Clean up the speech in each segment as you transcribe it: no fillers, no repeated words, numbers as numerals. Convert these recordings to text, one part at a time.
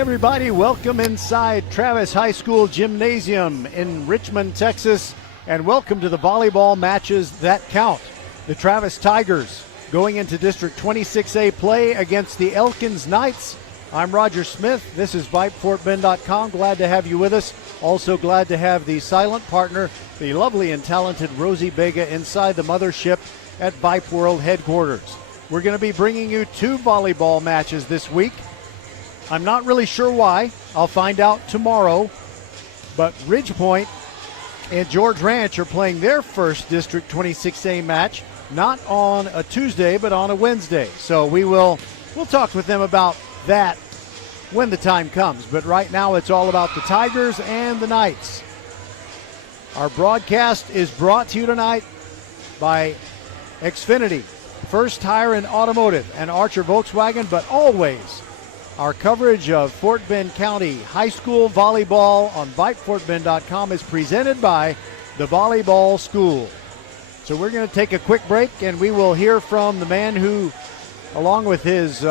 everybody, welcome inside Travis High School Gymnasium in Richmond, Texas, and welcome to the volleyball matches that count. The Travis Tigers going into District 26A play against the Elkins Knights. I'm Roger Smith. This is VypeFortBend.com. Glad to have you with us. Also glad to have the silent partner, the lovely and talented Rosie Vega inside the mothership at Vype World headquarters. We're going to be bringing you two volleyball matches this week. I'm not really sure why. I'll find out tomorrow. But Ridgepoint and George Ranch are playing their first District 26A match, not on a Tuesday, but on a Wednesday. So we'll talk with them about that when the time comes. But right now it's all about the Tigers and the Knights. Our broadcast is brought to you tonight by Xfinity, First Tire and Automotive, and Archer Volkswagen, but always our coverage of Fort Bend County High School volleyball on VypeFortBend.com is presented by the Volleyball School. So we're going to take a quick break, and we will hear from the man who, along with his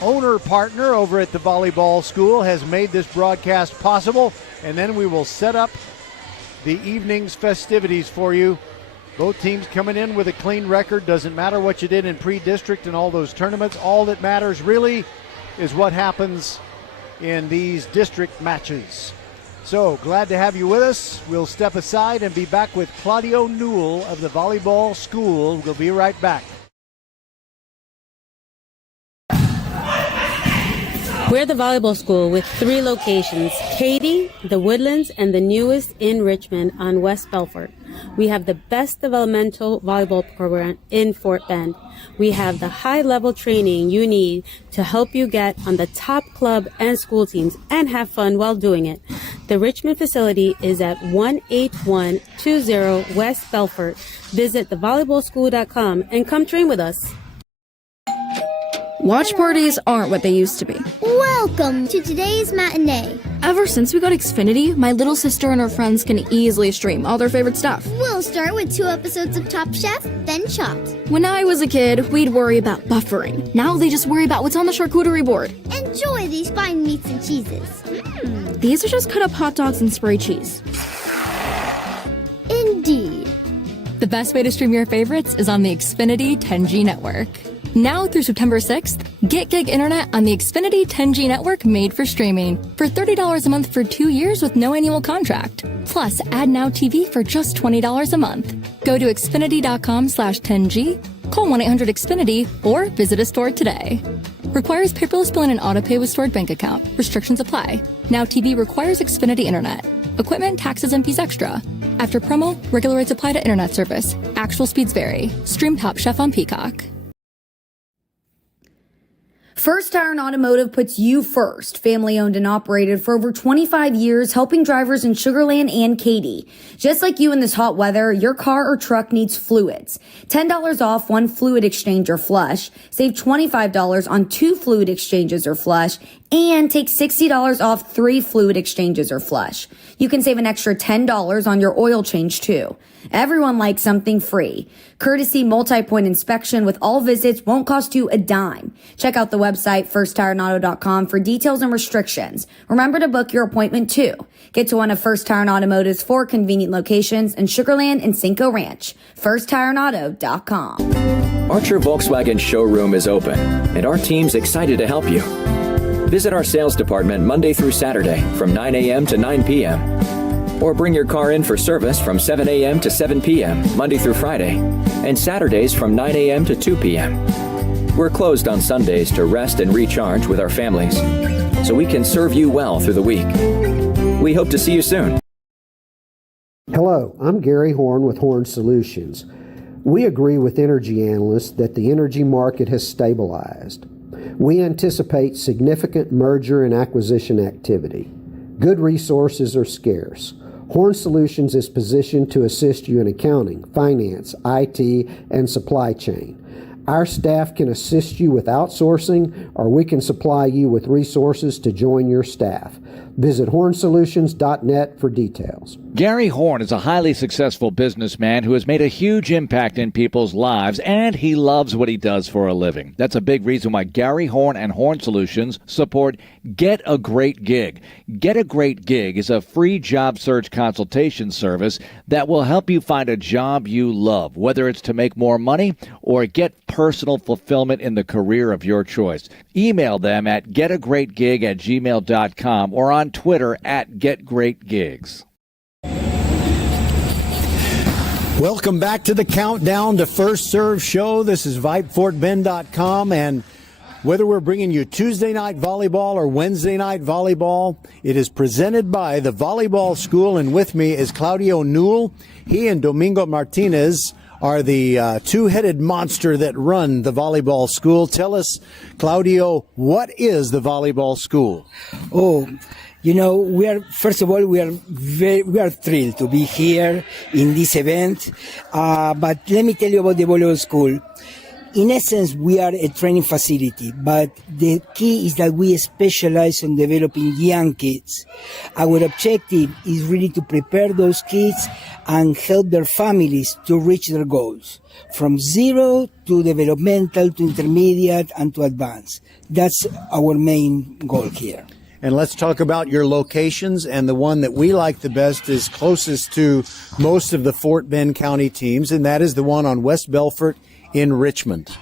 owner partner over at the Volleyball School, has made this broadcast possible, and then we will set up the evening's festivities for you. Both teams coming in with a clean record. Doesn't matter what you did in pre-district and all those tournaments. All that matters really is what happens in these district matches. So glad to have you with us. We'll step aside and be back with Claudio Newell of the Volleyball School. We'll be right back. We're the Volleyball School with 3 locations: Katy, the Woodlands, and the newest in Richmond on West Belfort. We have the best developmental volleyball program in Fort Bend. We have the high-level training you need to help you get on the top club and school teams and have fun while doing it. The Richmond facility is at 18120 West Belfort. Visit thevolleyballschool.com and come train with us. Watch parties aren't what they used to be. Welcome to today's matinee. Ever since we got Xfinity, my little sister and her friends can easily stream all their favorite stuff. We'll start with 2 episodes of Top Chef, then Chopped. When I was a kid, we'd worry about buffering. Now they just worry about what's on the charcuterie board. Enjoy these fine meats and cheeses. These are just cut up hot dogs and spray cheese. Indeed. The best way to stream your favorites is on the Xfinity 10G network. Now through September 6th, get gig internet on the Xfinity 10G network made for streaming for $30 a month for 2 years with no annual contract. Plus, add Now TV for just $20 a month. Go to Xfinity.com/10G, call 1-800-XFINITY, or visit a store today. Requires paperless billing and autopay with stored bank account. Restrictions apply. Now TV requires Xfinity internet. Equipment, taxes, and fees extra. After promo, regular rates apply to internet service. Actual speeds vary. Stream Top Chef on Peacock. First Tire and Automotive puts you first. Family owned and operated for over 25 years, helping drivers in Sugar Land and Katy. Just like you in this hot weather, your car or truck needs fluids. $10 off 1 fluid exchange or flush. Save $25 on 2 fluid exchanges or flush. And take $60 off 3 fluid exchanges or flush. You can save an extra $10 on your oil change too. Everyone likes something free. Courtesy multi-point inspection with all visits won't cost you a dime. Check out the website firsttireandauto.com for details and restrictions. Remember to book your appointment too. Get to one of First Tire and Automotive's 4 convenient locations in Sugar Land and Cinco Ranch. firsttireandauto.com. Archer Volkswagen showroom is open, and our team's excited to help you. Visit our sales department Monday through Saturday from 9 a.m. to 9 p.m. Or bring your car in for service from 7 a.m. to 7 p.m. Monday through Friday, and Saturdays from 9 a.m. to 2 p.m. We're closed on Sundays to rest and recharge with our families, so we can serve you well through the week. We hope to see you soon. Hello, I'm Gary Horn with Horn Solutions. We agree with energy analysts that the energy market has stabilized. We anticipate significant merger and acquisition activity. Good resources are scarce. Horn Solutions is positioned to assist you in accounting, finance, IT, and supply chain. Our staff can assist you with outsourcing, or we can supply you with resources to join your staff. Visit hornsolutions.net for details. Gary Horn is a highly successful businessman who has made a huge impact in people's lives, and he loves what he does for a living. That's a big reason why Gary Horn and Horn Solutions support Get a Great Gig. Get a Great Gig is a free job search consultation service that will help you find a job you love, whether it's to make more money or get personal fulfillment in the career of your choice. Email them at getagreatgig@gmail.com or on Twitter at GetGreatGigs. Welcome back to the Countdown to First Serve show. This is VypeFortBend.com, and whether we're bringing you Tuesday night volleyball or Wednesday night volleyball, it is presented by the Volleyball School, and with me is Claudio Newell. He and Domingo Martinez are the two-headed monster that run the Volleyball School. Tell us, Claudio, what is the Volleyball School? Oh, you know, we are thrilled to be here in this event. But let me tell you about the volleyball school. In essence, we are a training facility, but the key is that we specialize on developing young kids. Our objective is really to prepare those kids and help their families to reach their goals, from zero to developmental to intermediate and to advanced. That's our main goal here. And let's talk about your locations, and the one that we like the best is closest to most of the Fort Bend County teams, and that is the one on West Belfort in Richmond.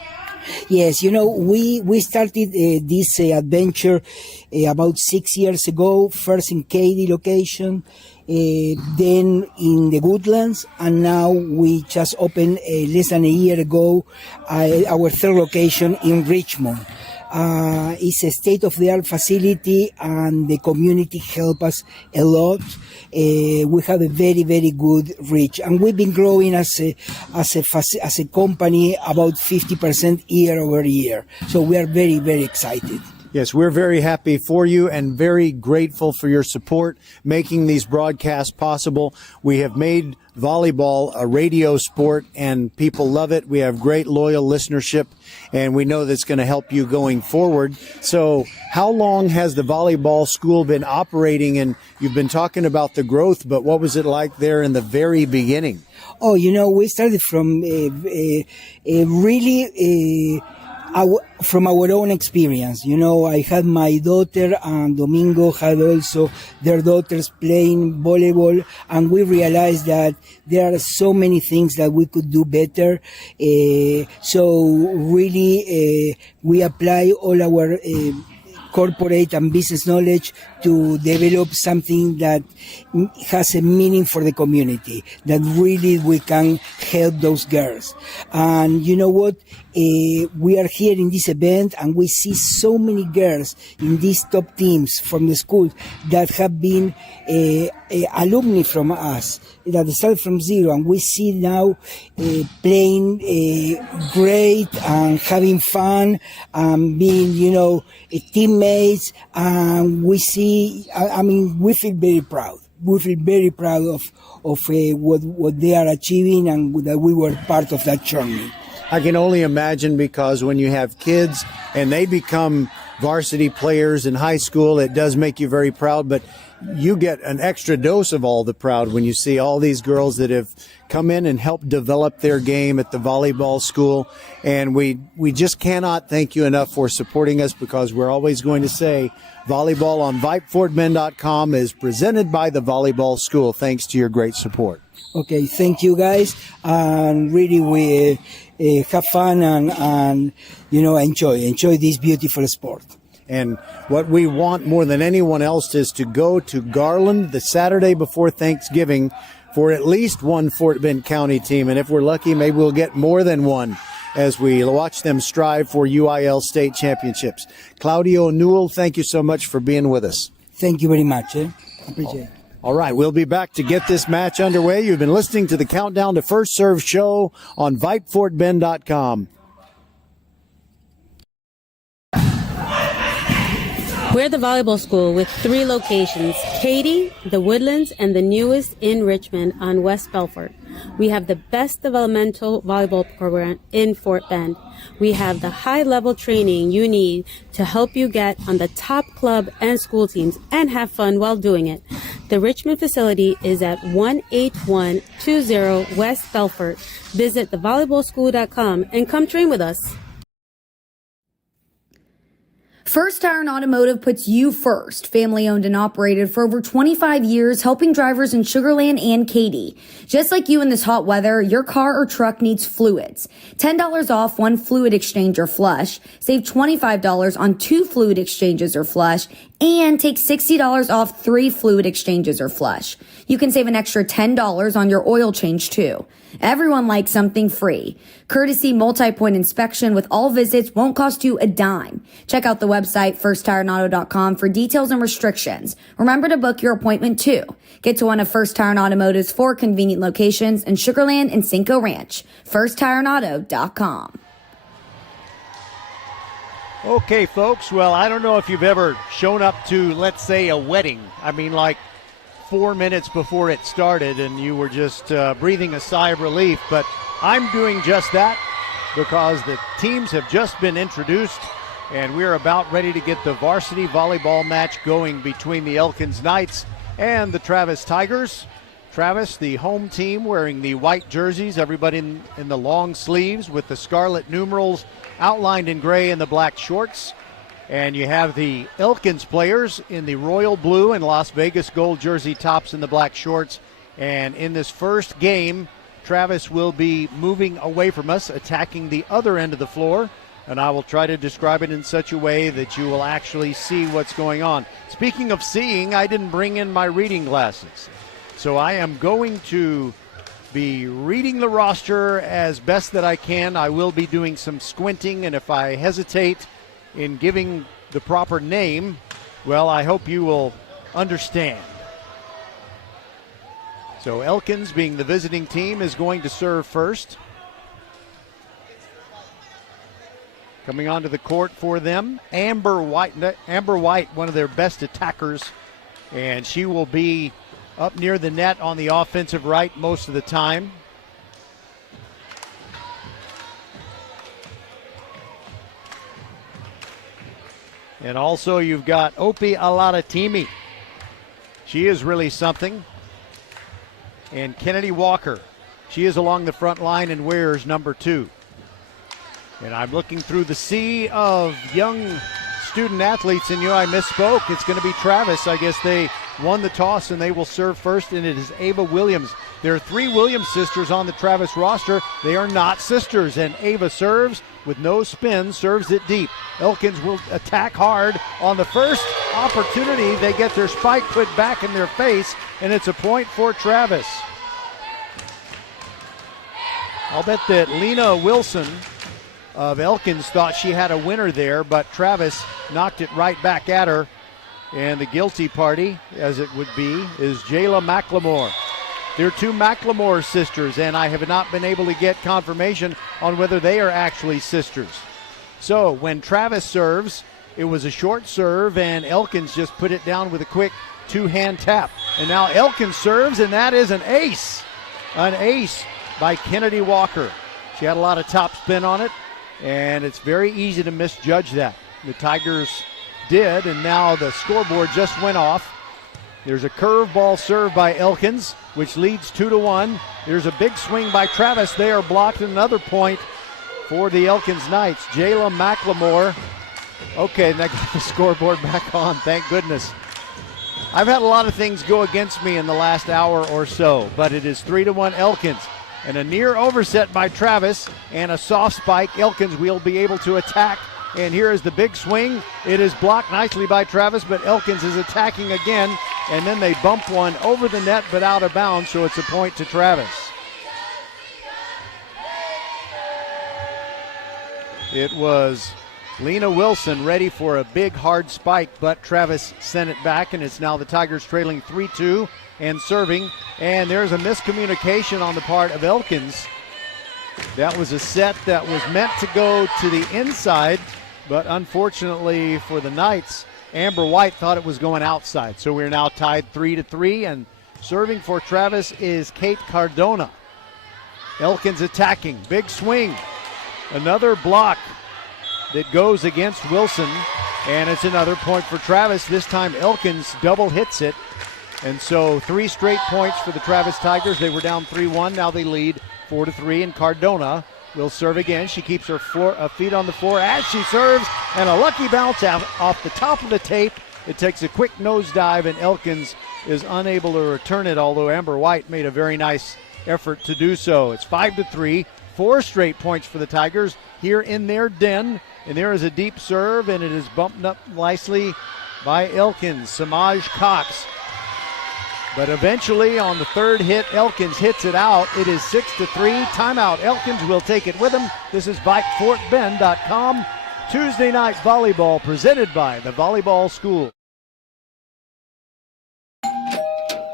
Yes, you know, we started this adventure about 6 years ago, first in Katy location, then in the Woodlands, and now we just opened less than a year ago our third location in Richmond. It's a state-of-the-art facility, and the community help us a lot. We have a very, very good reach, and we've been growing as a company about 50% year over year. So we are very, very excited. Yes, we're very happy for you and very grateful for your support making these broadcasts possible. We have made volleyball a radio sport, and people love it. We have great loyal listenership, and we know that's going to help you going forward. So how long has the volleyball school been operating? And you've been talking about the growth, but what was it like there in the very beginning? Oh, you know, we started from from our own experience. You know, I had my daughter, and Domingo had also their daughters playing volleyball, and we realized that there are so many things that we could do better. So really, we apply all our corporate and business knowledge to develop something that has a meaning for the community, that really we can help those girls. And you know what? We are here in this event, and we see so many girls in these top teams from the school that have been alumni from us, that started from zero, and we see now playing great and having fun and being, you know, teammates. And we see, I mean, we feel very proud. We feel very proud of what they are achieving, and that we were part of that journey. I can only imagine, because when you have kids and they become varsity players in high school, it does make you very proud, but you get an extra dose of all the proud when you see all these girls that have come in and helped develop their game at the volleyball school. And we just cannot thank you enough for supporting us, because we're always going to say volleyball on VypeFortBend.com is presented by the Volleyball School. Thanks to your great support. Okay, thank you guys, and really we have fun and you know, enjoy this beautiful sport. And what we want more than anyone else is to go to Garland the Saturday before Thanksgiving for at least one Fort Bend County team. And if we're lucky, maybe we'll get more than one as we watch them strive for UIL state championships. Claudio Newell, thank you so much for being with us. Thank you very much. Appreciate it. All right, we'll be back to get this match underway. You've been listening to the Countdown to First Serve show on VypeFortBend.com. We're the volleyball school with 3 locations: Katy, the Woodlands, and the newest in Richmond on West Belfort. We have the best developmental volleyball program in Fort Bend. We have the high-level training you need to help you get on the top club and school teams and have fun while doing it. The Richmond facility is at 18120 West Belfort. Visit thevolleyballschool.com and come train with us. First Tire Automotive puts you first. Family owned and operated for over 25 years, helping drivers in Sugar Land and Katy. Just like you in this hot weather, your car or truck needs fluids. $10 off one fluid exchange or flush. Save $25 on 2 fluid exchanges or flush. And take $60 off 3 fluid exchanges or flush. You can save an extra $10 on your oil change too. Everyone likes something free. Courtesy multi-point inspection with all visits won't cost you a dime. Check out the website firsttireauto.com for details and restrictions. Remember to book your appointment too. Get to one of First Tire and Automotive's 4 convenient locations in Sugar Land and Cinco Ranch. firsttireandauto.com. Okay, folks. Well, I don't know if you've ever shown up to, let's say, a wedding. I mean, like 4 minutes before it started and you were just breathing a sigh of relief. But I'm doing just that because the teams have just been introduced and we're about ready to get the varsity volleyball match going between the Elkins Knights and the Travis Tigers. Travis, the home team, wearing the white jerseys, everybody in the long sleeves with the scarlet numerals outlined in gray and the black shorts. And you have the Elkins players in the royal blue and Las Vegas gold jersey tops and the black shorts. And in this first game, Travis will be moving away from us, attacking the other end of the floor. And I will try to describe it in such a way that you will actually see what's going on. Speaking of seeing, I didn't bring in my reading glasses. So I am going to be reading the roster as best that I can. I will be doing some squinting, and if I hesitate in giving the proper name, well, I hope you will understand. So Elkins, being the visiting team, is going to serve first. Coming onto the court for them, Amber White, one of their best attackers, and she will be up near the net on the offensive right most of the time. And also you've got Opie Alatatimi. She is really something. And Kennedy Walker. She is along the front line and wears number 2. And I'm looking through the sea of young student athletes, and I misspoke. It's going to be Travis. I guess they won the toss and they will serve first, and it is Ava Williams. There are 3 Williams sisters on the Travis roster. They are not sisters, and Ava serves with no spin, serves it deep. Elkins will attack hard on the first opportunity. They get their spike put back in their face, and it's a point for Travis. I'll bet that Lena Wilson of Elkins thought she had a winner there, but Travis knocked it right back at her. And the guilty party, as it would be, is Jayla McLemore. They're 2 McLemore sisters, and I have not been able to get confirmation on whether they are actually sisters. So when Travis serves, it was a short serve, and Elkins just put it down with a quick 2-hand tap. And now Elkins serves, and that is an ace. An ace by Kennedy Walker. She had a lot of top spin on it, and it's very easy to misjudge that. The Tigers did, and now the scoreboard just went off. There's a curveball serve by Elkins, which leads 2-1. There's a big swing by Travis. They are blocked. Another point for the Elkins Knights. Jayla McLemore. Okay, and that got the scoreboard back on. Thank goodness. I've had a lot of things go against me in the last hour or so, but it is 3-1 Elkins. And a near overset by Travis and a soft spike. Elkins will be able to attack. And here is the big swing. It is blocked nicely by Travis, but Elkins is attacking again. And then they bump one over the net but out of bounds, so it's a point to Travis. It was Lena Wilson ready for a big hard spike, but Travis sent it back, and it's now the Tigers trailing 3-2 and serving. And there's a miscommunication on the part of Elkins. That was a set that was meant to go to the inside, but unfortunately for the Knights, Amber White thought it was going outside. So we're now tied 3-3, and serving for Travis is Kate Cardona. Elkins attacking. Big swing. Another block that goes against Wilson. And it's another point for Travis. This time Elkins double hits it. And so 3 straight points for the Travis Tigers. They were down 3-1. Now they lead 4-3. And Cardona will serve again. She keeps her feet on the floor as she serves. And a lucky bounce off the top of the tape. It takes a quick nosedive, and Elkins is unable to return it, although Amber White made a very nice effort to do so. It's 5-3. 4 straight points for the Tigers here in their den. And there is a deep serve, and it is bumped up nicely by Elkins. Samaj Cox. But eventually on the third hit, Elkins hits it out. It is 6-3. Timeout. Elkins will take it with him. This is VypeFortBend.com. Tuesday night volleyball presented by the Volleyball School.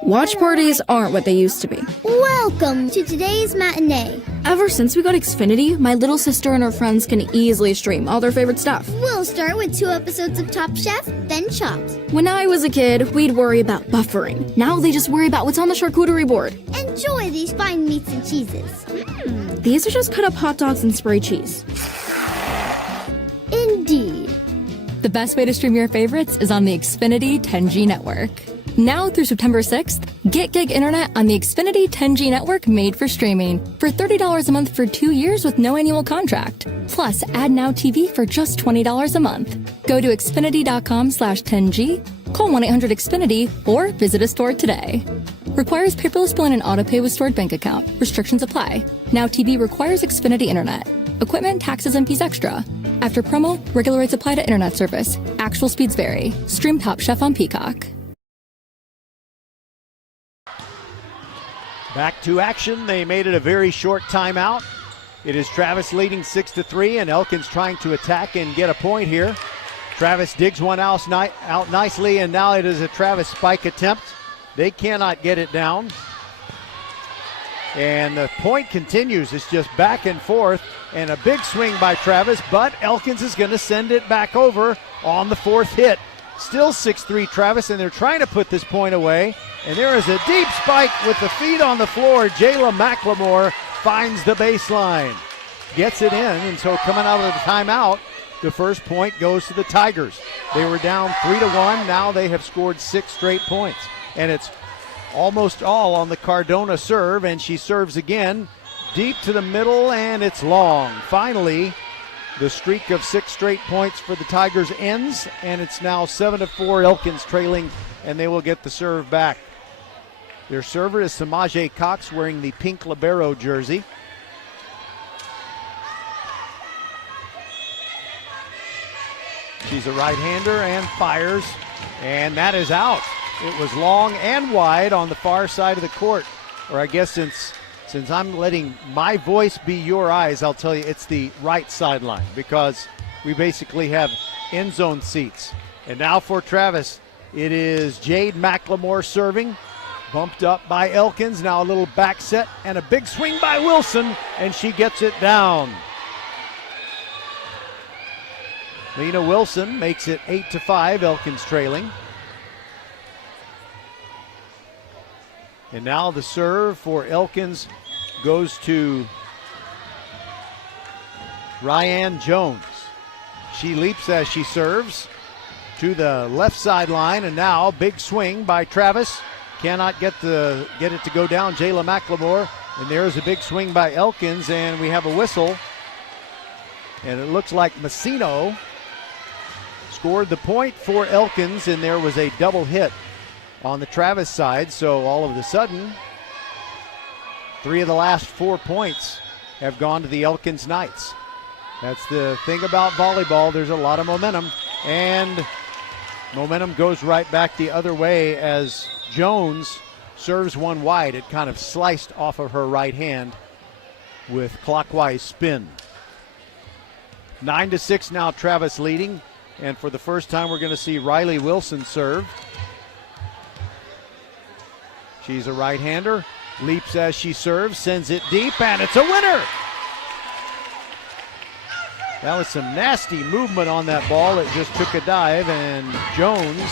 Watch parties aren't what they used to be. Welcome to today's matinee. Ever since we got Xfinity, my little sister and her friends can easily stream all their favorite stuff. We'll start with 2 episodes of Top Chef, then Chopped. When I was a kid, we'd worry about buffering. Now they just worry about what's on the charcuterie board. Enjoy these fine meats and cheeses. These are just cut up hot dogs and spray cheese. Indeed. The best way to stream your favorites is on the Xfinity 10G network. Now through September 6th, get gig internet on the Xfinity 10G network made for streaming for $30 a month for 2 years with no annual contract. Plus, add Now TV for just $20 a month. Go to Xfinity.com/10G, call 1-800-XFINITY, or visit a store today. Requires paperless billing and autopay with stored bank account. Restrictions apply. Now TV requires Xfinity internet. Equipment, taxes, and fees extra. After promo, regular rates apply to internet service. Actual speeds vary. Stream Top Chef on Peacock. Back to action. They made it a very short timeout. It is Travis leading 6-3, and Elkins trying to attack and get a point here. Travis digs one out nicely, and now it is a Travis spike attempt. They cannot get it down. And the point continues. It's just back and forth, and a big swing by Travis, but Elkins is going to send it back over on the 4th hit. Still 6-3 Travis, and they're trying to put this point away. And there is a deep spike with the feet on the floor. Jayla McLemore finds the baseline. Gets it in, and so coming out of the timeout, the first point goes to the Tigers. They were down 3-1. Now they have scored 6 straight points. And it's almost all on the Cardona serve, and she serves again. Deep to the middle, and it's long. Finally, the streak of 6 straight points for the Tigers ends, and it's now 7-4. Elkins trailing, and they will get the serve back. Their server is Samaje Cox, wearing the pink libero jersey. She's a right-hander and fires, and that is out. It was long and wide on the far side of the court. Or I guess since I'm letting my voice be your eyes, I'll tell you it's the right sideline, because we basically have end zone seats. And now for Travis, it is Jade McLemore serving. Bumped up by Elkins. Now a little back set and a big swing by Wilson, and she gets it down. Lena Wilson makes it 8-5, Elkins trailing. And now the serve for Elkins goes to Ryan Jones. She leaps as she serves to the left sideline, and now big swing by Travis. Cannot get it to go down. Jayla McLemore, and there's a big swing by Elkins, and we have a whistle. And it looks like Messino scored the point for Elkins, and there was a double hit on the Travis side. So all of a sudden, 3 of the last 4 points have gone to the Elkins Knights. That's the thing about volleyball. There's a lot of momentum, and momentum goes right back the other way as Jones serves one wide. It kind of sliced off of her right hand with clockwise spin. 9-6 now, Travis leading. And for the first time, we're going to see Riley Wilson serve. She's a right-hander. Leaps as she serves, sends it deep, and it's a winner! That was some nasty movement on that ball. It just took a dive, and Jones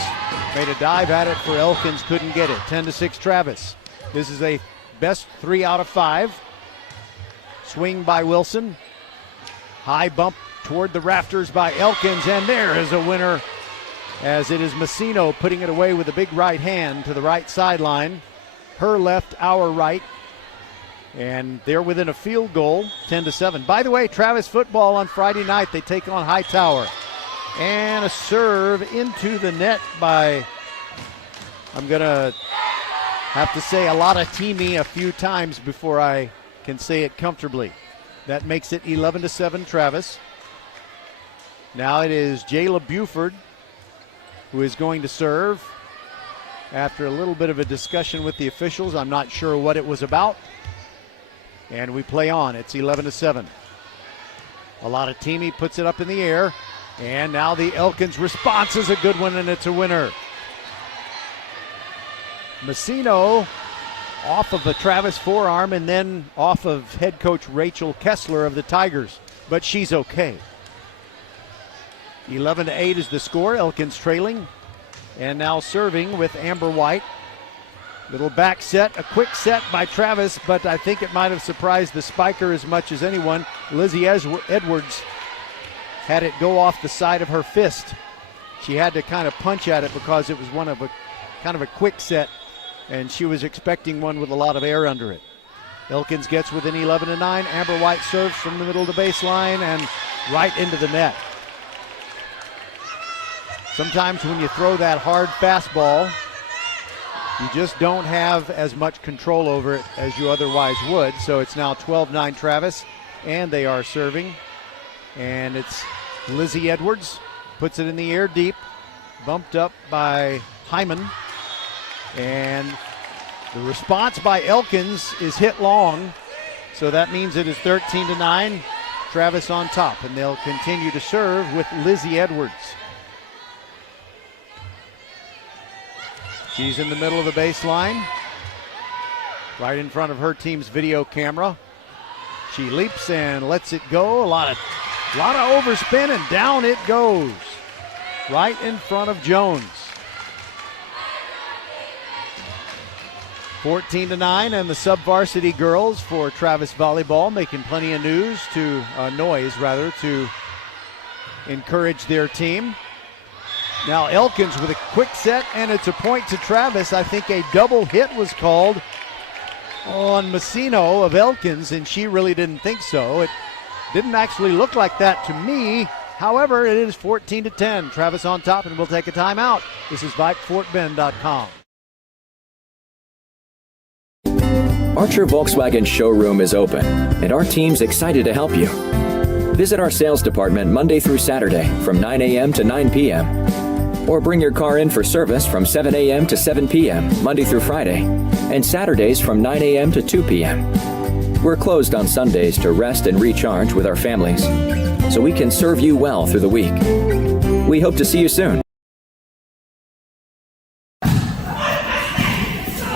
made a dive at it for Elkins, couldn't get it. 10-6 Travis. This is a best 3 out of 5. Swing by Wilson. High bump toward the rafters by Elkins, and there is a winner, as it is Messino putting it away with a big right hand to the right sideline. Her left, our right. And they're within a field goal, 10-7. By the way, Travis football on Friday night, they take on Hightower. And a serve into the net by, I'm going to have to say a lot of teamy a few times before I can say it comfortably. That makes it 11-7 Travis. Now it is Jayla Buford who is going to serve. After a little bit of a discussion with the officials, I'm not sure what it was about. And we play on. It's 11-7. A lot of teamy puts it up in the air. And now the Elkins response is a good one, and it's a winner. Messino off of a Travis forearm and then off of head coach Rachel Kessler of the Tigers. But she's okay. 11-8 is the score. Elkins trailing. And now serving with Amber White. Little back set, a quick set by Travis, but I think it might have surprised the spiker as much as anyone. Lizzie Edwards had it go off the side of her fist. She had to kind of punch at it because it was kind of a quick set, and she was expecting one with a lot of air under it. Elkins gets within 11-9. Amber White serves from the middle of the baseline and right into the net. Sometimes when you throw that hard fastball, you just don't have as much control over it as you otherwise would. So it's now 12-9 Travis, and they are serving. And it's Lizzie Edwards, puts it in the air deep, bumped up by Hyman. And the response by Elkins is hit long. So that means it is 13-9, Travis on top. And they'll continue to serve with Lizzie Edwards. She's in the middle of the baseline, right in front of her team's video camera. She leaps and lets it go. A lot of overspin, and down it goes, right in front of Jones. 14-9, and the sub-varsity girls for Travis Volleyball making plenty of noise to encourage their team. Now Elkins with a quick set, and it's a point to Travis. I think a double hit was called on Messino of Elkins, and she really didn't think so. It didn't actually look like that to me. However, it is 14-10. Travis on top, and we'll take a timeout. This is VypeFortBend.com. Archer Volkswagen showroom is open, and our team's excited to help you. Visit our sales department Monday through Saturday from 9 a.m. to 9 p.m. Or bring your car in for service from 7 a.m. to 7 p.m. Monday through Friday, and Saturdays from 9 a.m. to 2 p.m. We're closed on Sundays to rest and recharge with our families, so we can serve you well through the week. We hope to see you soon.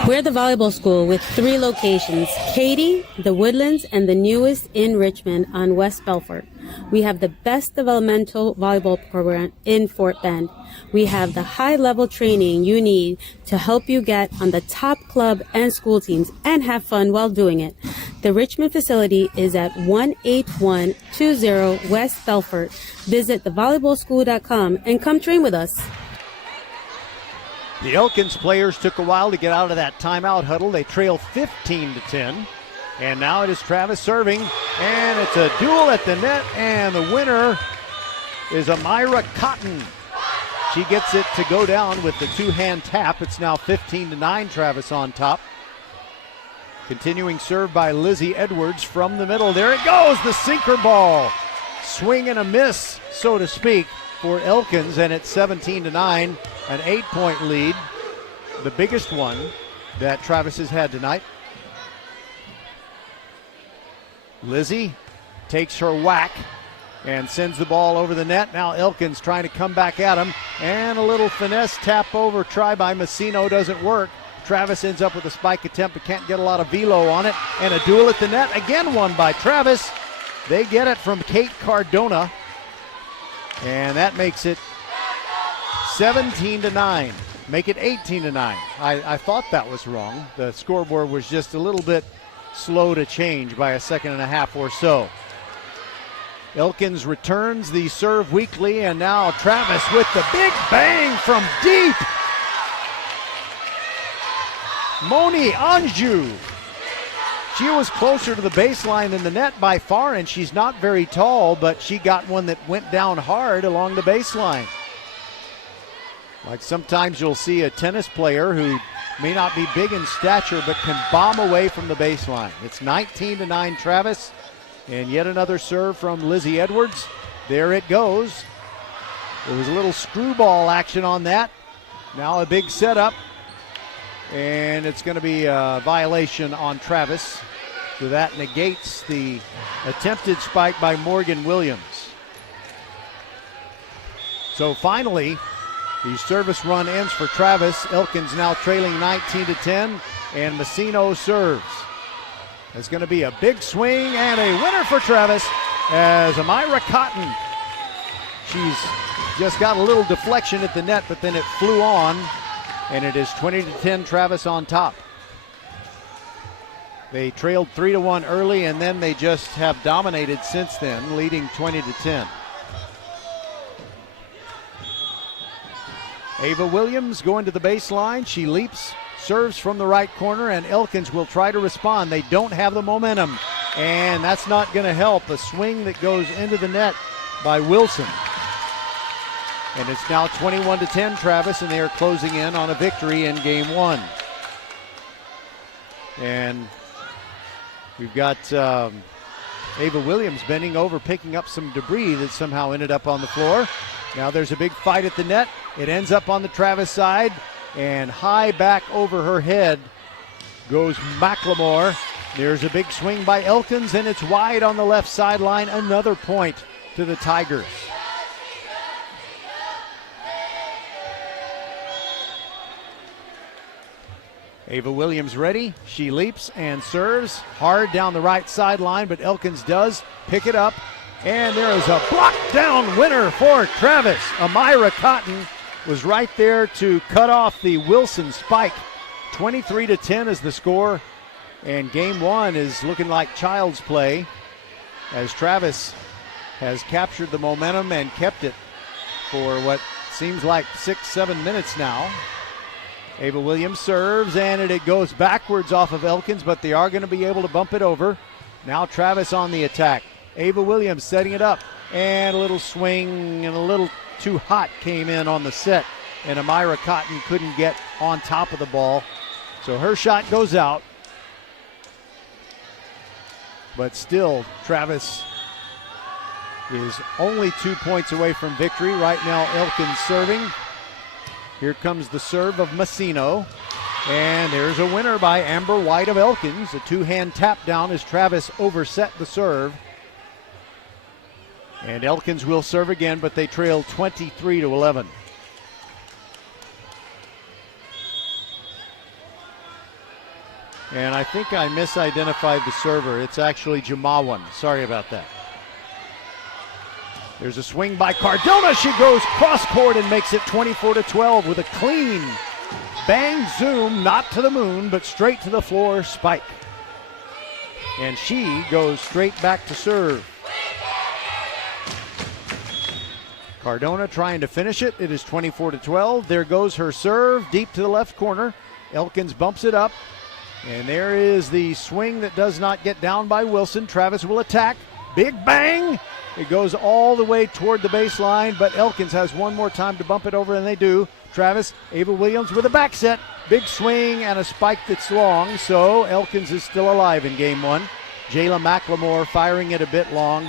We're the volleyball school with 3 locations: Katy, the Woodlands, and the newest in Richmond on West Belfort. We have the best developmental volleyball program in Fort Bend. We have the high-level training you need to help you get on the top club and school teams and have fun while doing it. The Richmond facility is at 18120 West Belfort. Visit thevolleyballschool.com and come train with us. The Elkins players took a while to get out of that timeout huddle. They trail 15-10. And now it is Travis serving, and it's a duel at the net, and the winner is Amira Cotton. She gets it to go down with the two-hand tap. It's now 15-9, Travis on top. Continuing serve by Lizzie Edwards from the middle. There it goes, the sinker ball. Swing and a miss, so to speak, for Elkins, and it's 17-9, an 8-point lead, the biggest one that Travis has had tonight. Lizzie takes her whack and sends the ball over the net. Now Elkins trying to come back at him, and a little finesse tap over try by Messino doesn't work. Travis ends up with a spike attempt but can't get a lot of velo on it, and a duel at the net, again won by Travis. They get it from Kate Cardona, and that makes it 17-9. Make it 18-9. I thought that was wrong. The scoreboard was just a little bit slow to change by a second and a half or so. Elkins returns the serve weakly, and now Travis with the big bang from deep. Moni Anjou. She was closer to the baseline than the net by far, and she's not very tall, but she got one that went down hard along the baseline. Like sometimes you'll see a tennis player who may not be big in stature but can bomb away from the baseline. It's 19-9 Travis, and yet another serve from Lizzie Edwards. There it goes. There was a little screwball action on that. Now a big setup, and it's going to be a violation on Travis. So that negates the attempted spike by Morgan Williams. So finally, the service run ends for Travis. Elkins now trailing 19-10, and Messino serves. It's going to be a big swing and a winner for Travis as Amira Cotton. She's just got a little deflection at the net, but then it flew on, and it is 20-10 Travis on top. They trailed 3-1 early, and then they just have dominated since then, leading 20-10. Ava Williams going to the baseline. She leaps, serves from the right corner, and Elkins will try to respond. They don't have the momentum, and that's not going to help. A swing that goes into the net by Wilson. And it's now 21-10 Travis, and they are closing in on a victory in game one. And we've got Ava Williams bending over, picking up some debris that somehow ended up on the floor. Now there's a big fight at the net. It ends up on the Travis side, and high back over her head goes McLemore. There's a big swing by Elkins, and it's wide on the left sideline. Another point to the Tigers. Ava Williams ready. She leaps and serves hard down the right sideline, but Elkins does pick it up. And there is a block down winner for Travis. Amira Cotton was right there to cut off the Wilson spike. 23-10 is the score. And game one is looking like child's play as Travis has captured the momentum and kept it for what seems like 6-7 minutes now. Ava Williams serves, and it goes backwards off of Elkins, but they are going to be able to bump it over. Now Travis on the attack. Ava Williams setting it up, and a little swing and a little too hot came in on the set, and Amira Cotton couldn't get on top of the ball. So her shot goes out. But still, Travis is only 2 points away from victory. Right now, Elkins serving. Here comes the serve of Messino. And there's a winner by Amber White of Elkins. A two-hand tap down as Travis overset the serve. And Elkins will serve again, but they trail 23-11. And I think I misidentified the server. It's actually Jamawan. Sorry about that. There's a swing by Cardona. She goes cross-court and makes it 24-12 with a clean bang zoom, not to the moon, but straight to the floor spike. And she goes straight back to serve. Cardona trying to finish it. It is 24-12. There goes her serve deep to the left corner. Elkins bumps it up. And there is the swing that does not get down by Wilson. Travis will attack. Big bang. It goes all the way toward the baseline, but Elkins has one more time to bump it over, and they do. Travis, Ava Williams with a back set. Big swing and a spike that's long, so Elkins is still alive in game one. Jayla McLemore firing it a bit long.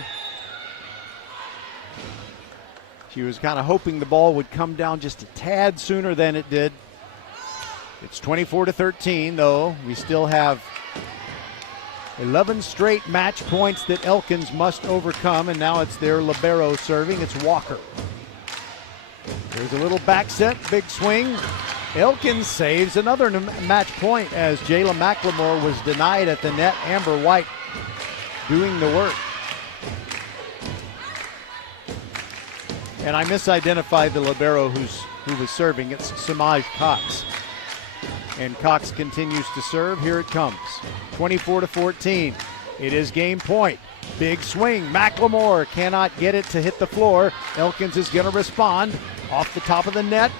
She was kind of hoping the ball would come down just a tad sooner than it did. It's 24-13, though. We still have 11 straight match points that Elkins must overcome, and now it's their libero serving. It's Walker. There's a little back set, big swing. Elkins saves another match point as Jayla McLemore was denied at the net. Amber White doing the work. And I misidentified the libero who was serving. It's Samaj Cox. And Cox continues to serve. Here it comes. 24-14. It is game point. Big swing. McLemore cannot get it to hit the floor. Elkins is going to respond. Off the top of the net.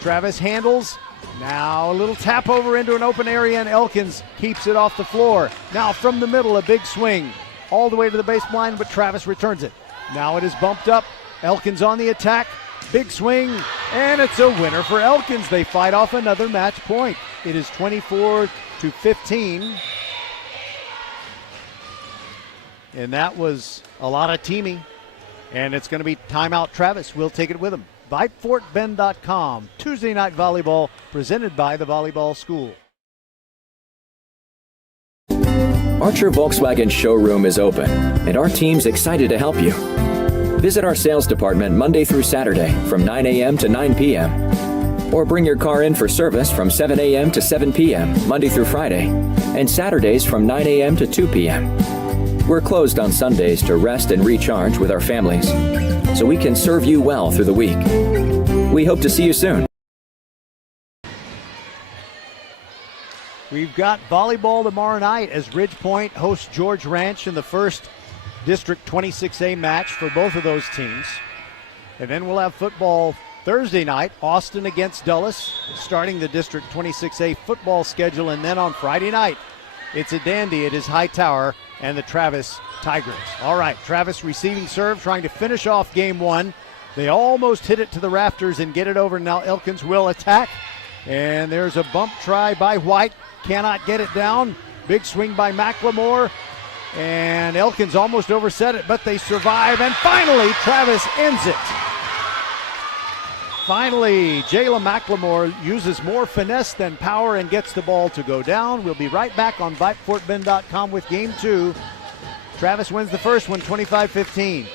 Travis handles. Now a little tap over into an open area, and Elkins keeps it off the floor. Now from the middle, a big swing. All the way to the baseline, but Travis returns it. Now it is bumped up. Elkins on the attack. Big swing, and it's a winner for Elkins. They fight off another match point. It is 24-15. And that was a lot of teaming. And it's going to be timeout. Travis will take it with him. VypeFortBend.com. Tuesday night volleyball presented by the Volleyball School. Archer Volkswagen showroom is open, and our team's excited to help you. Visit our sales department Monday through Saturday from 9 a.m. to 9 p.m. Or bring your car in for service from 7 a.m. to 7 p.m. Monday through Friday, and Saturdays from 9 a.m. to 2 p.m. We're closed on Sundays to rest and recharge with our families, so we can serve you well through the week. We hope to see you soon. We've got volleyball tomorrow night as Ridge Point hosts George Ranch in the first District 26A match for both of those teams. And then we'll have football Thursday night, Austin against Dulles, starting the District 26A football schedule. And then on Friday night, it's a dandy. It is Hightower and the Travis Tigers. All right, Travis receiving serve, trying to finish off game one. They almost hit it to the rafters and get it over. Now Elkins will attack. And there's a bump try by White. Cannot get it down. Big swing by McLemore. And Elkins almost overset it, but they survive. And finally, Travis ends it. Finally, Jayla McLemore uses more finesse than power and gets the ball to go down. We'll be right back on VypeFortBend.com with game two. Travis wins the first one, 25-15.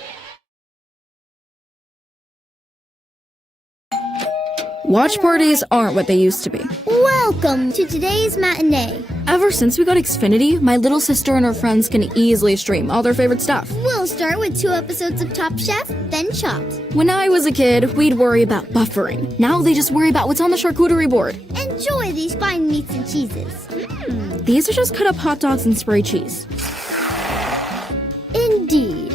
Watch parties aren't what they used to be. Welcome to today's matinee. Ever since we got Xfinity, my little sister and her friends can easily stream all their favorite stuff. We'll start with 2 episodes of Top Chef, then Chopped. When I was a kid, we'd worry about buffering. Now they just worry about what's on the charcuterie board. Enjoy these fine meats and cheeses. These are just cut up hot dogs and spray cheese. Indeed.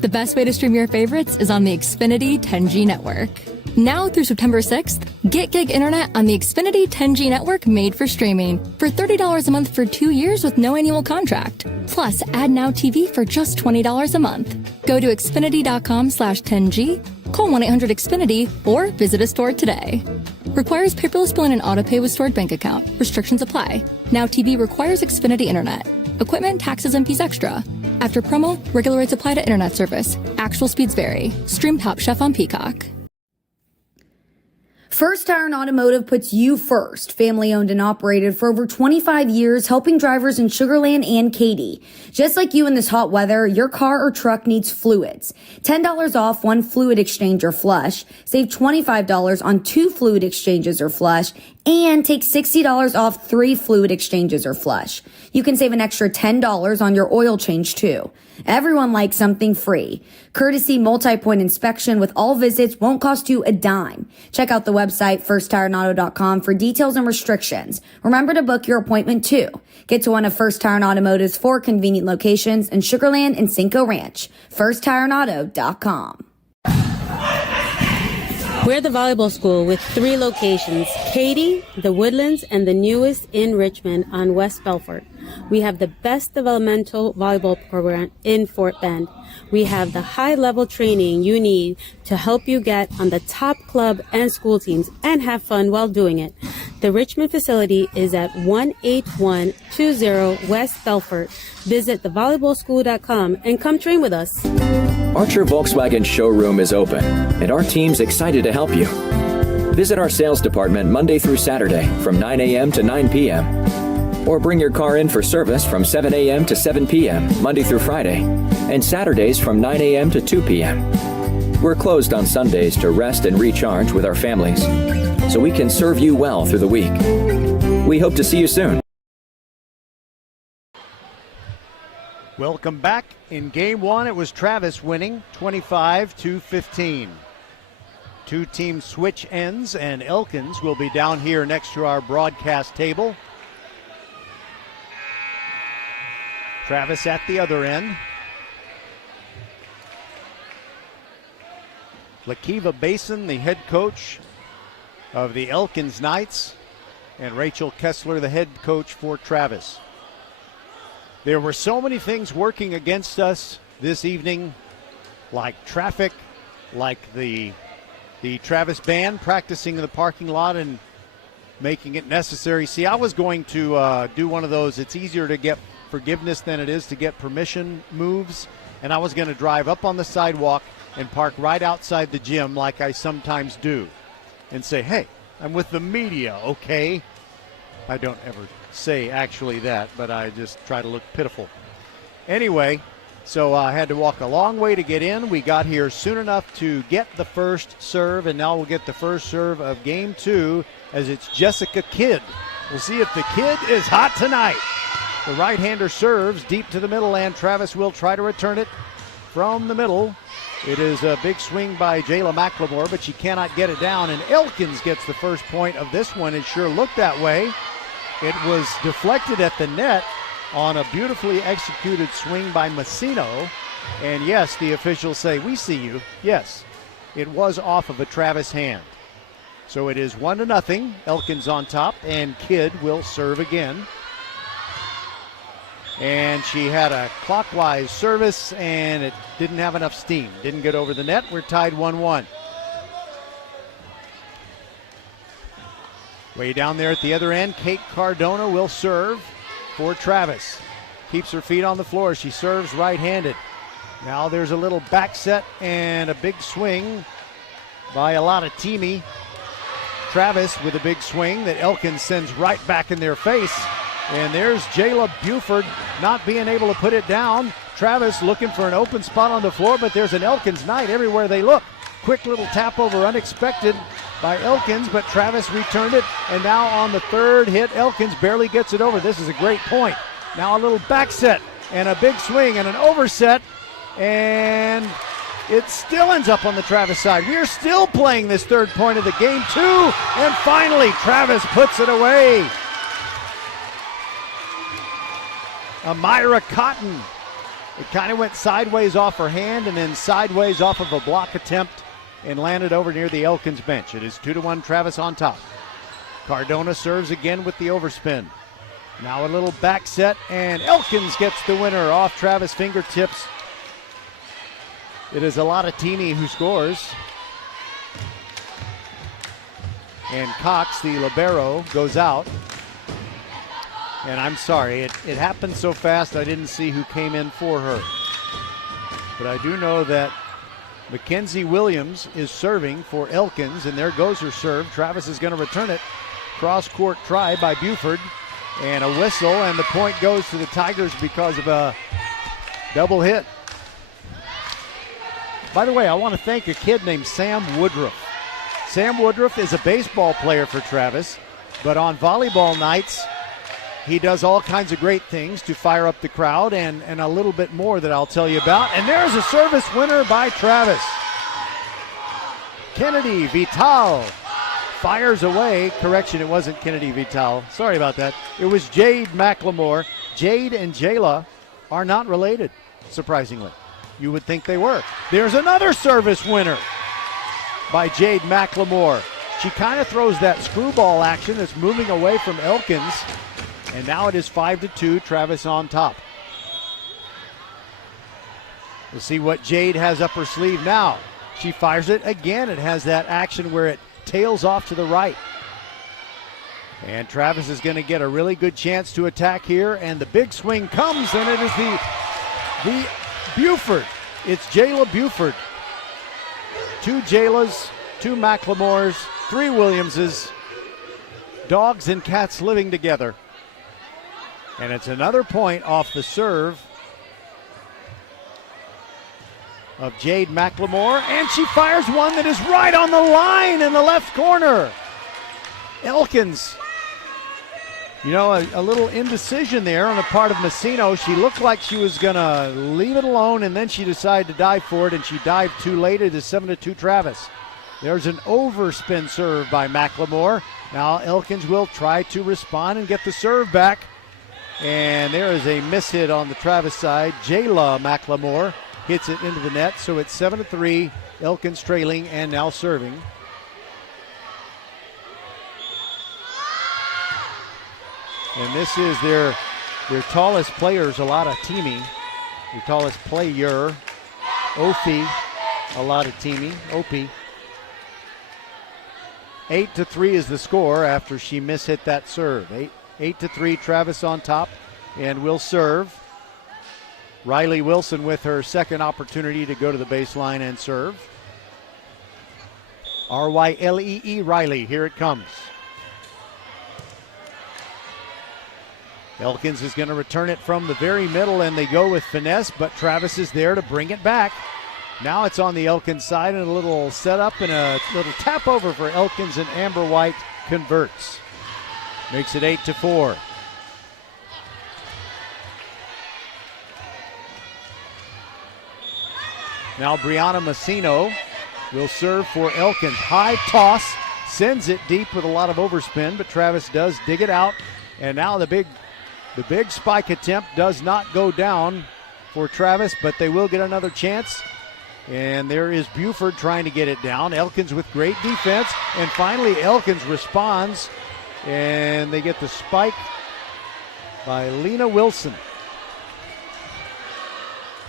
The best way to stream your favorites is on the Xfinity 10G network. Now through September 6th, get gig internet on the Xfinity 10G network made for streaming for $30 a month for 2 years with no annual contract. Plus, add Now TV for just $20 a month. Go to Xfinity.com/10G, call 1-800-XFINITY, or visit a store today. Requires paperless billing and autopay with stored bank account. Restrictions apply. Now TV requires Xfinity internet. Equipment, taxes, and fees extra. After promo, regular rates apply to internet service. Actual speeds vary. Stream Top Chef on Peacock. First Tire and Automotive puts you first. Family owned and operated for over 25 years, helping drivers in Sugar Land and Katy. Just like you in this hot weather, your car or truck needs fluids. $10 off 1 fluid exchange or flush. Save $25 on 2 fluid exchanges or flush. And take $60 off 3 fluid exchanges or flush. You can save an extra $10 on your oil change too. Everyone likes something free. Courtesy multi-point inspection with all visits won't cost you a dime. Check out the website firsttireandauto.com for details and restrictions. Remember to book your appointment too. Get to one of First Tire and Automotive's 4 convenient locations in Sugar Land and Cinco Ranch. firsttireandauto.com. We're the volleyball school with 3 locations, Katy, the Woodlands, and the newest in Richmond on West Belfort. We have the best developmental volleyball program in Fort Bend. We have the high-level training you need to help you get on the top club and school teams and have fun while doing it. The Richmond facility is at 18120 West Belfort. Visit thevolleyballschool.com and come train with us. Archer Volkswagen showroom is open, and our team's excited to help you. Visit our sales department Monday through Saturday from 9 a.m. to 9 p.m. Or bring your car in for service from 7 a.m. to 7 p.m. Monday through Friday, and Saturdays from 9 a.m. to 2 p.m. We're closed on Sundays to rest and recharge with our families, so we can serve you well through the week. We hope to see you soon. Welcome back. In game one, it was Travis winning 25-15. Two teams switch ends, and Elkins will be down here next to our broadcast table. Travis at the other end. Lakiva Basin, the head coach of the Elkins Knights, and Rachel Kessler, the head coach for Travis. There were so many things working against us this evening, like traffic, like the Travis band practicing in the parking lot and making it necessary. See, I was going to do one of those, it's easier to get forgiveness than it is to get permission moves, and I was going to drive up on the sidewalk and park right outside the gym like I sometimes do and say, hey, I'm with the media, okay? I don't ever say actually that, but I just try to look pitiful. Anyway, so I had to walk a long way to get in. We got here soon enough to get the first serve, and now we'll get the first serve of game 2 as it's Jessica Kidd. We'll see if the Kid is hot tonight. The right-hander serves deep to the middle, and Travis will try to return it from the middle. It is a big swing by Jayla McLemore, but she cannot get it down, and Elkins gets the first point of this one. It sure looked that way. It was deflected at the net on a beautifully executed swing by Massino. And yes, the officials say, we see you. Yes, it was off of a Travis hand. So it is 1-0. Elkins on top, and Kidd will serve again. And she had a clockwise service, and it didn't have enough steam. Didn't get over the net. We're tied 1-1. Way down there at the other end, Kate Cardona will serve for Travis. Keeps her feet on the floor. She serves right-handed. Now there's a little back set and a big swing by Alatatimi. Travis with a big swing that Elkins sends right back in their face. And there's Jayla Buford not being able to put it down. Travis looking for an open spot on the floor, but there's an Elkins Knight everywhere they look. Quick little tap over, unexpected by Elkins, but Travis returned it. And now on the third hit, Elkins barely gets it over. This is a great point. Now a little back set and a big swing and an overset. And it still ends up on the Travis side. We are still playing this third point of the game, 2. And finally, Travis puts it away. Amira Cotton. It kind of went sideways off her hand and then sideways off of a block attempt and landed over near the Elkins bench. It is 2-1, Travis on top. Cardona serves again with the overspin. Now a little back set, and Elkins gets the winner off Travis' fingertips. It is Alatatimi who scores. And Cox, the libero, goes out. And I'm sorry, it happened so fast I didn't see who came in for her. But I do know that Mackenzie Williams is serving for Elkins, and there goes her serve. Travis is going to return it. Cross-court try by Buford, and a whistle, and the point goes to the Tigers because of a double hit. By the way, I want to thank a kid named Sam Woodruff. Sam Woodruff is a baseball player for Travis, but on volleyball nights, he does all kinds of great things to fire up the crowd and a little bit more that I'll tell you about. And there's a service winner by Travis. Kennedy Vital fires away. Correction, it wasn't Kennedy Vital. Sorry about that. It was Jade McLemore. Jade and Jayla are not related, surprisingly. You would think they were. There's another service winner by Jade McLemore. She kind of throws that screwball action that's moving away from Elkins. And now it is 5-2, Travis on top. We'll see what Jade has up her sleeve now. She fires it again. It has that action where it tails off to the right. And Travis is going to get a really good chance to attack here. And the big swing comes, and it is the Buford. It's Jayla Buford. 2 Jaylas, 2 McLemores, 3 Williamses. Dogs and cats living together. And it's another point off the serve of Jade McLemore. And she fires one that is right on the line in the left corner. Elkins. You know, a little indecision there on the part of Massino. She looked like she was going to leave it alone, and then she decided to dive for it, and she dived too late. It is 7-2 Travis. There's an overspin serve by McLemore. Now Elkins will try to respond and get the serve back. And there is a miss hit on the Travis side. Jayla McLemore hits it into the net. So it's 7-3. Elkins trailing and now serving. And this is their tallest players, a lot of Teamy. Their tallest player, Opie, a lot of Teamy, Opie. 8-3 is the score after she mishit that serve. 8-3, Travis on top and will serve. Riley Wilson with her second opportunity to go to the baseline and serve. R-Y-L-E-E, Riley, here it comes. Elkins is going to return it from the very middle, and they go with finesse, but Travis is there to bring it back. Now it's on the Elkins side, and a little setup and a little tap over for Elkins, and Amber White converts. Makes it 8-4. Now Brianna Messino will serve for Elkins. High toss, sends it deep with a lot of overspin, but Travis does dig it out, and now the big spike attempt does not go down for Travis, but they will get another chance. And there is Buford trying to get it down. Elkins with great defense. And finally, Elkins responds. And they get the spike by Lena Wilson.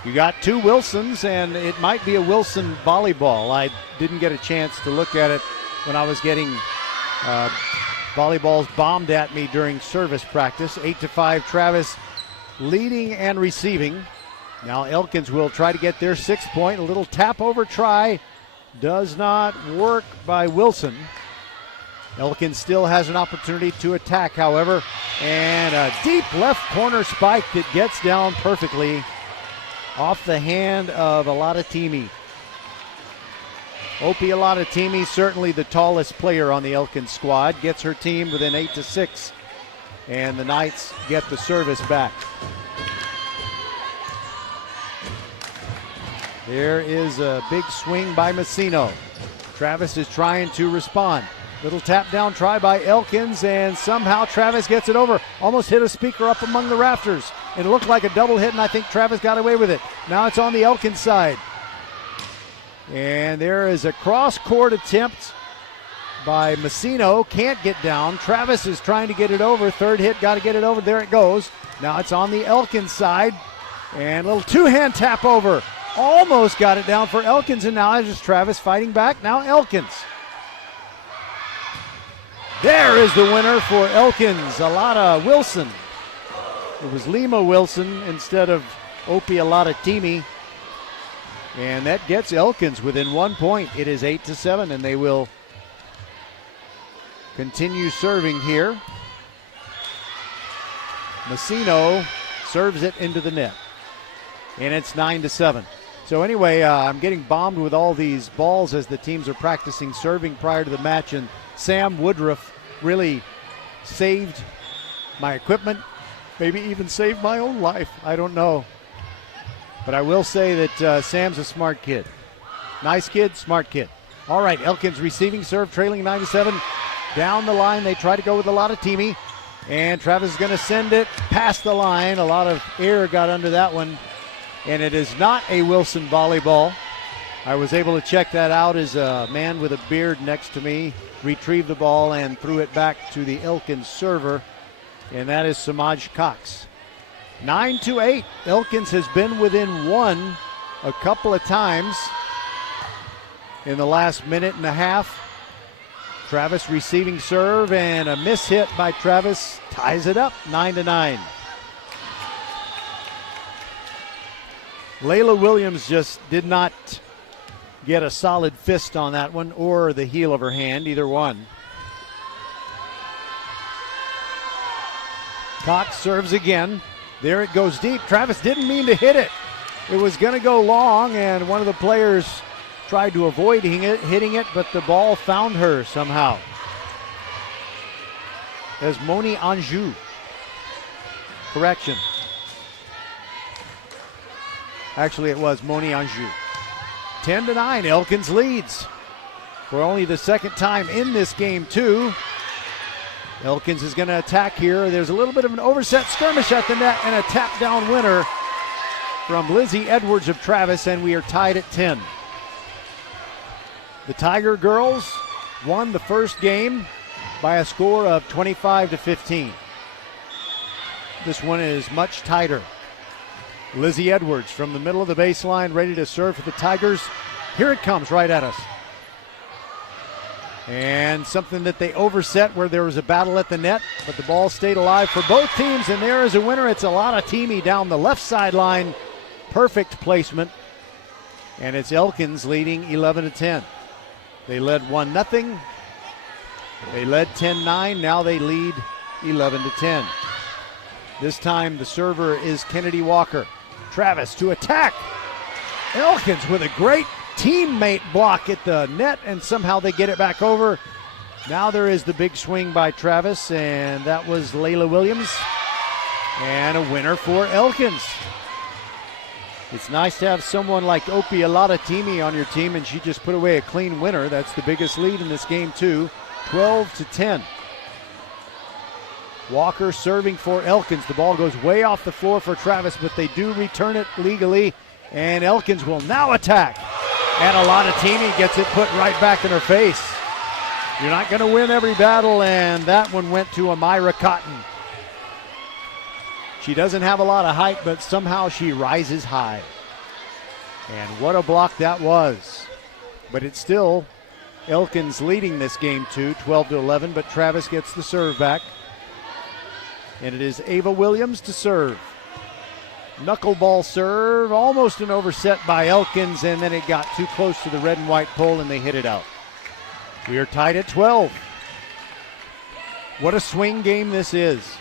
You got two Wilsons, and it might be a Wilson volleyball. I didn't get a chance to look at it when I was getting volleyballs bombed at me during service practice. 8-5, Travis leading and receiving. Now Elkins will try to get their 6th point. A little tap over try does not work by Wilson. Elkins still has an opportunity to attack, however. And a deep left corner spike that gets down perfectly off the hand of Alatatimi. Opie Alatatimi, certainly the tallest player on the Elkins squad, gets her team within 8-6. And the Knights get the service back. There is a big swing by Messino. Travis is trying to respond. Little tap down try by Elkins, and somehow Travis gets it over. Almost hit a speaker up among the rafters. It looked like a double hit, and I think Travis got away with it. Now it's on the Elkins side. And there is a cross-court attempt by Messino. Can't get down. Travis is trying to get it over. Third hit, got to get it over. There it goes. Now it's on the Elkins side. And a little two-hand tap over. Almost got it down for Elkins, and now it's just Travis fighting back. Now Elkins. There is the winner for Elkins, Alata Wilson. It was Lima Wilson instead of Opie Alatatimi. And that gets Elkins within 1 point. It is 8-7, and they will continue serving here. Messino serves it into the net. And it's 9-7. So anyway, I'm getting bombed with all these balls as the teams are practicing serving prior to the match, and Sam Woodruff really saved my equipment, maybe even saved my own life. I don't know. But I will say that Sam's a smart kid. Nice kid, smart kid. All right, Elkins receiving serve, trailing 9-7. Down the line, they try to go with Alatatimi. And Travis is going to send it past the line. A lot of air got under that one. And it is not a Wilson volleyball. I was able to check that out as a man with a beard next to me retrieved the ball and threw it back to the Elkins server. And that is Samaj Cox. 9-8. Elkins has been within one a couple of times in the last minute and a half. Travis receiving serve, and a miss hit by Travis ties it up 9-9. Layla Williams just did not get a solid fist on that one or the heel of her hand, either one. Cox serves again. There it goes deep. Travis didn't mean to hit it. It was going to go long, and one of the players tried to avoid hitting it, but the ball found her somehow. As Moni Anjou. Correction. Actually, it was Moni Anjou. 10-9, Elkins leads. for only the second time in this game, too. Elkins is going to attack here. There's a little bit of an overset skirmish at the net and a tap down winner from Lizzie Edwards of Travis, and we are tied at 10. The Tiger girls won the first game by a score of 25-15. This one is much tighter. Lizzie Edwards from the middle of the baseline, ready to serve for the Tigers. Here it comes right at us. And something that they overset where there was a battle at the net, but the ball stayed alive for both teams, and there is a winner. It's Alada-Timi down the left sideline. Perfect placement. And it's Elkins leading 11-10. They led 1-0. They led 10-9. Now they lead 11-10. This time the server is Kennedy Walker. Travis to attack. Elkins with a great teammate block at the net, and somehow they get it back over. Now there is the big swing by Travis, and that was Layla Williams. And a winner for Elkins. It's nice to have someone like Opie Alada-Timi on your team, and she just put away a clean winner. That's the biggest lead in this game, too. 12-10. Walker serving for Elkins. The ball goes way off the floor for Travis, but they do return it legally, and Elkins will now attack. And Alada-Timi gets it put right back in her face. You're not going to win every battle, and that one went to Amira Cotton. She doesn't have a lot of height, but somehow she rises high. And what a block that was. But it's still Elkins leading this game too, 12-11, but Travis gets the serve back. And it is Ava Williams to serve. Knuckleball serve, almost an overset by Elkins, and then it got too close to the red and white pole and they hit it out. We are tied at 12. What a swing game this is.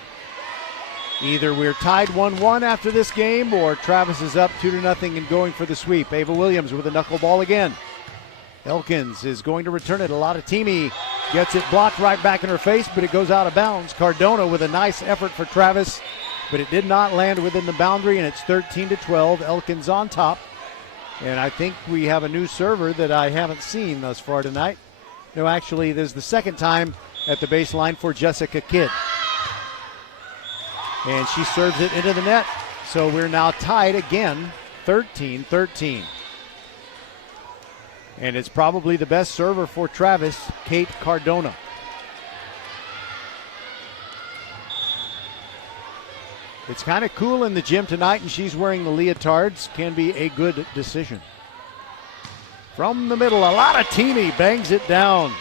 Either we're tied 1-1 after this game, or Travis is up 2-0 and going for the sweep. Ava Williams with a knuckleball again. Elkins is going to return it. Alada-Timi gets it blocked right back in her face, but it goes out of bounds. Cardona with a nice effort for Travis, but it did not land within the boundary, and it's 13-12. Elkins on top. And I think we have a new server that I haven't seen thus far tonight. No, actually, this is the second time at the baseline for Jessica Kidd. And she serves it into the net. So we're now tied again, 13-13. And it's probably the best server for Travis, Kate Cardona. It's kind of cool in the gym tonight, and she's wearing the leotards. Can be a good decision. From the middle, Alada-Timi bangs it down.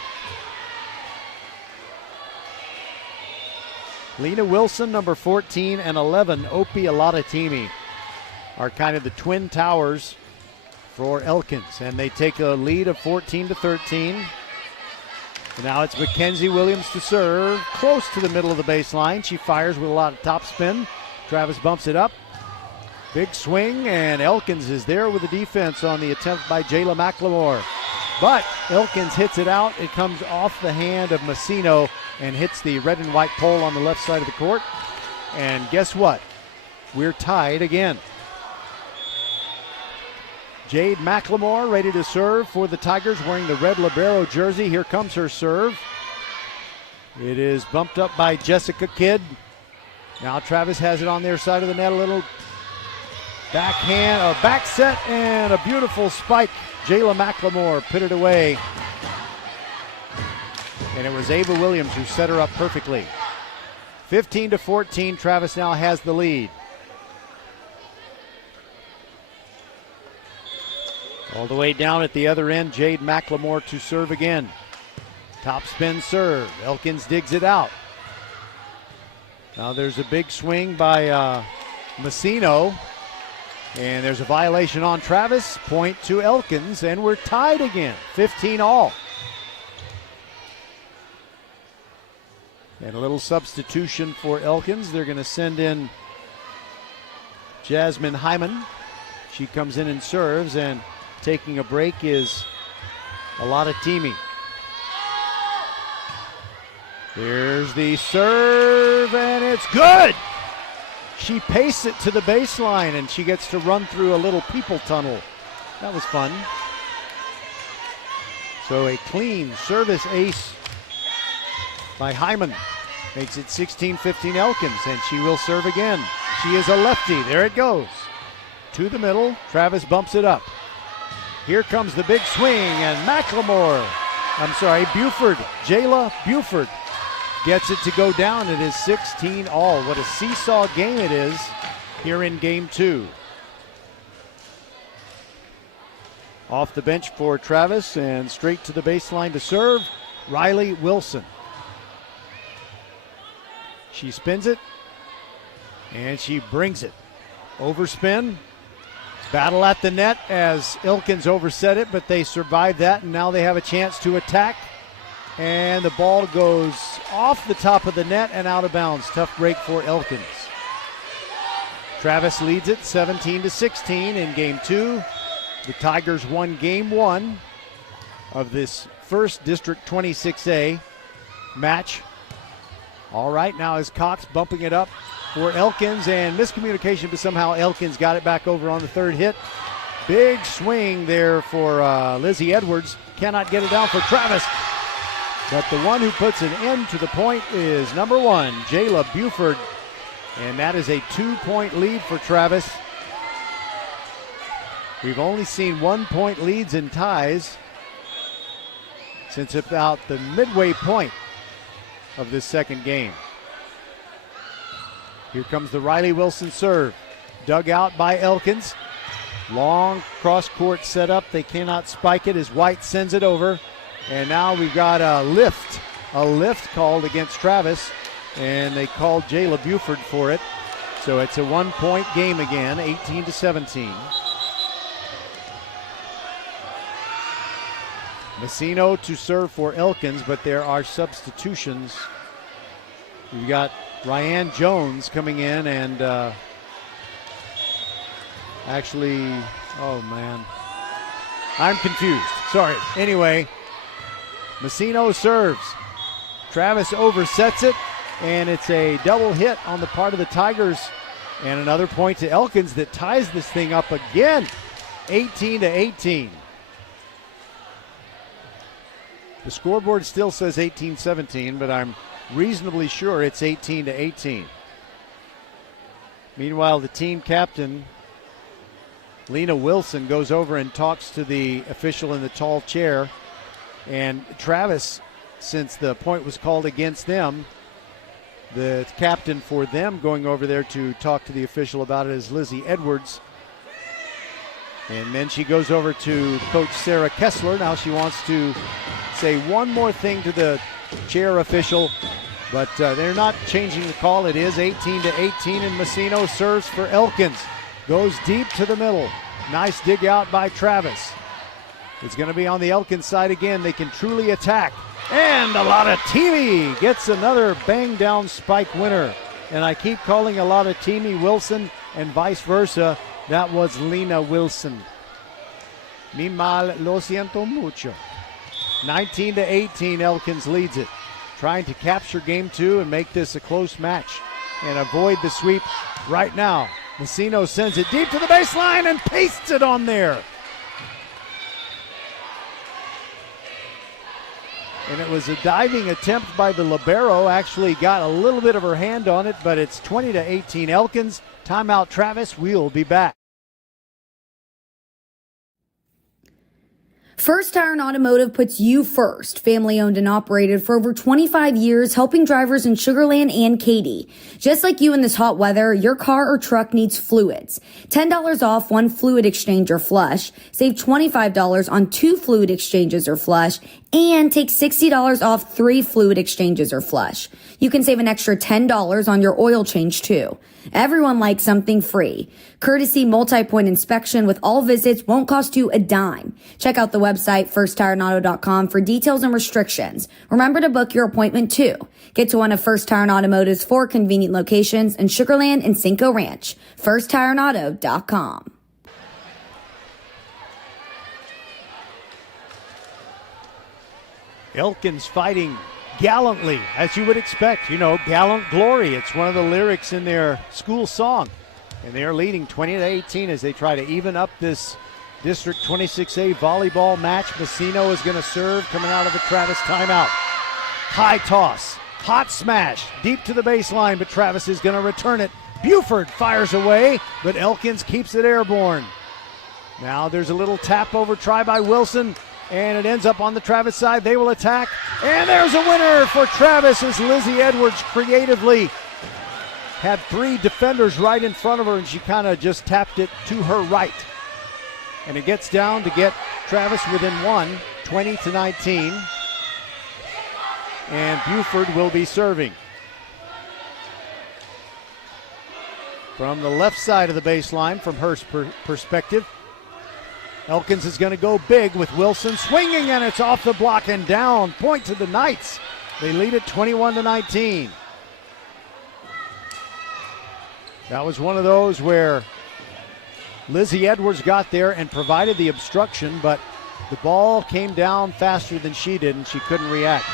Lena Wilson, number 14, and 11, Opie Alada-Timi, are kind of the twin towers for Elkins. And they take a lead of 14-13. And now it's Mackenzie Williams to serve, close to the middle of the baseline. She fires with a lot of topspin. Travis bumps it up. Big swing, and Elkins is there with the defense on the attempt by Jayla McLemore. But Elkins hits it out. It comes off the hand of Massino and hits the red and white pole on the left side of the court. And guess what? We're tied again. Jade McLemore ready to serve for the Tigers, wearing the red libero jersey. Here comes her serve. It is bumped up by Jessica Kidd. Now Travis has it on their side of the net, a little backhand, a back set, and a beautiful spike. Jayla McLemore put it away. And it was Ava Williams who set her up perfectly. 15-14, Travis now has the lead. All the way down at the other end, Jade McLemore to serve again. Top spin serve. Elkins digs it out. Now there's a big swing by Massino. And there's a violation on Travis. Point to Elkins, and we're tied again. 15 all. And a little substitution for Elkins. They're going to send in Jasmine Hyman. She comes in and serves, and taking a break is Alada-Timi. Here's the serve, and it's good. She pastes it to the baseline, and she gets to run through a little people tunnel. That was fun. So a clean service ace by Hyman makes it 16-15 Elkins, and she will serve again. She is a lefty. There it goes. To the middle. Travis bumps it up. Here comes the big swing, and Buford, Jayla Buford gets it to go down. It is 16 all. What a seesaw game it is here in game 2. Off the bench for Travis and straight to the baseline to serve, Riley Wilson. She spins it and she brings it. Overspin. Battle at the net as Elkins overset it, but they survived that, and now they have a chance to attack. And the ball goes off the top of the net and out of bounds. Tough break for Elkins. Travis leads it 17-16 in game 2. The Tigers won game 1 of this first District 26A match. All right, now is Cox bumping it up for Elkins, and miscommunication, but somehow Elkins got it back over on the third hit. Big swing there for Lizzie Edwards. Cannot get it down for Travis. But the one who puts an end to the point is number 1, Jayla Buford. And that is a 2-point lead for Travis. We've only seen 1-point leads in ties since about the midway point of this second game. Here comes the Riley Wilson serve. Dug out by Elkins. Long cross-court setup. They cannot spike it as White sends it over. And now we've got a lift called against Travis. And they called Jayla Buford for it. So it's a 1-point game again, 18-17. Messino to serve for Elkins, but there are substitutions. We've got Ryan Jones coming in, and I'm confused. Sorry. Anyway, Messino serves. Travis oversets it, and it's a double hit on the part of the Tigers, and another point to Elkins that ties this thing up again, 18-18. The scoreboard still says 18-17, but I'm reasonably sure it's 18-18. Meanwhile, the team captain, Lena Wilson, goes over and talks to the official in the tall chair. And Travis, since the point was called against them, the captain for them going over there to talk to the official about it is Lizzie Edwards. And then she goes over to Coach Sarah Kessler. Now she wants to say one more thing to the chair official, but they're not changing the call. It is 18-18, and Messino serves for Elkins. Goes deep to the middle. Nice dig out by Travis. It's going to be on the Elkins side again. They can truly attack. And Alatatimi gets another bang down spike winner. And I keep calling Alatatimi Wilson and vice versa. That was Lena Wilson. Mi mal, lo siento mucho. 19-18, Elkins leads it. Trying to capture game 2 and make this a close match and avoid the sweep right now. Messino sends it deep to the baseline and pastes it on there. And it was a diving attempt by the libero. Actually got a little bit of her hand on it, but it's 20-18 Elkins. Timeout, Travis. We'll be back. First Tire and Automotive puts you first. Family owned and operated for over 25 years, helping drivers in Sugar Land and Katy. Just like you in this hot weather, your car or truck needs fluids. $10 off one fluid exchange or flush. Save $25 on 2 fluid exchanges or flush. And take $60 off 3 fluid exchanges or flush. You can save an extra $10 on your oil change too. Everyone likes something free. Courtesy multi-point inspection with all visits won't cost you a dime. Check out the website firsttireandauto.com for details and restrictions. Remember to book your appointment too. Get to one of First Tire and Automotive's 4 convenient locations in Sugar Land and Cinco Ranch. firsttireandauto.com. Elkins fighting gallantly, as you would expect. You know, gallant glory. It's one of the lyrics in their school song. And they are leading 20-18 as they try to even up this District 26A volleyball match. Messino is going to serve coming out of the Travis timeout. High toss, hot smash, deep to the baseline, but Travis is going to return it. Buford fires away, but Elkins keeps it airborne. Now there's a little tap over try by Wilson, and it ends up on the Travis side. They will attack, and there's a winner for Travis as Lizzie Edwards creatively had three defenders right in front of her, and she kind of just tapped it to her right. And it gets down to get Travis within one, 20-19. And Buford will be serving. From the left side of the baseline, from her perspective, Elkins is going to go big with Wilson swinging, and it's off the block and down. Point to the Knights. They lead it 21-19. That was one of those where Lizzie Edwards got there and provided the obstruction, but the ball came down faster than she did, and she couldn't react.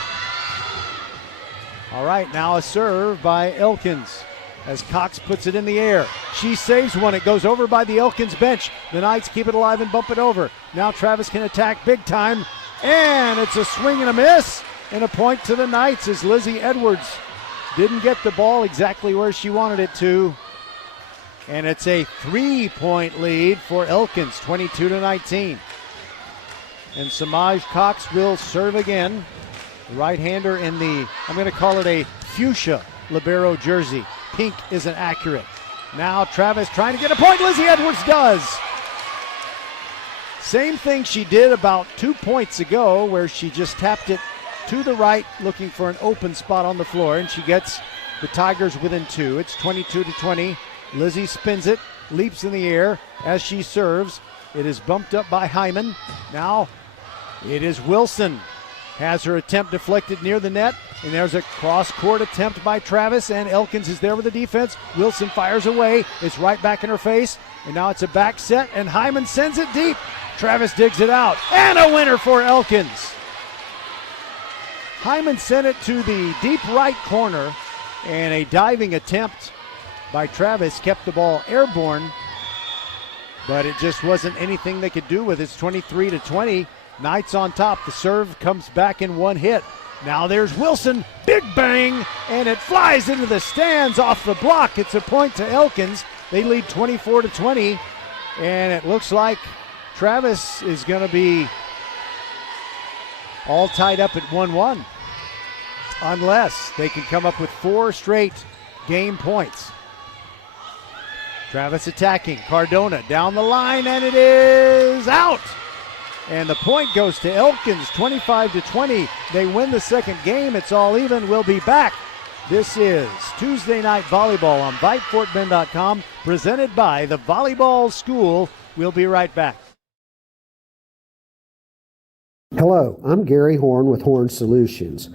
All right, now a serve by Elkins as Cox puts it in the air. She saves one. It goes over by the Elkins bench. The Knights keep it alive and bump it over. Now Travis can attack big time, and it's a swing and a miss, and a point to the Knights as Lizzie Edwards didn't get the ball exactly where she wanted it to. And it's a 3-point lead for Elkins, 22-19. And Samaj Cox will serve again. The right-hander in the, I'm going to call it a fuchsia libero jersey. Pink isn't accurate. Now Travis trying to get a point. Lizzie Edwards does. Same thing she did about 2 points ago, where she just tapped it to the right looking for an open spot on the floor, and she gets the Tigers within two. It's 22-20. Lizzie spins it, leaps in the air as she serves. It is bumped up by Hyman. Now it is Wilson. Has her attempt deflected near the net, and there's a cross-court attempt by Travis, and Elkins is there with the defense. Wilson fires away. It's right back in her face, and now it's a back set, and Hyman sends it deep. Travis digs it out, and a winner for Elkins. Hyman sent it to the deep right corner, and a diving attempt by Travis kept the ball airborne, but it just wasn't anything they could do with it. It's 23-20. Knights on top. The serve comes back in one hit. Now there's Wilson. Big bang, and it flies into the stands off the block. It's a point to Elkins. They lead 24-20, and it looks like Travis is going to be all tied up at 1-1 unless they can come up with 4 straight game points. Travis attacking. Cardona down the line, and it is out. And the point goes to Elkins, 25-20. They win the second game. It's all even. We'll be back. This is Tuesday Night Volleyball on VypeFortBend.com, presented by the Volleyball School. We'll be right back. Hello, I'm Gary Horn with Horn Solutions.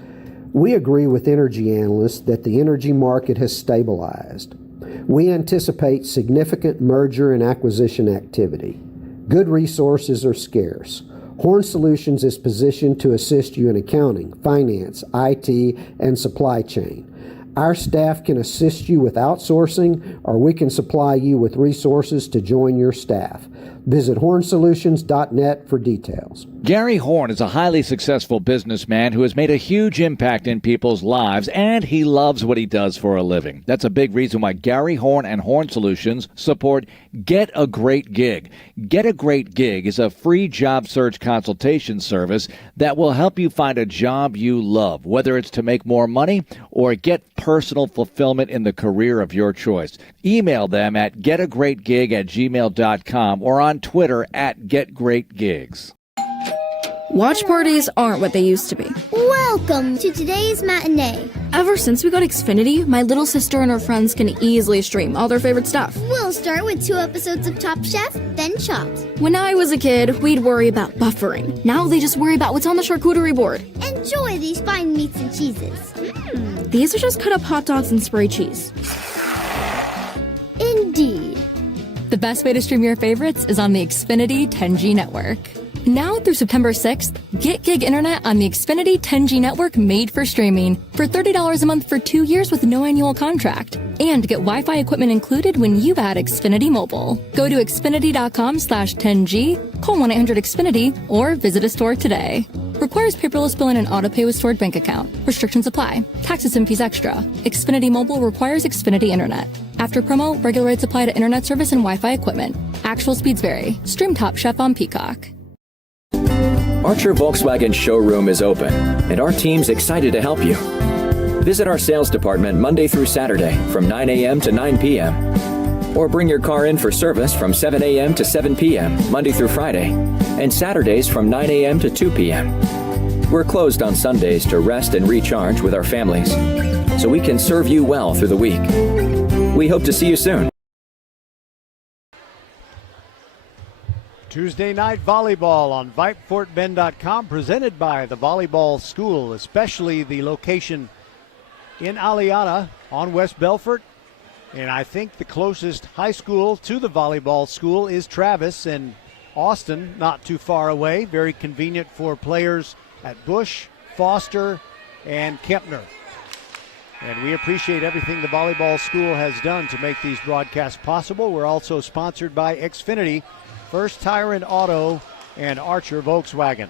We agree with energy analysts that the energy market has stabilized. We anticipate significant merger and acquisition activity. Good resources are scarce. Horn Solutions is positioned to assist you in accounting, finance, IT, and supply chain. Our staff can assist you with outsourcing, or we can supply you with resources to join your staff. Visit hornsolutions.net for details. Gary Horn is a highly successful businessman who has made a huge impact in people's lives, and he loves what he does for a living. That's a big reason why Gary Horn and Horn Solutions support Get a Great Gig. Get a Great Gig is a free job search consultation service that will help you find a job you love, whether it's to make more money or get personal fulfillment in the career of your choice. Email them at getagreatgig@gmail.com or on Twitter at getgreatgigs. Watch parties aren't what they used to be. Welcome to today's matinee. Ever since we got Xfinity, my little sister and her friends can easily stream all their favorite stuff. We'll start with 2 episodes of Top Chef, then Chopped. When I was a kid, we'd worry about buffering. Now they just worry about what's on the charcuterie board. Enjoy these fine meats and cheeses. These are just cut up hot dogs and spray cheese. Indeed. The best way to stream your favorites is on the Xfinity 10G network. Now through September 6th, get gig internet on the Xfinity 10G network made for streaming for $30 a month for 2 years with no annual contract. And get Wi-Fi equipment included when you add Xfinity Mobile. Go to Xfinity.com/10G, call 1-800-XFINITY, or visit a store today. Requires paperless billing and auto pay with stored bank account. Restrictions apply. Taxes and fees extra. Xfinity Mobile requires Xfinity Internet. After promo, regular rates apply to internet service and Wi-Fi equipment. Actual speeds vary. Stream Top Chef on Peacock. Archer Volkswagen showroom is open, and our team's excited to help you. Visit our sales department Monday through Saturday from 9 a.m. to 9 p.m. Or bring your car in for service from 7 a.m. to 7 p.m. Monday through Friday, and Saturdays from 9 a.m. to 2 p.m. We're closed on Sundays to rest and recharge with our families, so we can serve you well through the week. We hope to see you soon. Tuesday night volleyball on VypeFortBend.com, presented by the Volleyball School, especially the location in Aliana on West Belfort. And I think the closest high school to the volleyball school is Travis and Austin, not too far away. Very convenient for players at Bush, Foster, and Kempner. And we appreciate everything the volleyball school has done to make these broadcasts possible. We're also sponsored by Xfinity, First Tire and Auto, and Archer Volkswagen.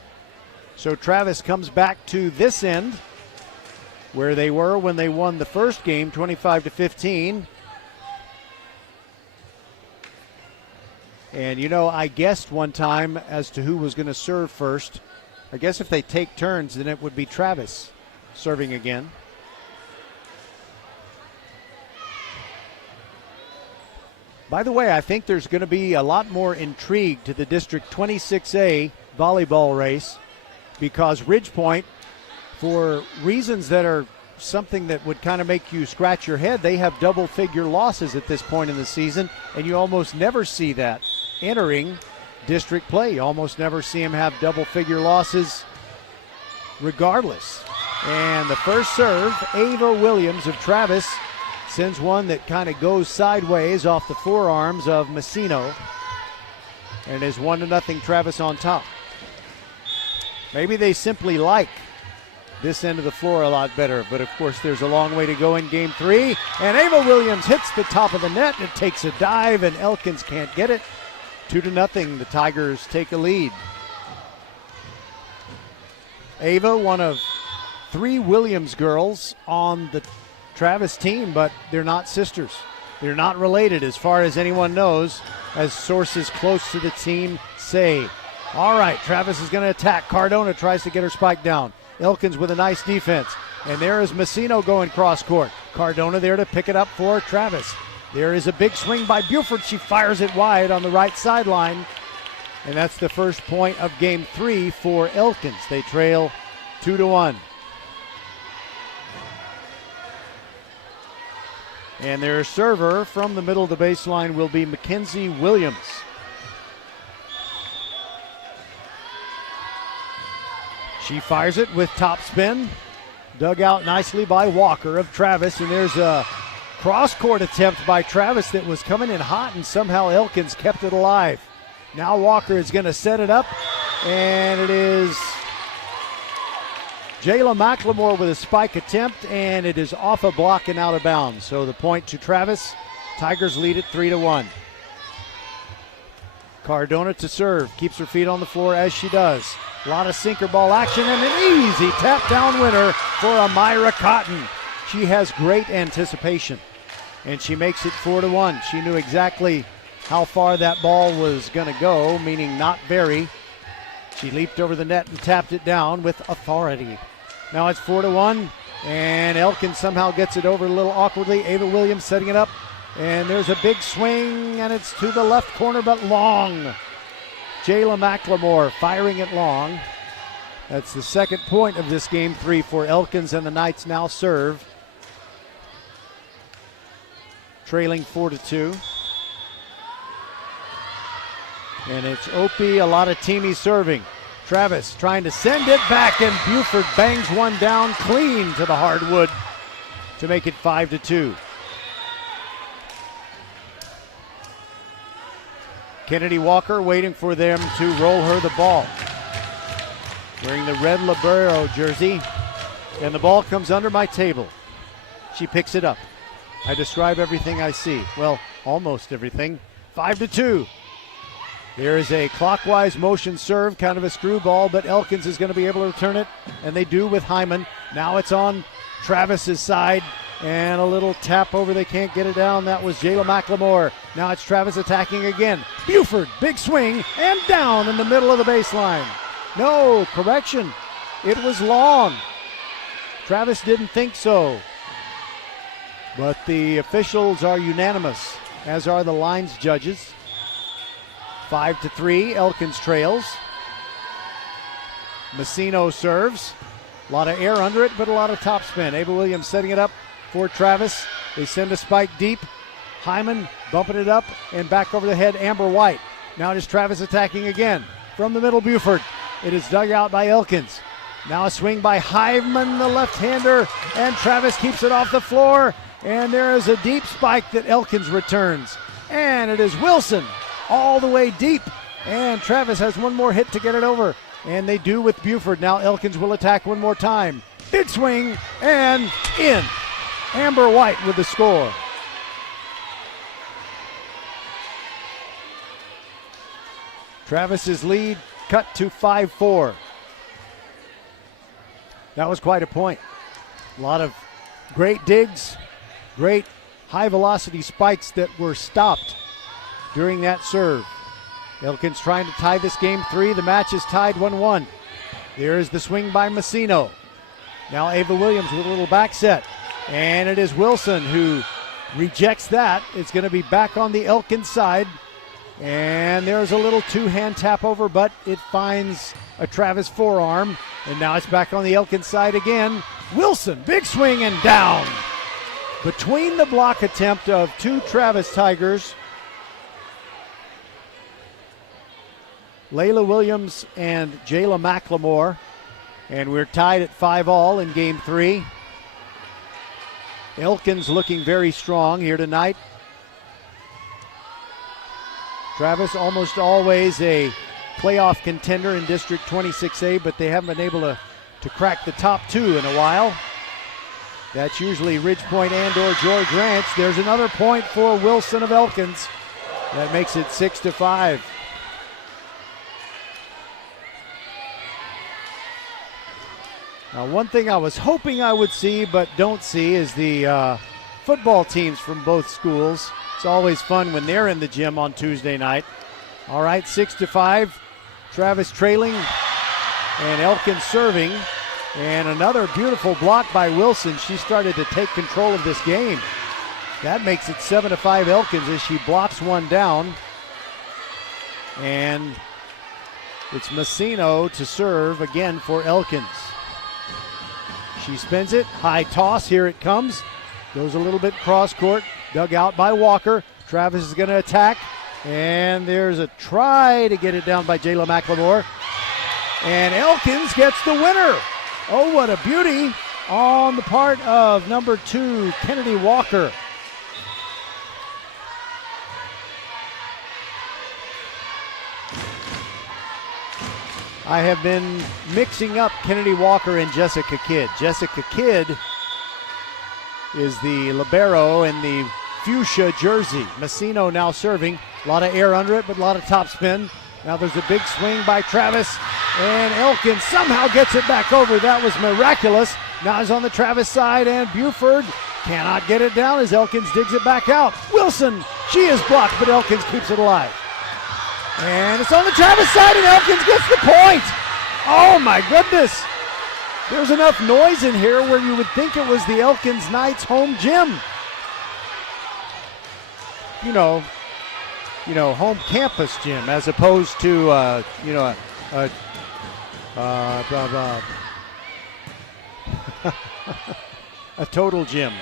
So Travis comes back to this end where they were when they won the first game, 25-15. And you know, I guessed one time as to who was going to serve first. I guess if they take turns, then it would be Travis serving again. By the way, I think there's going to be a lot more intrigue to the District 26A volleyball race because Ridgepoint, for reasons that are something that would kind of make you scratch your head, they have double-figure losses at this point in the season, and you almost never see that entering district play. You almost never see them have double-figure losses regardless. And the first serve, Ava Williams of Travis, sends one that kind of goes sideways off the forearms of Messino. And it is 1-0 Travis on top. Maybe they simply like this end of the floor a lot better, but of course there's a long way to go in game 3. And Ava Williams hits the top of the net. It takes a dive and Elkins can't get it. 2-0, the Tigers take a lead. Ava, one of 3 Williams girls on the Travis team, but they're not sisters. They're not related as far as anyone knows, as sources close to the team say. All right, Travis is going to attack. Cardona tries to get her spike down. Elkins with a nice defense. And there is Messino going cross court. Cardona there to pick it up for Travis. There is a big swing by Buford. She fires it wide on the right sideline. And that's the first point of game 3 for Elkins. They trail 2-1. And their server from the middle of the baseline will be Mackenzie Williams. She fires it with top spin. Dug out nicely by Walker of Travis. And there's a cross-court attempt by Travis that was coming in hot, and somehow Elkins kept it alive. Now Walker is going to set it up, and it is Jayla McLemore with a spike attempt, and it is off a block and out of bounds. So the point to Travis. Tigers lead it 3-1. Cardona to serve. Keeps her feet on the floor as she does. A lot of sinker ball action and an easy tap down winner for Amira Cotton. She has great anticipation, and she makes it 4-1. She knew exactly how far that ball was going to go, meaning not very. She leaped over the net and tapped it down with authority. Now it's 4-1, and Elkins somehow gets it over a little awkwardly. Ava Williams setting it up, and there's a big swing, and it's to the left corner, but long. Jayla McLemore firing it long. That's the second point of this game 3 for Elkins, and the Knights now serve. Trailing 4-2. And it's Opie, a lot of teamy serving. Travis trying to send it back, and Buford bangs one down clean to the hardwood to make it 5-2. Kennedy Walker waiting for them to roll her the ball. wearing the red libero jersey. And the ball comes under my table. She picks it up. I describe everything I see. Well, almost everything. 5-2. There is a clockwise motion serve, kind of a screwball, but Elkins is going to be able to return it, and they do with Hyman. Now it's on Travis's side, and a little tap over. They can't get it down. That was Jayla McLemore. Now it's Travis attacking again. Buford, big swing, and down in the middle of the baseline. No, correction. It was long. Travis didn't think so. But the officials are unanimous, as are the lines judges. 5-3, Elkins trails. Messino serves. A lot of air under it, but a lot of topspin. Ava Williams setting it up for Travis. They send a spike deep. Hyman bumping it up and back over the head, Amber White. Now it is Travis attacking again. From the middle, Buford. It is dug out by Elkins. Now a swing by Hyman, the left-hander, and Travis keeps it off the floor. And there is a deep spike that Elkins returns. And it is Wilson all the way deep. And Travis has one more hit to get it over. And they do with Buford. Now Elkins will attack one more time. Big swing and in. Amber White with the score. Travis's lead cut to 5-4. That was quite a point. A lot of great digs, great high-velocity spikes that were stopped during that serve. Elkins trying to tie this game 3. The match is tied 1-1. There is the swing by Messino. Now Ava Williams with a little back set. And it is Wilson who rejects that. It's going to be back on the Elkins side. And there's a little two-hand tap over, but it finds a Travis forearm. And now it's back on the Elkins side again. Wilson, big swing and down. Between the block attempt of two Travis Tigers, Layla Williams and Jayla McLemore. And we're tied at 5-all in game 3. Elkins looking very strong here tonight. Travis almost always a playoff contender in District 26A, but they haven't been able to crack the top 2 in a while. That's usually Ridge Point and or George Ranch. There's another point for Wilson of Elkins. That makes it 6-5. Now, one thing I was hoping I would see but don't see is the football teams from both schools. It's always fun when they're in the gym on Tuesday night. All right, 6-5. Travis trailing and Elkins serving. And another beautiful block by Wilson. She started to take control of this game. That makes it 7-5 Elkins as she blocks one down. And it's Messino to serve again for Elkins. She spins it, high toss, here it comes. Goes a little bit cross court, dug out by Walker. Travis is going to attack, and there's a try to get it down by Jayla McLemore. And Elkins gets the winner. Oh, what a beauty on the part of number 2, Kennedy Walker. I have been mixing up Kennedy Walker and Jessica Kidd. Jessica Kidd is the libero in the fuchsia jersey. Messino now serving. A lot of air under it, but a lot of topspin. Now there's a big swing by Travis, and Elkins somehow gets it back over. That was miraculous. Now he's on the Travis side, and Buford cannot get it down as Elkins digs it back out. Wilson, she is blocked, but Elkins keeps it alive. And it's on the Travis side, and Elkins gets the point. Oh, my goodness. There's enough noise in here where you would think it was the Elkins Knights home gym. You know, home campus gym as opposed to, a total gym.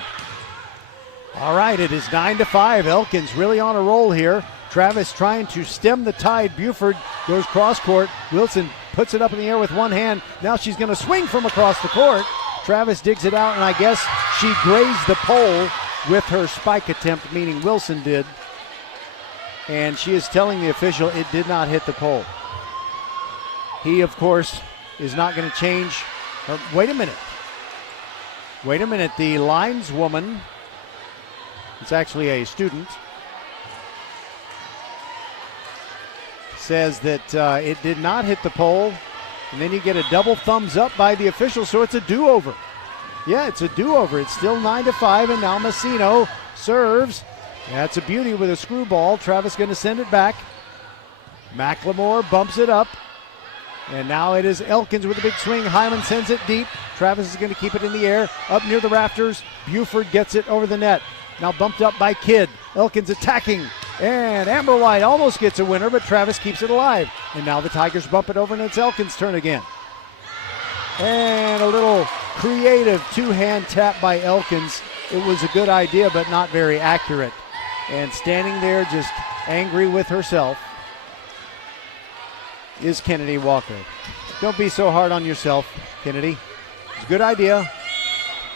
All right, it is 9-5. Elkins really on a roll here. Travis trying to stem the tide. Buford goes cross court. Wilson puts it up in the air with one hand. Now she's going to swing from across the court. Travis digs it out, and I guess she grazed the pole with her spike attempt, meaning Wilson did. And she is telling the official it did not hit the pole. He, of course, is not going to change. Wait a minute. The lineswoman, it's actually a student, says that it did not hit the pole. And then you get a double thumbs up by the official, so it's a do-over. Yeah, it's a do-over. It's still 9-5, and now Messino serves. That's a beauty with a screwball. Travis going to send it back. McLemore bumps it up. And now it is Elkins with a big swing. Hyman sends it deep. Travis is going to keep it in the air, up near the rafters. Buford gets it over the net. Now bumped up by Kidd. Elkins attacking. And Amber White almost gets a winner, but Travis keeps it alive. And now the Tigers bump it over, and it's Elkins' turn again. And a little creative two-hand tap by Elkins. It was a good idea, but not very accurate. And standing there just angry with herself is Kennedy Walker. Don't be so hard on yourself, Kennedy. It's a good idea.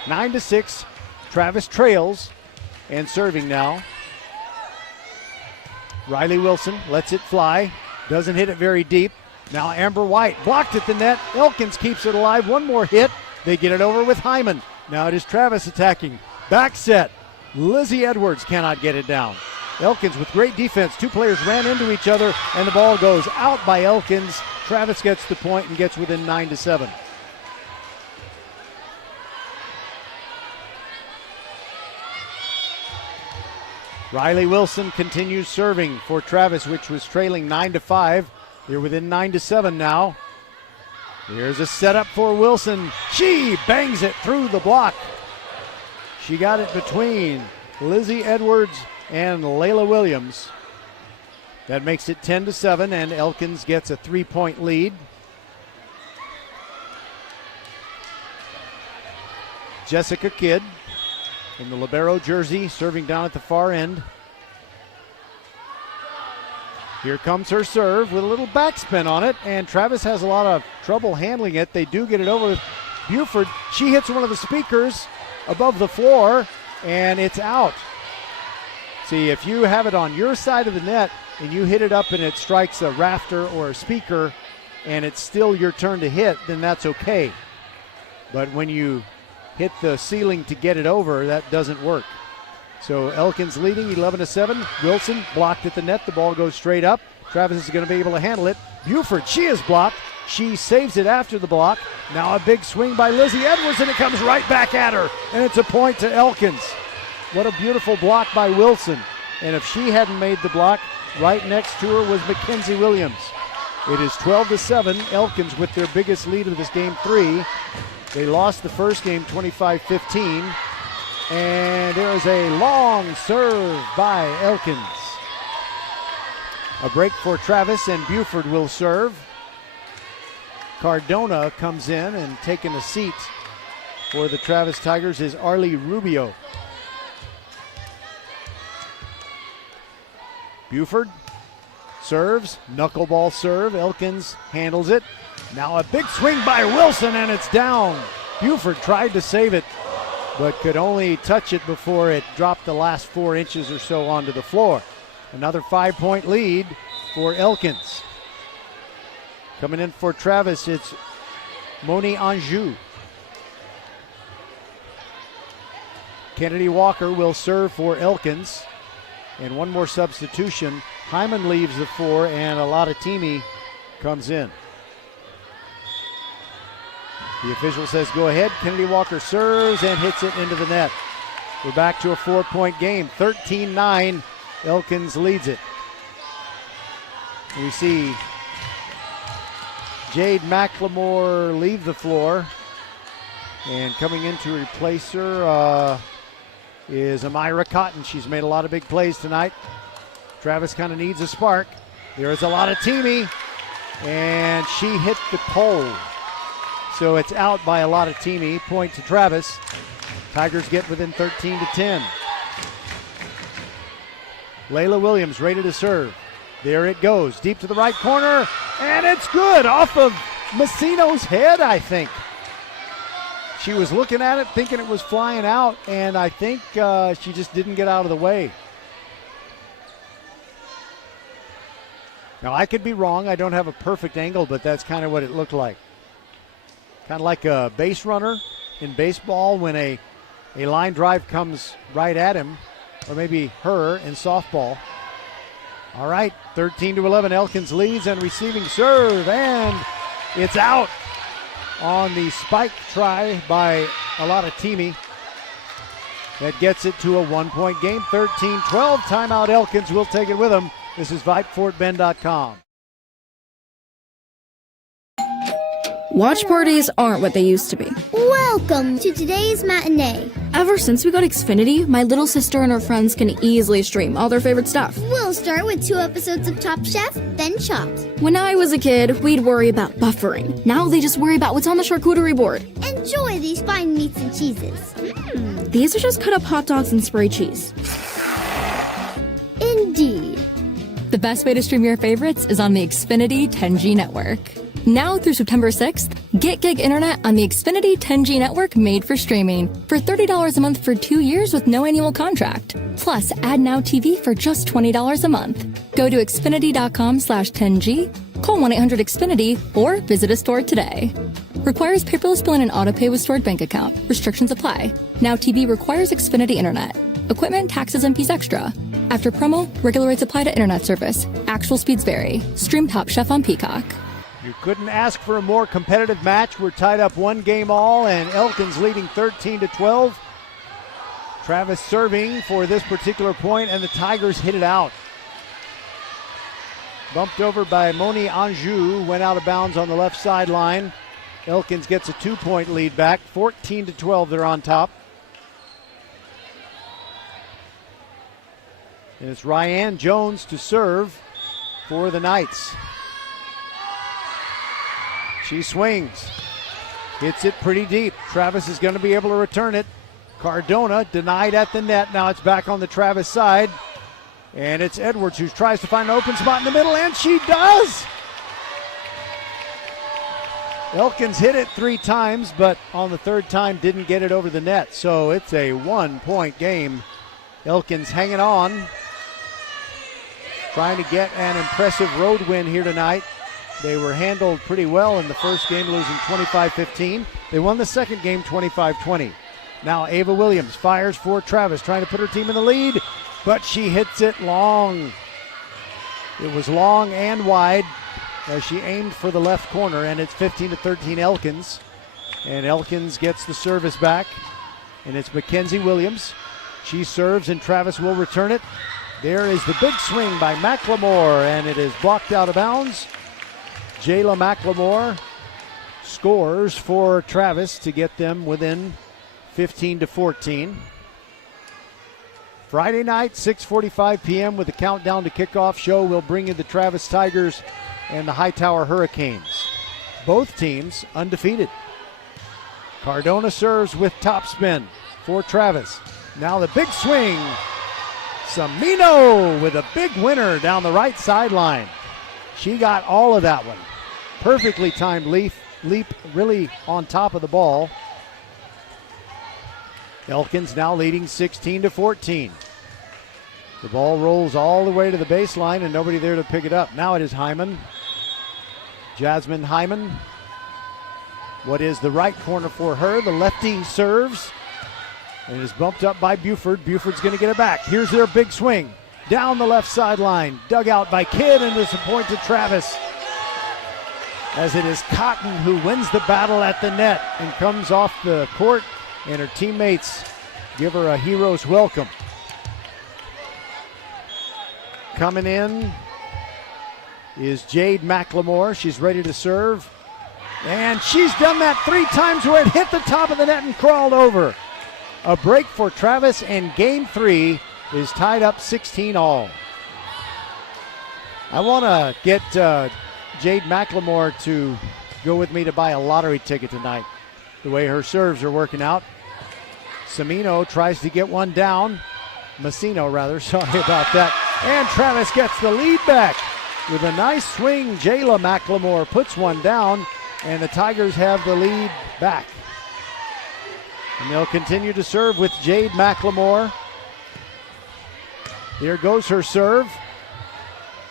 9-6. Travis trails and serving now. Riley Wilson lets it fly. Doesn't hit it very deep. Now Amber White blocked at the net. Elkins keeps it alive. One more hit. They get it over with Hyman. Now it is Travis attacking. Back set. Lizzie Edwards cannot get it down. Elkins with great defense. Two players ran into each other, and the ball goes out by Elkins. Travis gets the point and gets within 9-7. Riley Wilson continues serving for Travis, which was trailing 9-5. They're within 9-7 now. Here's a setup for Wilson. She bangs it through the block. She got it between Lizzie Edwards and Layla Williams. That makes it 10-7, and Elkins gets a 3-point lead. Jessica Kidd in the libero jersey, serving down at the far end. Here comes her serve with a little backspin on it, and Travis has a lot of trouble handling it. They do get it over with Buford. She hits one of the speakers above the floor, and it's out. See, if you have it on your side of the net and you hit it up and it strikes a rafter or a speaker and it's still your turn to hit, then that's okay. But when you hit the ceiling to get it over, that doesn't work. So Elkins leading 11-7. Wilson blocked at the net. The ball goes straight up. Travis is going to be able to handle it. Buford, she is blocked. She saves it after the block. Now a big swing by Lizzie Edwards, and it comes right back at her. And it's a point to Elkins. What a beautiful block by Wilson. And if she hadn't made the block, right next to her was Mackenzie Williams. It is 12-7. Elkins with their biggest lead of this game 3. They lost the first game 25-15. And there is a long serve by Elkins. A break for Travis, and Buford will serve. Cardona comes in, and taking a seat for the Travis Tigers is Arlie Rubio. Buford serves, knuckleball serve. Elkins handles it. Now a big swing by Wilson, and it's down. Buford tried to save it, but could only touch it before it dropped the last 4 inches or so onto the floor. Another 5-point lead for Elkins. Coming in for Travis, it's Moni Anjou. Kennedy Walker will serve for Elkins. And one more substitution. Hyman leaves the 4, and Alatatimi comes in. The official says go ahead. Kennedy Walker serves and hits it into the net. We're back to a 4-point game. 13-9. Elkins leads it. We see Jade McLemore leave the floor. And coming in to replace her is Amira Cotton. She's made a lot of big plays tonight. Travis kind of needs a spark. There is Alatatimi, and she hit the pole. So it's out by Alatatimi. Point to Travis. Tigers get within 13-10. Layla Williams ready to serve. There it goes. Deep to the right corner. And it's good. Off of Messino's head, I think. She was looking at it, thinking it was flying out, and I think she just didn't get out of the way. Now, I could be wrong. I don't have a perfect angle, but that's kind of what it looked like. Kind of like a base runner in baseball when a line drive comes right at him, or maybe her in softball. All right, 13-11, Elkins leads and receiving serve, and it's out on the spike try by Alatatimi. That gets it to a 1-point game, 13-12. Timeout, Elkins. We'll take it with them. This is VypeFortBend.com. Watch parties aren't what they used to be. Welcome to today's matinee. Ever since we got Xfinity, my little sister and her friends can easily stream all their favorite stuff. We'll start with 2 episodes of Top Chef, then Chopped. When I was a kid, we'd worry about buffering. Now they just worry about what's on the charcuterie board. Enjoy these fine meats and cheeses. These are just cut up hot dogs and spray cheese. Indeed. The best way to stream your favorites is on the Xfinity 10G network. Now through September 6th, get gig internet on the Xfinity 10G network made for streaming for $30 a month for 2 years with no annual contract. Plus, add Now TV for just $20 a month. Go to Xfinity.com/10G, call 1-800-XFINITY, or visit a store today. Requires paperless billing and autopay with stored bank account. Restrictions apply. Now TV requires Xfinity internet. Equipment, taxes, and fees extra. After promo, regular rates apply to internet service. Actual speeds vary. Stream Top Chef on Peacock. You couldn't ask for a more competitive match. We're tied up 1 game all, and Elkins leading 13-12. Travis serving for this particular point, and the Tigers hit it out. Bumped over by Moni Anjou, went out of bounds on the left sideline. Elkins gets a 2-point lead back, 14-12. They're on top. And it's Ryan Jones to serve for the Knights. She swings, hits it pretty deep. Travis is going to be able to return it. Cardona denied at the net. Now it's back on the Travis side. And it's Edwards who tries to find an open spot in the middle, and she does! Elkins hit it 3 times, but on the 3rd time didn't get it over the net. So it's a 1-point game. Elkins hanging on, trying to get an impressive road win here tonight. They were handled pretty well in the first game, losing 25-15. They won the second game 25-20. Now Ava Williams fires for Travis, trying to put her team in the lead, but she hits it long. It was long and wide as she aimed for the left corner, and it's 15-13 Elkins. And Elkins gets the service back, and it's Mackenzie Williams. She serves, and Travis will return it. There is the big swing by McLemore, and it is blocked out of bounds. Jayla McLemore scores for Travis to get them within 15-14. Friday night, 6:45 p.m. with the countdown to kickoff show. We'll bring you the Travis Tigers and the Hightower Hurricanes. Both teams undefeated. Cardona serves with topspin for Travis. Now the big swing. Samino with a big winner down the right sideline. She got all of that one. Perfectly timed leap really on top of the ball. Elkins now leading 16-14. The ball rolls all the way to the baseline and nobody there to pick it up. Now it is Hyman. Jasmine Hyman. What is the right corner for her? The lefty serves. And it is bumped up by Buford. Buford's going to get it back. Here's their big swing. Down the left sideline. Dug out by Kidd, and it's a point to Travis. As it is Cotton who wins the battle at the net and comes off the court, and her teammates give her a hero's welcome. Coming in is Jade McLemore. She's ready to serve. And she's done that 3 times where it hit the top of the net and crawled over. A break for Travis, and game 3 is tied up 16-all. I want to get Jade McLemore to go with me to buy a lottery ticket tonight, the way her serves are working out. Samino tries to get one down. Massino, rather. Sorry about that. And Travis gets the lead back with a nice swing. Jayla McLemore puts one down, and the Tigers have the lead back. And they'll continue to serve with Jade McLemore. Here goes her serve.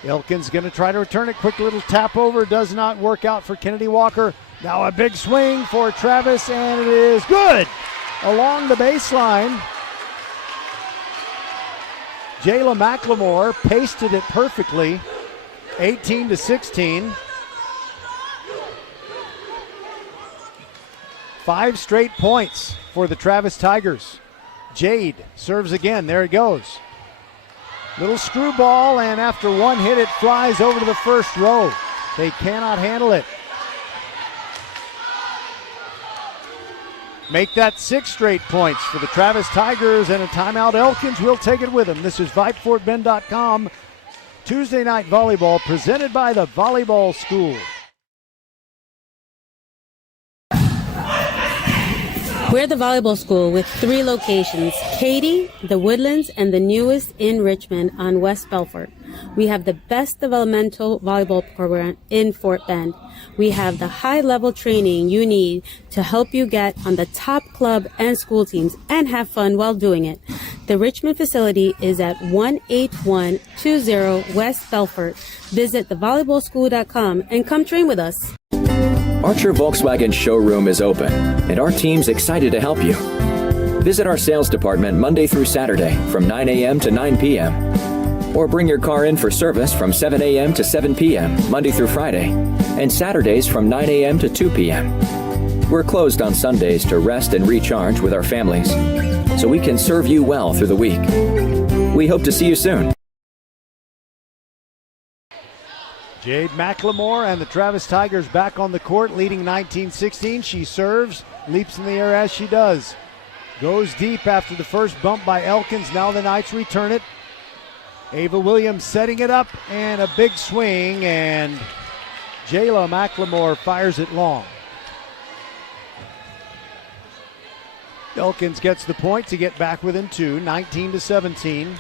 Elkins going to try to return it. Quick little tap over. Does not work out for Kennedy Walker. Now a big swing for Travis, and it is good along the baseline. Jayla McLemore pasted it perfectly. 18-16. 5 straight points for the Travis Tigers. Jade serves again. There it goes. Little screwball, and after one hit, it flies over to the first row. They cannot handle it. Make that 6 straight points for the Travis Tigers, and a timeout. Elkins will take it with them. This is VypeFortBend.com. Tuesday Night Volleyball presented by the Volleyball School. We're the volleyball school with 3 locations, Katy, the Woodlands, and the newest in Richmond on West Belfort. We have the best developmental volleyball program in Fort Bend. We have the high-level training you need to help you get on the top club and school teams and have fun while doing it. The Richmond facility is at 18120 West Belfort. Visit thevolleyballschool.com and come train with us. Archer Volkswagen showroom is open, and our team's excited to help you. Visit our sales department Monday through Saturday from 9 a.m. to 9 p.m. Or bring your car in for service from 7 a.m. to 7 p.m. Monday through Friday, and Saturdays from 9 a.m. to 2 p.m. We're closed on Sundays to rest and recharge with our families, so we can serve you well through the week. We hope to see you soon. Jade McLemore and the Travis Tigers back on the court, leading 19-16. She serves, leaps in the air as she does. Goes deep after the first bump by Elkins. Now the Knights return it. Ava Williams setting it up, and a big swing, and Jayla McLemore fires it long. Elkins gets the point to get back within 2, 19-17.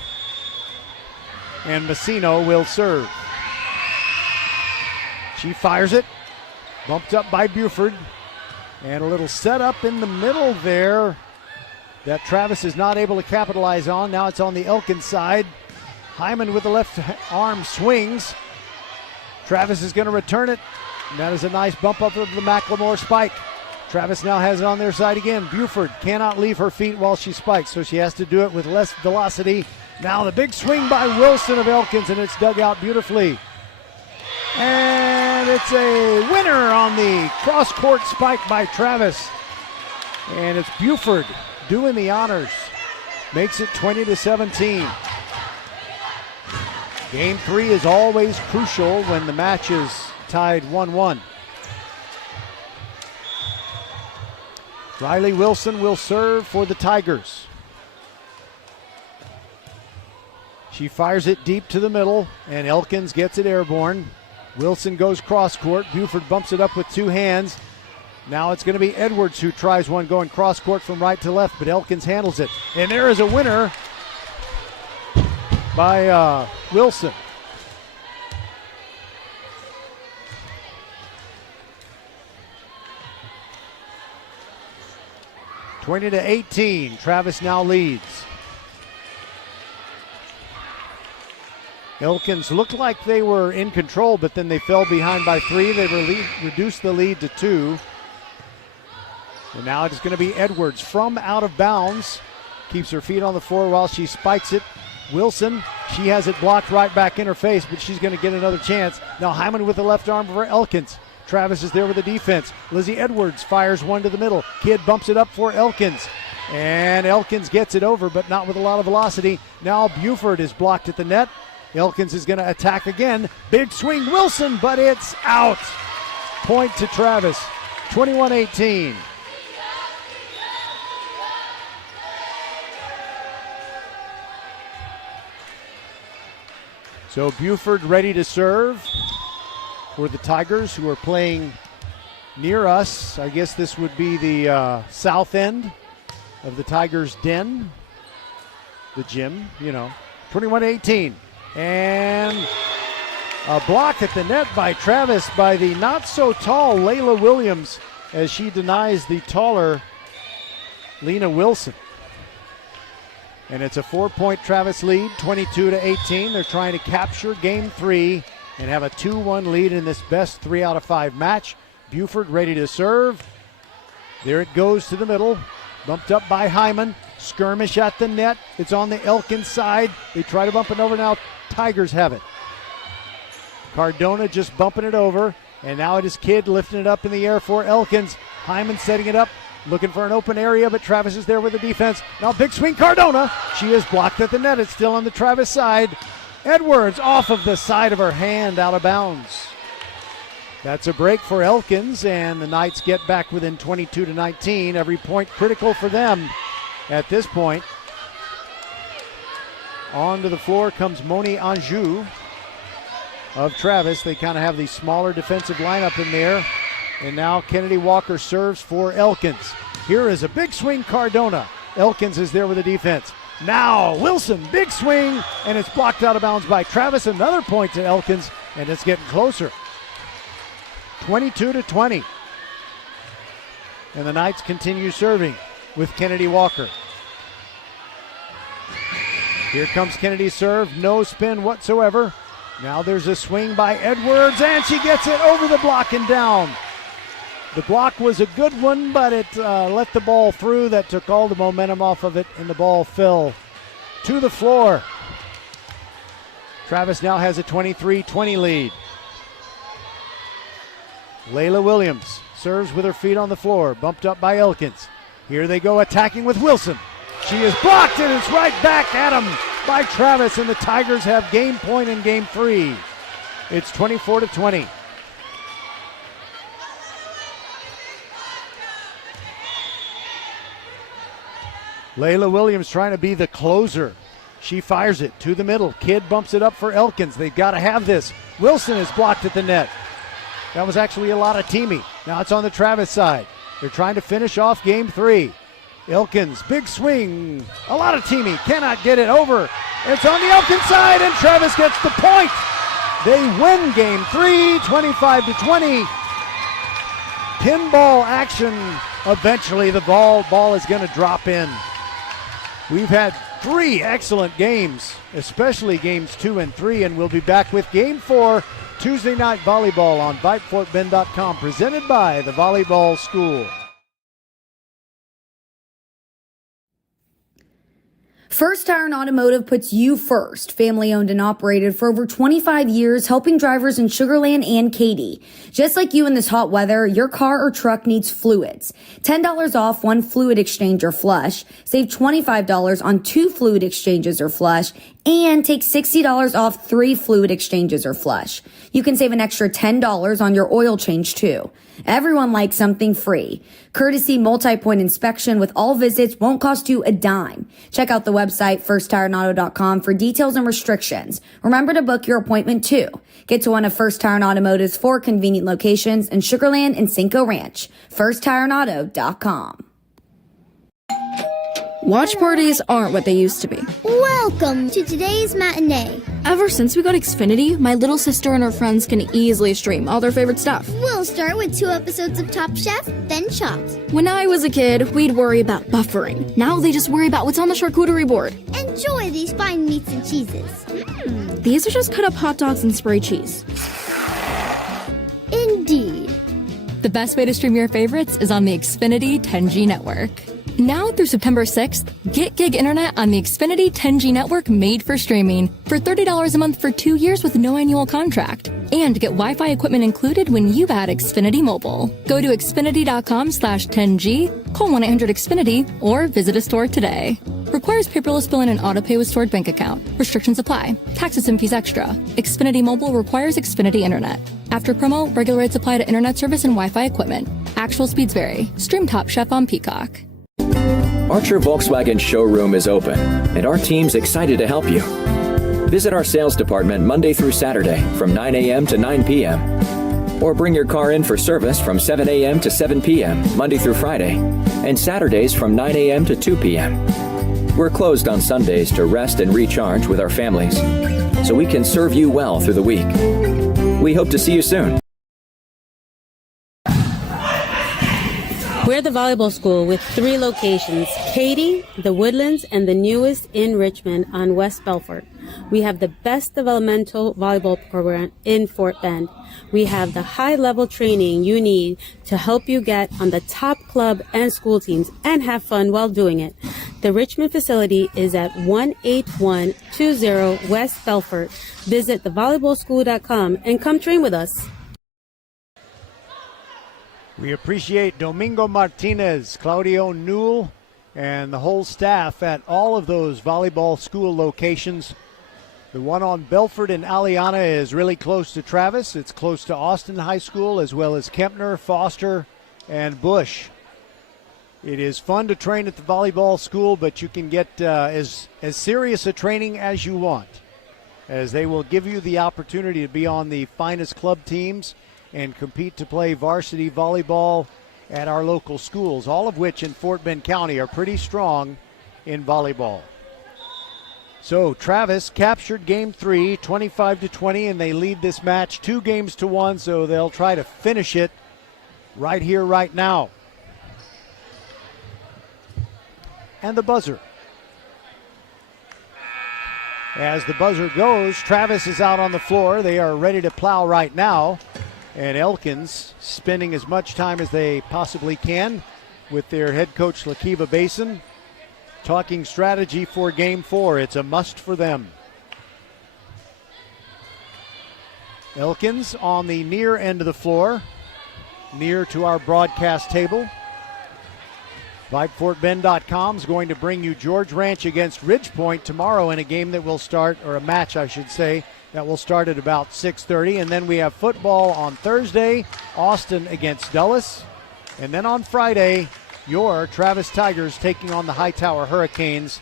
And Messino will serve. She fires it, bumped up by Buford, and a little setup in the middle there that Travis is not able to capitalize on. Now it's on the Elkins side. Hyman with the left arm swings. Travis is going to return it. And that is a nice bump up of the McLemore spike. Travis now has it on their side again. Buford cannot leave her feet while she spikes, so she has to do it with less velocity. Now the big swing by Wilson of Elkins, and it's dug out beautifully. And it's a winner on the cross-court spike by Travis. And it's Buford doing the honors. Makes it 20-17. Game 3 is always crucial when the match is tied 1-1. Riley Wilson will serve for the Tigers. She fires it deep to the middle, and Elkins gets it airborne. Wilson goes cross-court. Buford bumps it up with 2 hands. Now it's going to be Edwards who tries one going cross-court from right to left, but Elkins handles it. And there is a winner by Wilson. (20-18). Travis now leads. Elkins looked like they were in control, but then they fell behind by 3. They reduced the lead to 2. And now it's going to be Edwards from out of bounds. Keeps her feet on the floor while she spikes it. Wilson, she has it blocked right back in her face, but she's going to get another chance. Now Hyman with the left arm for Elkins. Travis is there with the defense. Lizzie Edwards fires one to the middle. Kidd bumps it up for Elkins. And Elkins gets it over, but not with a lot of velocity. Now Buford is blocked at the net. Elkins is going to attack again. Big swing, Wilson, but it's out. Point to Travis, 21-18. So Buford ready to serve for the Tigers, who are playing near us. I guess this would be the south end of the Tigers' den, the gym, 21-18. And a block at the net by Travis by the not-so-tall Layla Williams as she denies the taller Lena Wilson. And it's a 4-point Travis lead, 22-18. They're trying to capture game 3 and have a 2-1 lead in this best 3 out of 5 match. Buford ready to serve. There it goes to the middle. Bumped up by Hyman. Skirmish at the net. It's on the Elkins side. They try to bump it over. Now Tigers have it. Cardona just bumping it over. And now it is Kidd lifting it up in the air for Elkins. Hyman setting it up. Looking for an open area, but Travis is there with the defense. Now big swing, Cardona. She is blocked at the net. It's still on the Travis side. Edwards off of the side of her hand, out of bounds. That's a break for Elkins, and the Knights get back within 22-19. Every point critical for them at this point. Onto the floor comes Moni Anjou of Travis. They kind of have the smaller defensive lineup in there. And now Kennedy Walker serves for Elkins. Here is a big swing, Cardona. Elkins is there with the defense. Now Wilson, big swing, and it's blocked out of bounds by Travis. Another point to Elkins, and it's getting closer. 22-20. And the Knights continue serving with Kennedy Walker. Here comes Kennedy's serve, no spin whatsoever. Now there's a swing by Edwards, and she gets it over the block and down. The block was a good one, but it let the ball through. That took all the momentum off of it, and the ball fell to the floor. Travis now has a 23-20 lead. Layla Williams serves with her feet on the floor, bumped up by Elkins. Here they go attacking with Wilson. She is blocked, and it's right back at him by Travis, and the Tigers have game point in game 3. It's 24-20. Layla Williams trying to be the closer. She fires it to the middle. Kidd bumps it up for Elkins. They've got to have this. Wilson is blocked at the net. That was actually a lot of teaming. Now it's on the Travis side. They're trying to finish off game 3. Elkins, big swing. A lot of teaming. Cannot get it over. It's on the Elkins side, and Travis gets the point. They win game 3, 25-20. Pinball action. Eventually the ball is going to drop in. We've had 3 excellent games, especially games 2 and 3, and we'll be back with game 4, Tuesday night volleyball on VypeFortBend.com, presented by the Volleyball School. First Tire and Automotive puts you first. Family owned and operated for over 25 years, helping drivers in Sugar Land and Katy. Just like you in this hot weather, your car or truck needs fluids. $10 off 1 fluid exchange or flush. Save $25 on 2 fluid exchanges or flush. And take $60 off 3 fluid exchanges or flush. You can save an extra $10 on your oil change too. Everyone likes something free. Courtesy multi-point inspection with all visits won't cost you a dime. Check out the website firsttireandauto.com for details and restrictions. Remember to book your appointment too. Get to one of First Tire and Automotive's 4 convenient locations in Sugar Land and Cinco Ranch. firsttireandauto.com. Watch parties aren't what they used to be. Welcome to today's matinee. Ever since we got Xfinity, my little sister and her friends can easily stream all their favorite stuff. We'll start with 2 episodes of Top Chef, then Chopped. When I was a kid, we'd worry about buffering. Now they just worry about what's on the charcuterie board. Enjoy these fine meats and cheeses. These are just cut up hot dogs and spray cheese. Indeed. The best way to stream your favorites is on the Xfinity 10G network. Now through September 6th, get gig internet on the Xfinity 10G network made for streaming for $30 a month for 2 years with no annual contract. And get Wi-Fi equipment included when you add Xfinity Mobile. Go to Xfinity.com/10G, call 1-800-XFINITY, or visit a store today. Requires paperless billing and auto pay with stored bank account. Restrictions apply. Taxes and fees extra. Xfinity Mobile requires Xfinity Internet. After promo, regular rates apply to internet service and Wi-Fi equipment. Actual speeds vary. Stream Top Chef on Peacock. Archer Volkswagen showroom is open, and our team's excited to help you. Visit our sales department Monday through Saturday from 9 a.m. to 9 p.m. Or bring your car in for service from 7 a.m. to 7 p.m. Monday through Friday, and Saturdays from 9 a.m. to 2 p.m. We're closed on Sundays to rest and recharge with our families, so we can serve you well through the week. We hope to see you soon. We're the volleyball school with 3 locations, Katy, the Woodlands, and the newest in Richmond on West Belfort. We have the best developmental volleyball program in Fort Bend. We have the high-level training you need to help you get on the top club and school teams and have fun while doing it. The Richmond facility is at 18120 West Belfort. Visit thevolleyballschool.com and come train with us. We appreciate Domingo Martinez, Claudio Newell, and the whole staff at all of those volleyball school locations. The one on Belfort and Aliana is really close to Travis. It's close to Austin High School, as well as Kempner, Foster, and Bush. It is fun to train at the volleyball school, but you can get as serious a training as you want, as they will give you the opportunity to be on the finest club teams and compete to play varsity volleyball at our local schools, all of which in Fort Bend County are pretty strong in volleyball. So Travis captured game 3, 25-20, and they lead this match 2-1, so they'll try to finish it right here, right now. And the buzzer. As the buzzer goes, Travis is out on the floor. They are ready to plow right now. And Elkins spending as much time as they possibly can with their head coach Lakiva Basin, talking strategy for game 4. It's a must for them. Elkins on the near end of the floor, near to our broadcast table. VypeFortBend.com is going to bring you George Ranch against Ridgepoint tomorrow in a game that will start, or a match I should say, that will start at about 6:30. And then we have football on Thursday, Austin against Dulles. And then on Friday, your Travis Tigers taking on the Hightower Hurricanes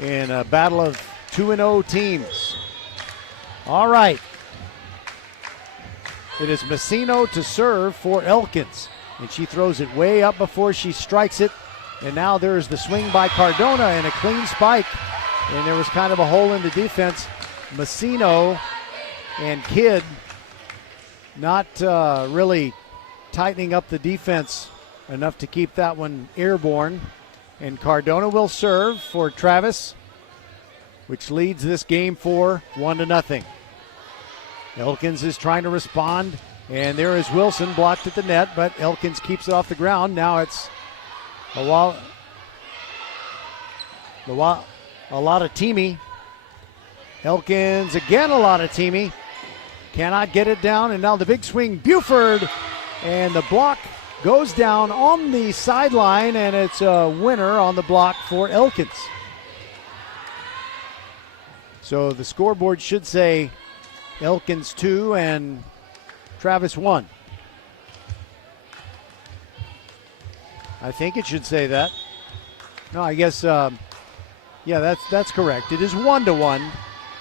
in a battle of 2-0 teams. All right. It is Messino to serve for Elkins. And she throws it way up before she strikes it. And now there's the swing by Cardona and a clean spike. And there was kind of a hole in the defense. Messino and Kidd not really tightening up the defense enough to keep that one airborne. And Cardona will serve for Travis, which leads this game 4 1-0. Elkins is trying to respond, and there is Wilson blocked at the net, but Elkins keeps it off the ground. Now it's a lot of Teamy. Elkins again, a lot of Teamy. Cannot get it down, and now the big swing, Buford, and the block goes down on the sideline, and it's a winner on the block for Elkins. So the scoreboard should say Elkins 2 and Travis 1. I think it should say that. No, I guess, yeah, that's correct. It is 1-1,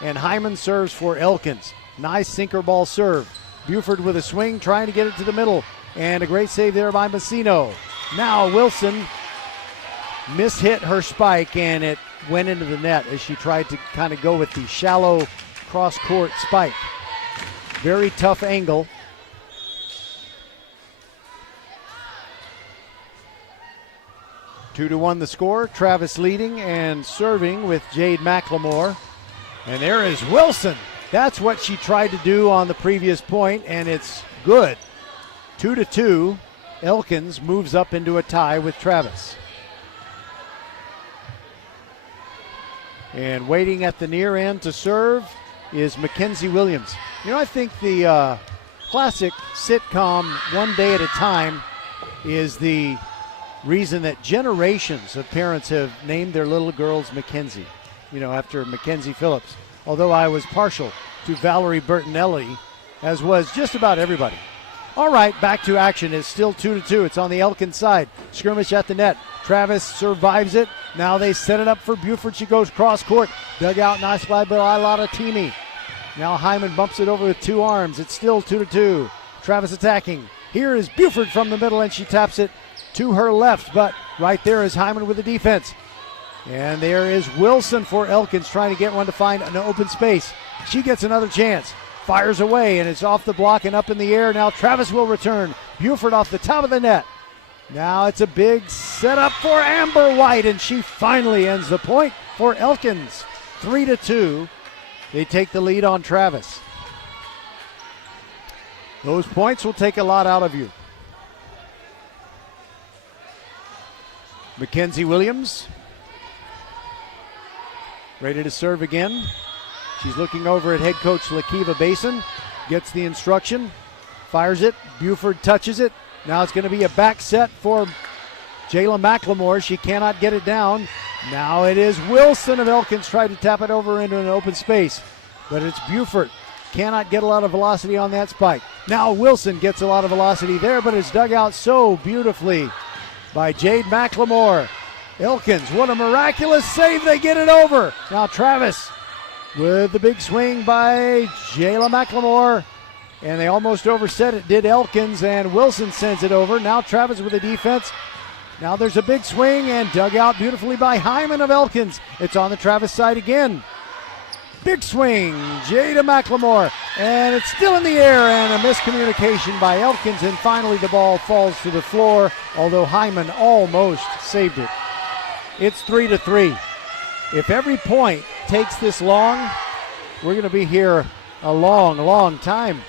and Hyman serves for Elkins. Nice sinker ball serve. Buford with a swing, trying to get it to the middle, and a great save there by Messino. Now Wilson mishit her spike, and it went into the net as she tried to kind of go with the shallow cross-court spike. Very tough angle. Two to 1 the score. Travis leading and serving with Jade McLemore. And there is Wilson. That's what she tried to do on the previous point, and it's good. 2-2. Elkins moves up into a tie with Travis. And waiting at the near end to serve is Mackenzie Williams. You know, I think the classic sitcom One Day at a Time is the reason that generations of parents have named their little girls Mackenzie, you know, after Mackenzie Phillips. Although I was partial to Valerie Bertinelli, as was just about everybody. All right, back to action. It's still 2-2. It's on the Elkins side. Skirmish at the net. Travis survives it. Now they set it up for Buford. She goes cross court. Dug out, nice slide by Lotta Teamy. Now Hyman bumps it over with 2 arms. It's still 2-2. Travis attacking. Here is Buford from the middle, and she taps it to her left, but right there is Hyman with the defense. And there is Wilson for Elkins trying to get one to find an open space. She gets another chance. Fires away, and it's off the block and up in the air. Now Travis will return. Buford off the top of the net. Now it's a big setup for Amber White, and she finally ends the point for Elkins. 3-2. They take the lead on Travis. Those points will take a lot out of you. Mackenzie Williams, ready to serve again. She's looking over at head coach Lakiva Basin, gets the instruction, fires it. Buford touches it. Now it's going to be a back set for Jayla McLemore. She cannot get it down. Now it is Wilson of Elkins trying to tap it over into an open space, but it's Buford. Cannot get a lot of velocity on that spike. Now Wilson gets a lot of velocity there, but it's dug out so beautifully by Jade McLemore. Elkins, what a miraculous save. They get it over. Now Travis with the big swing by Jayla McLemore. And they almost overset it, did Elkins, and Wilson sends it over. Now Travis with the defense. Now there's a big swing and dug out beautifully by Hyman of Elkins. It's on the Travis side again. Big swing, Jada McLemore, and it's still in the air, and a miscommunication by Elkins, and finally the ball falls to the floor, although Hyman almost saved it. It's 3-3. If every point takes this long, we're going to be here a long, long time.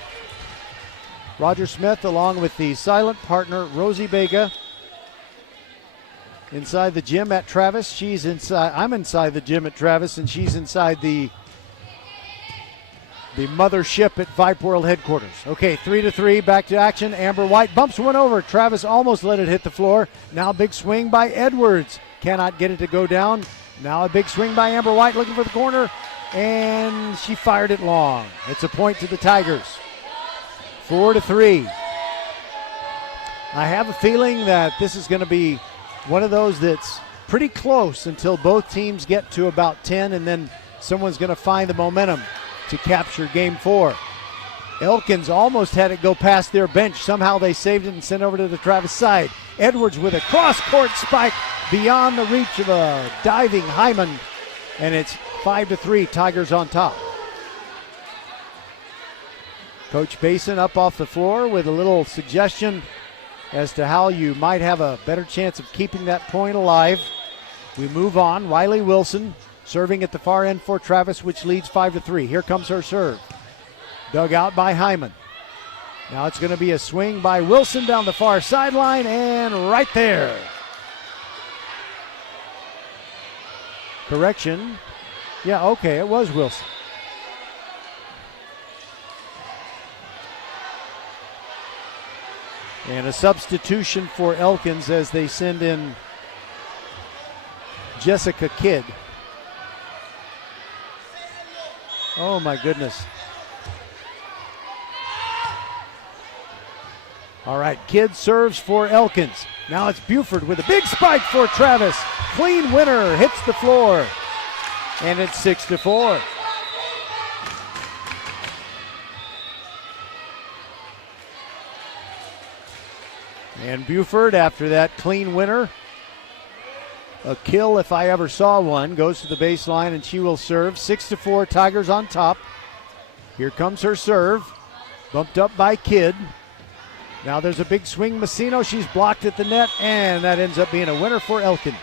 Roger Smith, along with the silent partner, Rosie Vega, inside the gym at Travis. She's inside. I'm inside the gym at Travis, and she's inside the mothership at Vype World headquarters. Okay, 3-3, back to action. Amber White bumps one over. Travis almost let it hit the floor. Now big swing by Edwards. Cannot get it to go down. Now a big swing by Amber White looking for the corner, and she fired it long. It's a point to the Tigers. 4-3. I have a feeling that this is going to be one of those that's pretty close until both teams get to about 10, and then someone's going to find the momentum to capture game 4. Elkins almost had it go past their bench. Somehow they saved it and sent it over to the Travis side. Edwards with a cross-court spike beyond the reach of a diving Hyman, and it's 5-3, Tigers on top. Coach Basin up off the floor with a little suggestion as to how you might have a better chance of keeping that point alive. We move on. Riley Wilson serving at the far end for Travis, which leads 5-3. Here comes her serve. Dug out by Hyman. Now it's going to be a swing by Wilson down the far sideline, and right there. Correction. Yeah, okay, it was Wilson. And a substitution for Elkins as they send in Jessica Kidd. Oh my goodness. All right, Kidd serves for Elkins. Now it's Buford with a big spike for Travis. Clean winner, hits the floor. And it's 6-4. And Buford, after that clean winner, a kill if I ever saw one, goes to the baseline and she will serve. 6-4, Tigers on top. Here comes her serve, bumped up by Kidd. Now there's a big swing, Messino. She's blocked at the net, and that ends up being a winner for Elkins.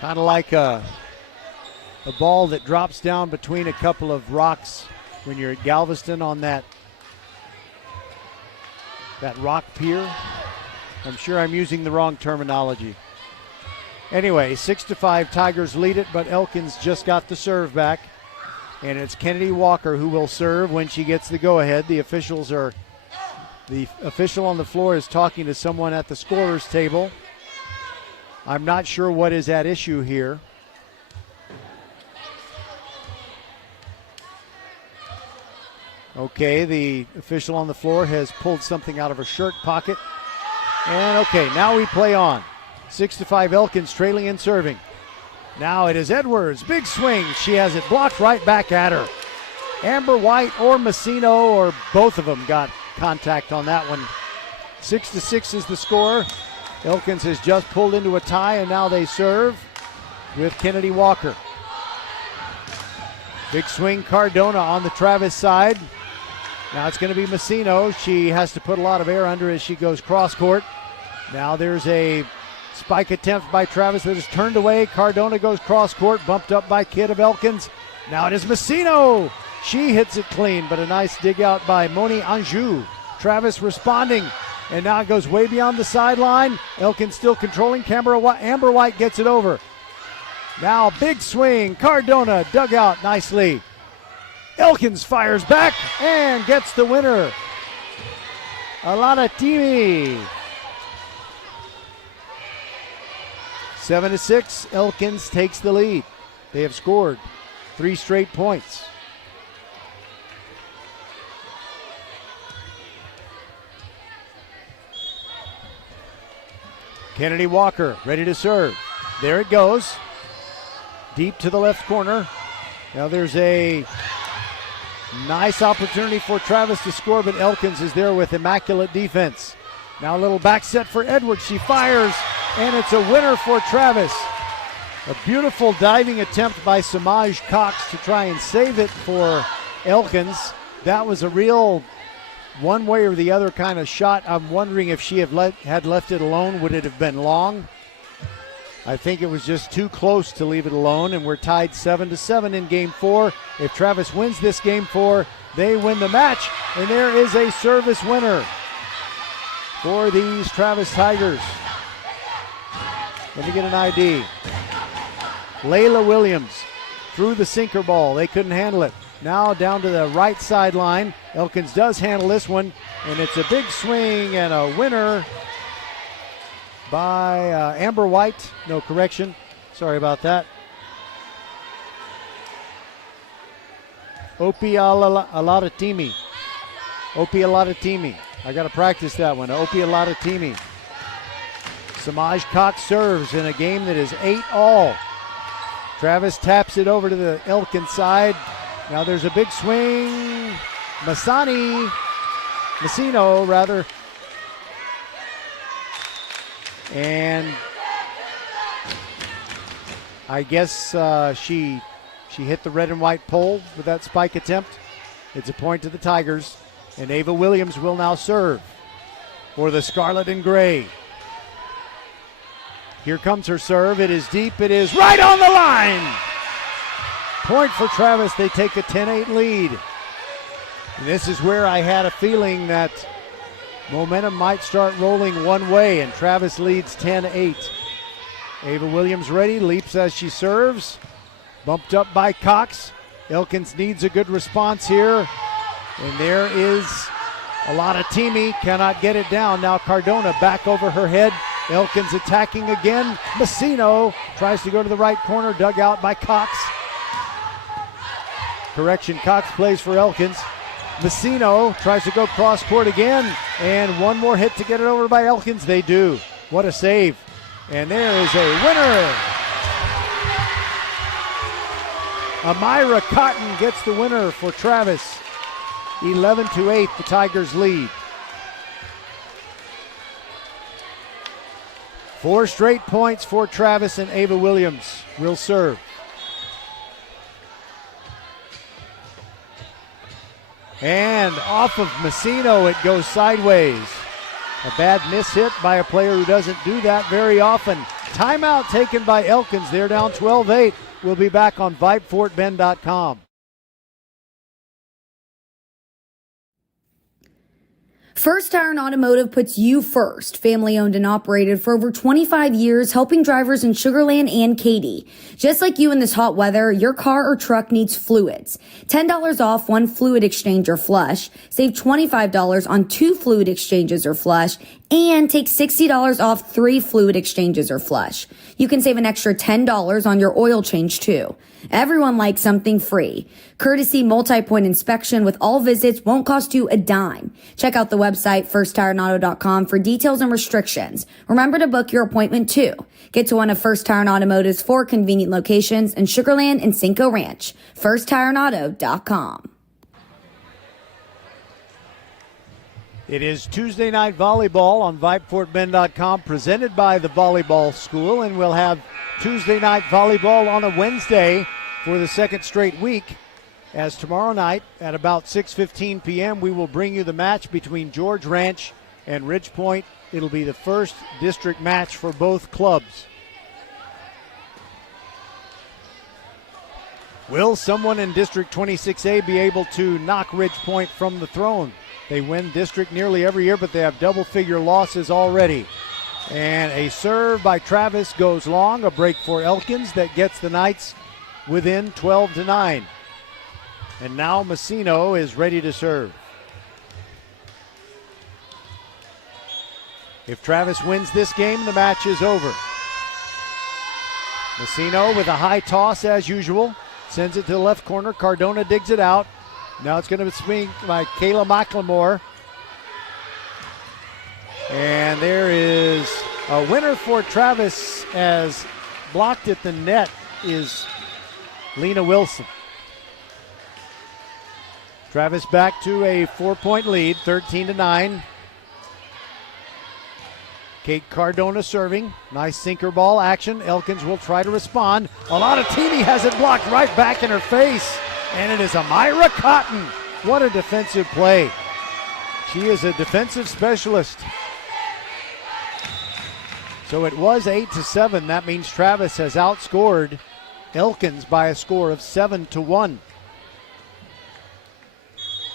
Kind of like a ball that drops down between a couple of rocks when you're at Galveston on that rock pier. I'm sure I'm using the wrong terminology. Anyway, 6-5, Tigers lead it, but Elkins just got the serve back. And it's Kennedy Walker who will serve when she gets the go-ahead. The official on the floor is talking to someone at the scorer's table. I'm not sure what is at issue here. Okay, the official on the floor has pulled something out of her shirt pocket. And okay, now we play on. 6-5, Elkins trailing and serving. Now it is Edwards, big swing. She has it blocked right back at her. Amber White or Messino, or both of them got contact on that one. 6-6 is the score. Elkins has just pulled into a tie, and now they serve with Kennedy Walker. Big swing, Cardona on the Travis side. Now it's going to be Messino. She has to put a lot of air under as she goes cross court. Now there's a spike attempt by Travis that is turned away. Cardona goes cross court, bumped up by Kidd of Elkins. Now it is Messino. She hits it clean, but a nice dig out by Moni Anjou. Travis responding, and now it goes way beyond the sideline. Elkins still controlling. Amber White gets it over. Now big swing. Cardona dug out nicely. Elkins fires back and gets the winner. Alanatimi. 7-6, Elkins takes the lead. They have scored 3 straight points. Kennedy Walker ready to serve. There it goes. Deep to the left corner. Now there's a nice opportunity for Travis to score, but Elkins is there with immaculate defense. Now a little back set for Edwards. She fires, and it's a winner for Travis. A beautiful diving attempt by Samaj Cox to try and save it for Elkins. That was a real one way or the other kind of shot. I'm wondering if she had left it alone, would it have been long? I think it was just too close to leave it alone, and we're tied 7-7 in Game 4. If Travis wins this Game 4, they win the match, and there is a service winner for these Travis Tigers. Let me get an ID. Layla Williams threw the sinker ball. They couldn't handle it. Now down to the right sideline. Elkins does handle this one, and it's a big swing and a winner by Amber White. No, correction. Sorry about that. Opie Alatatimi. Opie Alatatimi. I got to practice that one. Opie Alatatimi. Samaj Cox serves in a game that is 8-all. Travis taps it over to the Elkins side. Now there's a big swing. Messino, and I guess she hit the red and white pole with that spike attempt. It's a point to the Tigers, and Ava Williams will now serve for the Scarlet and Gray. Here comes her serve. It is deep. It is right on the line. Point for Travis. They take a 10-8 lead. And this is where I had a feeling that momentum might start rolling one way, and Travis leads 10-8. Ava Williams ready, leaps as she serves. Bumped up by Cox. Elkins needs a good response here. And there is Alatatimi, cannot get it down. Now Cardona back over her head. Elkins attacking again. Messino tries to go to the right corner, dug out by Cox. Correction, Cox plays for Elkins. Messino tries to go cross court again, and one more hit to get it over by Elkins. They do. What a save. And there is a winner. Amira Cotton gets the winner for Travis. 11-8, the Tigers lead. 4 straight points for Travis, and Ava Williams will serve. And off of Messino, it goes sideways. A bad miss hit by a player who doesn't do that very often. Timeout taken by Elkins. They're down 12-8. We'll be back on VypeFortBend.com. First Tire and Automotive puts you first. Family owned and operated for over 25 years, helping drivers in Sugar Land and Katy. Just like you in this hot weather, your car or truck needs fluids. $10 off 1 fluid exchange or flush. Save $25 on 2 fluid exchanges or flush. And take $60 off 3 fluid exchanges or flush. You can save an extra $10 on your oil change too. Everyone likes something free. Courtesy multi-point inspection with all visits won't cost you a dime. Check out the website firsttireandauto.com for details and restrictions. Remember to book your appointment too. Get to one of First Tire and Automotive's 4 convenient locations in Sugar Land and Cinco Ranch. firsttireandauto.com. It is Tuesday Night Volleyball on VypeFortBend.com, presented by the Volleyball School, and we'll have Tuesday Night Volleyball on a Wednesday for the second straight week as tomorrow night at about 6:15 p.m. we will bring you the match between George Ranch and Ridge Point. It'll be the first district match for both clubs. Will someone in District 26A be able to knock Ridge Point from the throne? They win district nearly every year, but they have double-figure losses already. And a serve by Travis goes long, a break for Elkins that gets the Knights within 12-9. And now Messino is ready to serve. If Travis wins this game, the match is over. Messino with a high toss as usual. Sends it to the left corner. Cardona digs it out. Now it's going to be swing by Kayla McLemore. And there is a winner for Travis, as blocked at the net is Lena Wilson. Travis back to a 4-point lead, 13-9. Kate Cardona serving. Nice sinker ball action. Elkins will try to respond. Olanatini has it blocked right back in her face. And it is Amira Cotton. What a defensive play. She is a defensive specialist. So it was 8-7. That means Travis has outscored Elkins by a score of 7-1.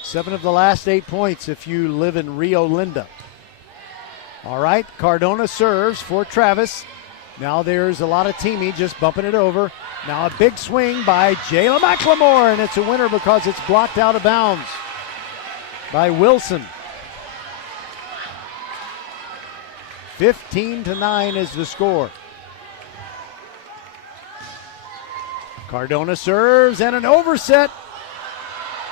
7 of the last 8 points if you live in Rio Linda. All right, Cardona serves for Travis. Now there's a lot of Teamy just bumping it over. Now a big swing by Jayla McLemore, and it's a winner because it's blocked out of bounds by Wilson. 15-9 is the score. Cardona serves and an overset.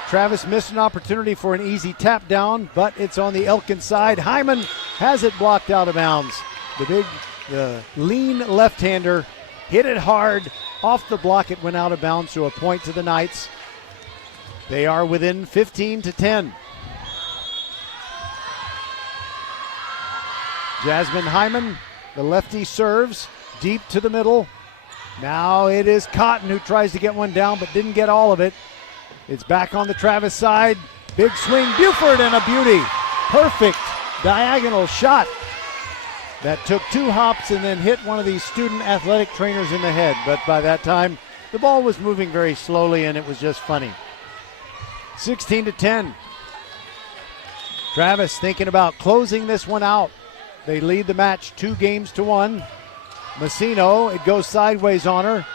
Travis missed an opportunity for an easy tap down, but it's on the Elkins side. Hyman has it blocked out of bounds. The lean left-hander hit it hard. Off the block, it went out of bounds, so a point to the Knights. They are within 15-10. Jasmine Hyman, the lefty, serves deep to the middle. Now it is Cotton who tries to get one down but didn't get all of it. It's back on the Travis side. Big swing, Buford, and a beauty. Perfect diagonal shot that took 2 hops and then hit one of these student athletic trainers in the head. But by that time, the ball was moving very slowly and it was just funny. 16-10. Travis thinking about closing this one out. They lead the match 2-1. Messino, it goes sideways on her.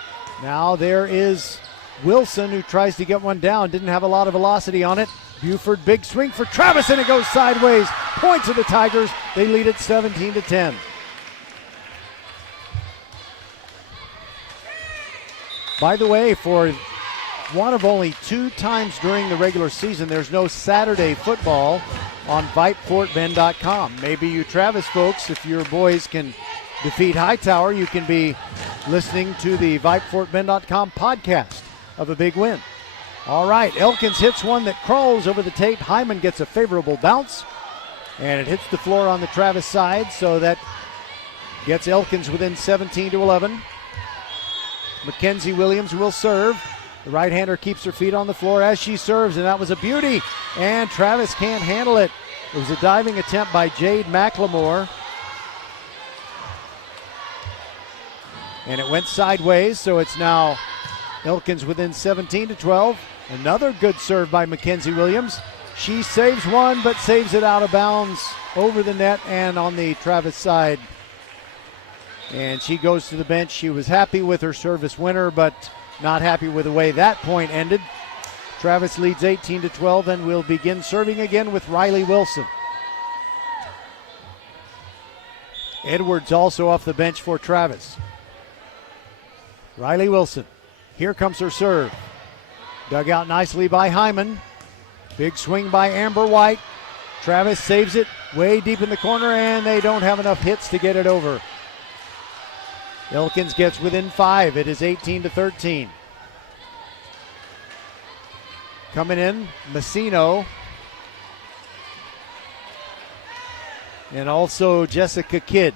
Now there is Wilson, who tries to get one down, didn't have a lot of velocity on it. Buford, big swing for Travis, and it goes sideways. Point to the Tigers. They lead it 17-10. By the way, for one of only 2 times during the regular season, there's no Saturday football on VypeFortBend.com. Maybe you Travis folks, if your boys can defeat Hightower, you can be listening to the VypeFortBend.com podcast of a big win. All right, Elkins hits one that crawls over the tape. Hyman gets a favorable bounce, and it hits the floor on the Travis side, so that gets Elkins within 17-11. Mackenzie Williams will serve. The right-hander keeps her feet on the floor as she serves, and that was a beauty, and Travis can't handle it. It was a diving attempt by Jade McLemore, and it went sideways, so it's now Elkins within 17-12. Another good serve by Mackenzie Williams. She saves one, but saves it out of bounds over the net and on the Travis side. And she goes to the bench. She was happy with her service winner, but not happy with the way that point ended. Travis leads 18-12 and will begin serving again with Riley Wilson. Edwards also off the bench for Travis. Riley Wilson. Here comes her serve. Dug out nicely by Hyman. Big swing by Amber White. Travis saves it way deep in the corner, and they don't have enough hits to get it over. Elkins gets within 5. It is 18-13. Coming in, Messino. And also Jessica Kidd.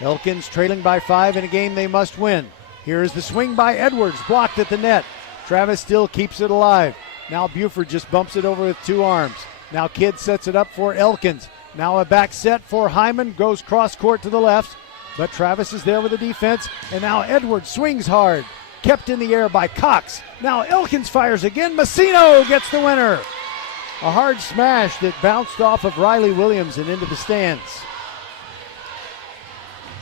Elkins trailing by 5 in a game they must win. Here's the swing by Edwards, blocked at the net. Travis still keeps it alive. Now Buford just bumps it over with two arms. Now Kidd sets it up for Elkins. Now a back set for Hyman, goes cross court to the left, but Travis is there with the defense, and now Edwards swings hard. Kept in the air by Cox. Now Elkins fires again. Messino gets the winner. A hard smash that bounced off of Riley Williams and into the stands.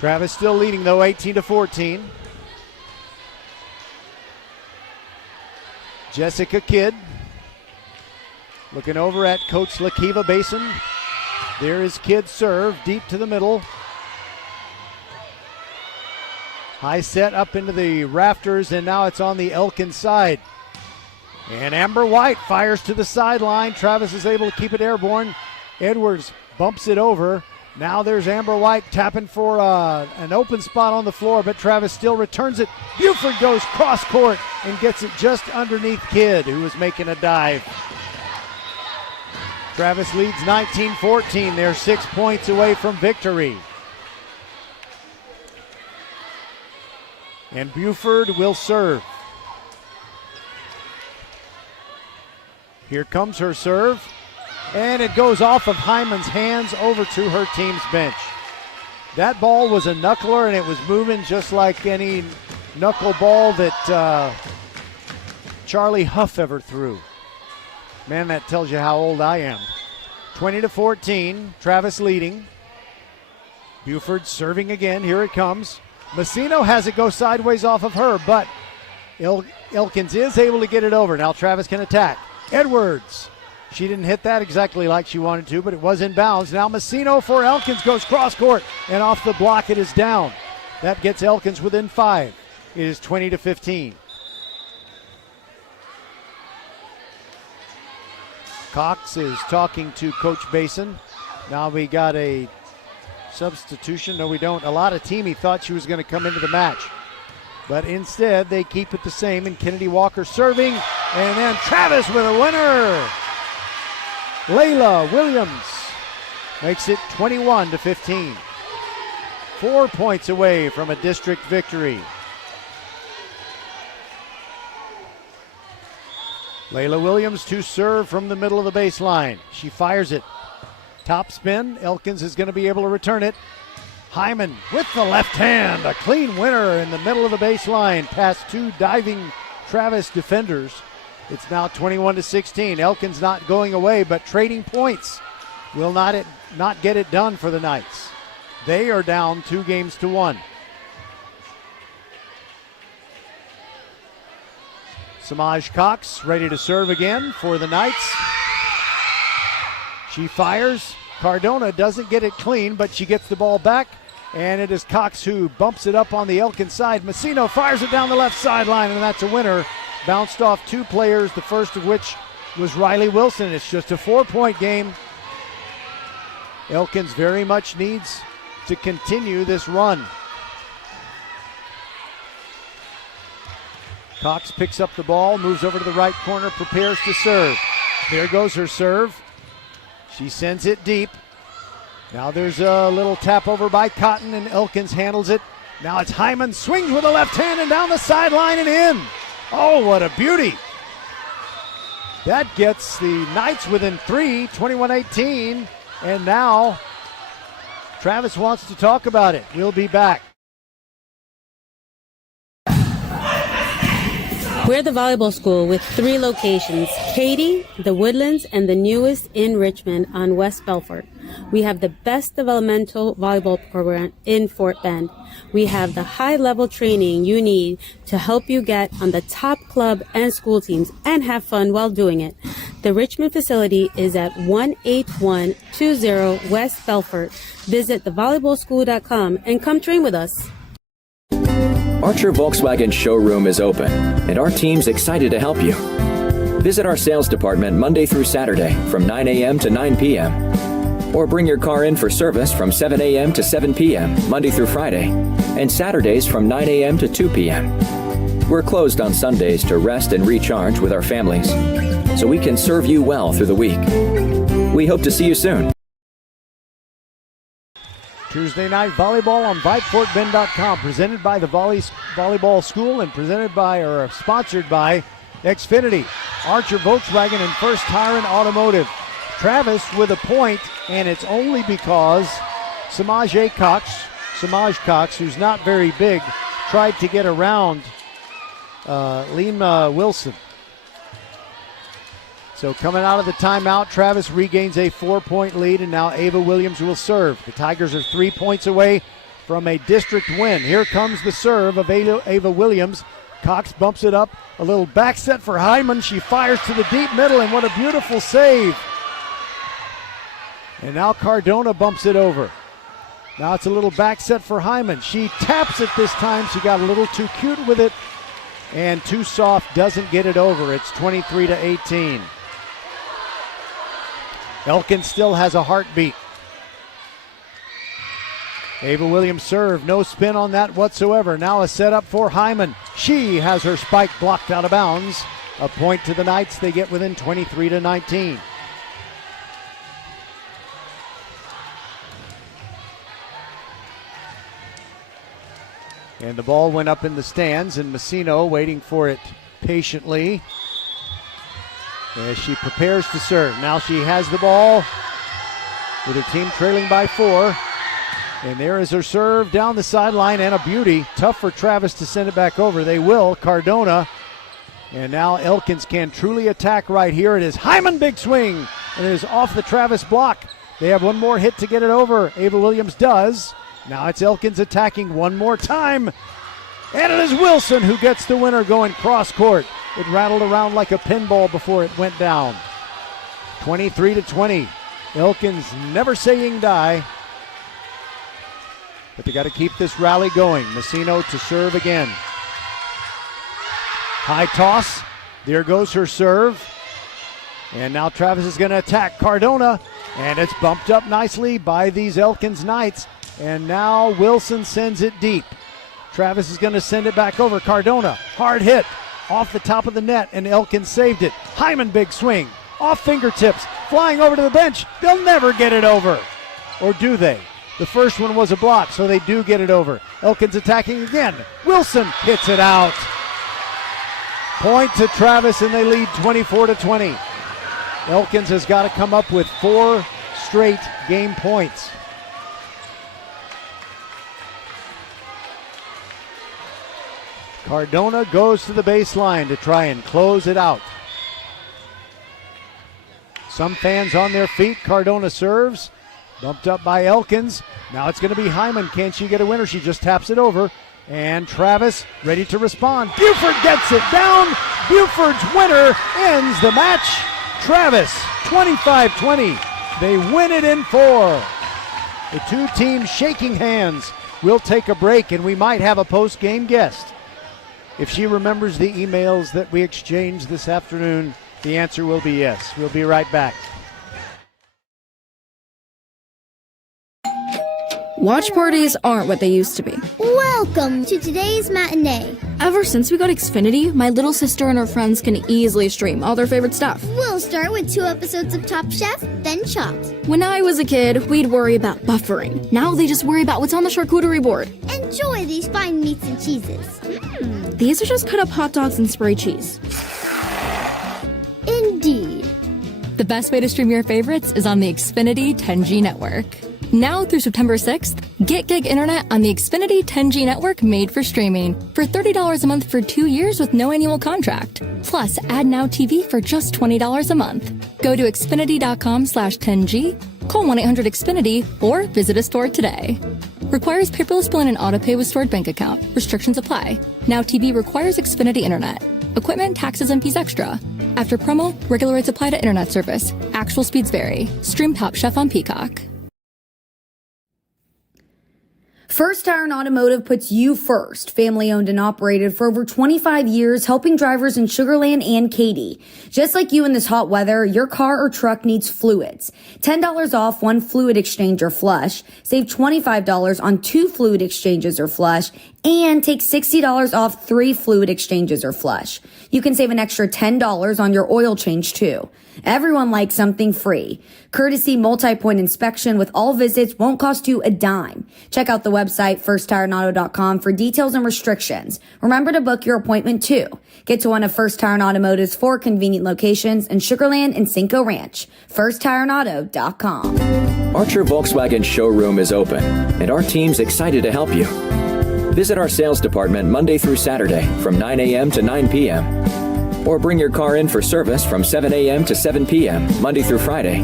Travis still leading though, 18-14. Jessica Kidd looking over at Coach Lakiva Basin. There is Kidd's serve deep to the middle. High set up into the rafters, and now it's on the Elkins side. And Amber White fires to the sideline. Travis is able to keep it airborne. Edwards bumps it over. Now there's Amber White tapping for an open spot on the floor, but Travis still returns it. Buford goes cross court and gets it just underneath Kidd, who was making a dive. Travis leads 19-14. They're 6 points away from victory. And Buford will serve. Here comes her serve. And it goes off of Hyman's hands over to her team's bench. That ball was a knuckler, and it was moving just like any knuckle ball that Charlie Huff ever threw. Man, that tells you how old I am. 20-14, Travis leading. Buford serving again. Here it comes. Messino has it go sideways off of her, but Elkins is able to get it over. Now Travis can attack. Edwards. She didn't hit that exactly like she wanted to, but it was in bounds. Now Messino for Elkins goes cross court, and off the block it is down. That gets Elkins within 5. It is 20-15. Cox is talking to Coach Basin. Now we got a substitution. No, we don't. A lot of Teamy thought she was going to come into the match, but instead they keep it the same, and Kennedy Walker serving, and then Travis with a winner. Layla Williams makes it 21-15. 4 points away from a district victory. Layla Williams to serve from the middle of the baseline. She fires it. Top spin. Elkins is going to be able to return it. Hyman with the left hand. A clean winner in the middle of the baseline past two diving Travis defenders. It's now 21-16. Elkins not going away, but trading points will not get it done for the Knights. They are down 2-1. Samaj Cox ready to serve again for the Knights. She fires. Cardona doesn't get it clean, but she gets the ball back, and it is Cox who bumps it up on the Elkins side. Messino fires it down the left sideline, and that's a winner. Bounced off two players, the first of which was Riley Wilson. It's just a 4-point game. Elkins very much needs to continue this run. Cox picks up the ball, moves over to the right corner, prepares to serve. There goes her serve. She sends it deep. Now there's a little tap over by Cotton, and Elkins handles it. Now it's Hyman, swings with the left hand and down the sideline and in. Oh, what a beauty. That gets the Knights within 3, 21-18. And now Travis wants to talk about it. We'll be back. We're the volleyball school with 3 locations: Katy, the Woodlands, and the newest in Richmond on West Belfort. We have the best developmental volleyball program in Fort Bend. We have the high-level training you need to help you get on the top club and school teams and have fun while doing it. The Richmond facility is at 18120 West Belfort. Visit thevolleyballschool.com and come train with us. Archer Volkswagen showroom is open, and our team's excited to help you. Visit our sales department Monday through Saturday from 9 a.m. to 9 p.m. Or bring your car in for service from 7 a.m. to 7 p.m. Monday through Friday, and Saturdays from 9 a.m. to 2 p.m. We're closed on Sundays to rest and recharge with our families, so we can serve you well through the week. We hope to see you soon. Tuesday night volleyball on VypeFortBend.com, presented by the Volleyball School and sponsored by Xfinity, Archer Volkswagen, and First Tire and Automotive. Travis with a point, and it's only because Samaj Cox, who's not very big, tried to get around Lima Wilson. So coming out of the timeout, Travis regains a 4-point lead, and now Ava Williams will serve. The Tigers are 3 points away from a district win. Here comes the serve of Ava Williams. Cox bumps it up, a little back set for Hyman. She fires to the deep middle, and what a beautiful save. And now Cardona bumps it over. Now it's a little back set for Hyman. She taps it this time. She got a little too cute with it, and too soft, doesn't get it over. It's 23-18. Elkins still has a heartbeat. Ava Williams serve, no spin on that whatsoever. Now a setup for Hyman. She has her spike blocked out of bounds. A point to the Knights. They get within 23-19. And the ball went up in the stands, and Messino waiting for it patiently as she prepares to serve. Now she has the ball with her team trailing by 4. And there is her serve down the sideline, and a beauty. Tough for Travis to send it back over. They will. Cardona. And now Elkins can truly attack right here. It is Hyman, big swing. And it is off the Travis block. They have one more hit to get it over. Ava Williams does. Now it's Elkins attacking one more time. And it is Wilson who gets the winner going cross court. It rattled around like a pinball before it went down. 23-20. Elkins never saying die. But they got to keep this rally going. Messino to serve again. High toss. There goes her serve. And now Travis is going to attack Cardona. And it's bumped up nicely by these Elkins Knights. And now Wilson sends it deep. Travis is going to send it back over. Cardona, hard hit. Off the top of the net, and Elkins saved it. Hyman, big swing. Off fingertips. Flying over to the bench. They'll never get it over. Or do they? The first one was a block, so they do get it over. Elkins attacking again. Wilson hits it out. Point to Travis, and they lead 24-20. Elkins has got to come up with 4 straight game points. Cardona goes to the baseline to try and close it out. Some fans on their feet. Cardona serves. Bumped up by Elkins. Now it's going to be Hyman. Can she get a winner? She just taps it over. And Travis ready to respond. Buford gets it down. Buford's winner ends the match. Travis, 25-20. They win it in 4. The two teams shaking hands. We'll take a break, and we might have a post-game guest. If she remembers the emails that we exchanged this afternoon, the answer will be yes. We'll be right back. Watch parties aren't what they used to be. Welcome to today's matinee. Ever since we got Xfinity, my little sister and her friends can easily stream all their favorite stuff. We'll start with 2 episodes of Top Chef, then Chopped. When I was a kid, we'd worry about buffering. Now they just worry about what's on the charcuterie board. Enjoy these fine meats and cheeses. These are just cut up hot dogs and spray cheese. Indeed. The best way to stream your favorites is on the Xfinity 10G network. Now through September 6th, get gig internet on the Xfinity 10G network made for streaming for $30 a month for 2 years with no annual contract. Plus, add Now TV for just $20 a month. Go to Xfinity.com/10G, call 1-800-XFINITY, or visit a store today. Requires paperless billing and autopay with stored bank account. Restrictions apply. Now TV requires Xfinity internet. Equipment, taxes, and fees extra. After promo, regular rates apply to internet service. Actual speeds vary. Stream Top Chef on Peacock. First Tire and Automotive puts you first. Family owned and operated for over 25 years, helping drivers in Sugar Land and Katy. Just like you in this hot weather, your car or truck needs fluids. $10 off 1 fluid exchange or flush. Save $25 on 2 fluid exchanges or flush. and take $60 off 3 fluid exchanges or flush. You can save an extra $10 on your oil change too. Everyone likes something free. Courtesy multi-point inspection with all visits won't cost you a dime. Check out the website firsttireandauto.com for details and restrictions. Remember to book your appointment too. Get to one of First Tire and Automotive's 4 convenient locations in Sugarland and Cinco Ranch. firsttireandauto.com. Archer Volkswagen showroom is open, and our team's excited to help you. Visit our sales department Monday through Saturday from 9 a.m. to 9 p.m. Or bring your car in for service from 7 a.m. to 7 p.m. Monday through Friday,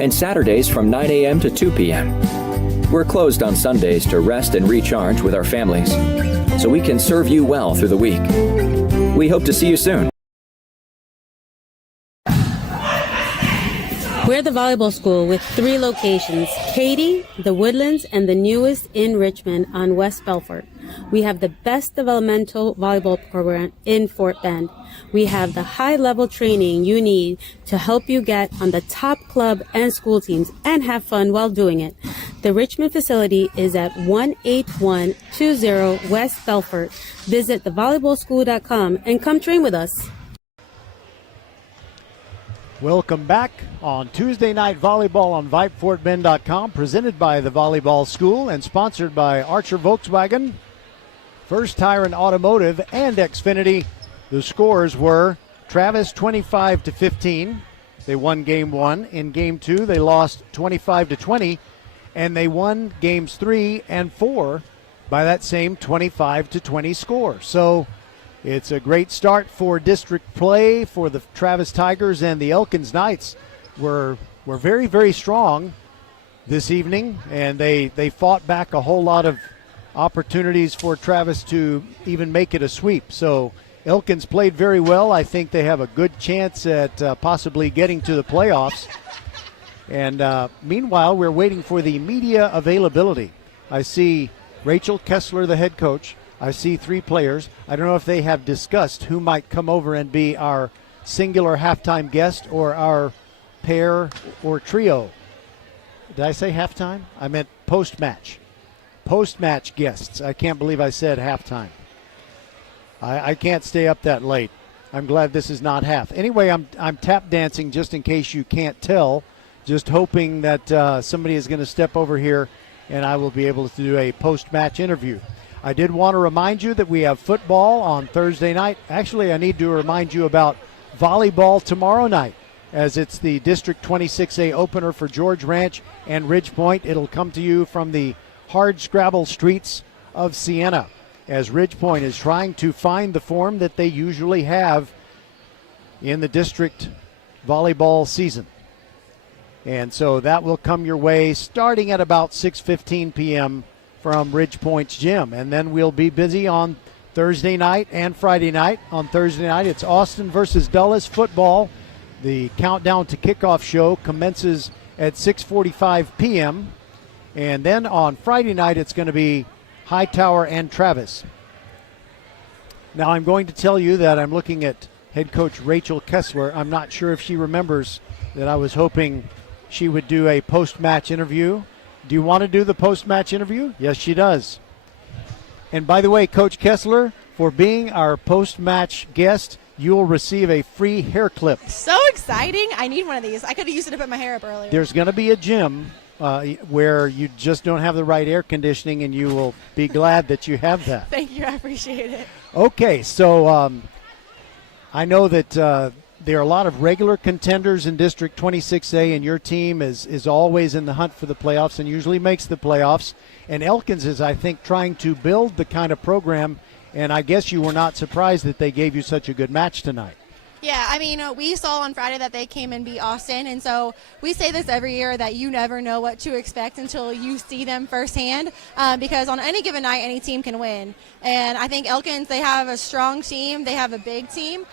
and Saturdays from 9 a.m. to 2 p.m. We're closed on Sundays to rest and recharge with our families, so we can serve you well through the week. We hope to see you soon. We're the volleyball school with 3 locations, Katy, the Woodlands, and the newest in Richmond on West Belfort. We have the best developmental volleyball program in Fort Bend. We have the high-level training you need to help you get on the top club and school teams and have fun while doing it. The Richmond facility is at 18120 West Belfort. Visit thevolleyballschool.com and come train with us. Welcome back on Tuesday Night Volleyball on VypeFortBend.com, presented by the Volleyball School and sponsored by Archer Volkswagen, First Tire and Automotive, and Xfinity. The scores were Travis 25-15. They won game 1. In game 2, they lost 25-20, and they won games 3 and 4 by that same 25-20 score. So it's a great start for district play for the Travis Tigers, and the Elkins Knights were very, very strong this evening, and they fought back a whole lot of opportunities for Travis to even make it a sweep. So Elkins played very well. I think they have a good chance at possibly getting to the playoffs. And meanwhile, we're waiting for the media availability. I see Rachel Kessler, the head coach. I see 3 players. I don't know if they have discussed who might come over and be our singular halftime guest or our pair or trio. Did I say halftime? I meant post-match. Post-match guests. I can't believe I said halftime. I can't stay up that late. I'm glad this is not half. Anyway, I'm tap dancing just in case you can't tell, just hoping that somebody is going to step over here and I will be able to do a post-match interview. I did want to remind you that we have football on Thursday night. Actually, I need to remind you about volleyball tomorrow night, as it's the District 26A opener for George Ranch and Ridge Point. It'll come to you from the hard-scrabble streets of Siena, as Ridge Point is trying to find the form that they usually have in the district volleyball season. And so that will come your way starting at about 6:15 p.m. from Ridge Point's gym. And then we'll be busy on Thursday night and Friday night. On Thursday night, it's Austin versus Dulles football. The countdown to kickoff show commences at 6:45 p.m. And then on Friday night, it's going to be Hightower and Travis. Now, I'm going to tell you that I'm looking at head coach Rachel Kessler. I'm not sure if she remembers that I was hoping she would do a post-match interview. Do you want to do the post-match interview? Yes, she does. And by the way, Coach Kessler, for being our post-match guest, you will receive a free hair clip. So exciting. I need one of these. I could have used it to put my hair up earlier. There's going to be a gym where you just don't have the right air conditioning, and you will be glad that you have that. Thank you. I appreciate it. Okay, so I know that there are a lot of regular contenders in District 26A, and your team is always in the hunt for the playoffs and usually makes the playoffs. And Elkins is, I think, trying to build the kind of program, and I guess you were not surprised that they gave you such a good match tonight. Yeah, I mean, we saw on Friday that they came and beat Austin, and so we say this every year that you never know what to expect until you see them firsthand, because on any given night, any team can win. And I think Elkins, they have a strong team. They have a big team.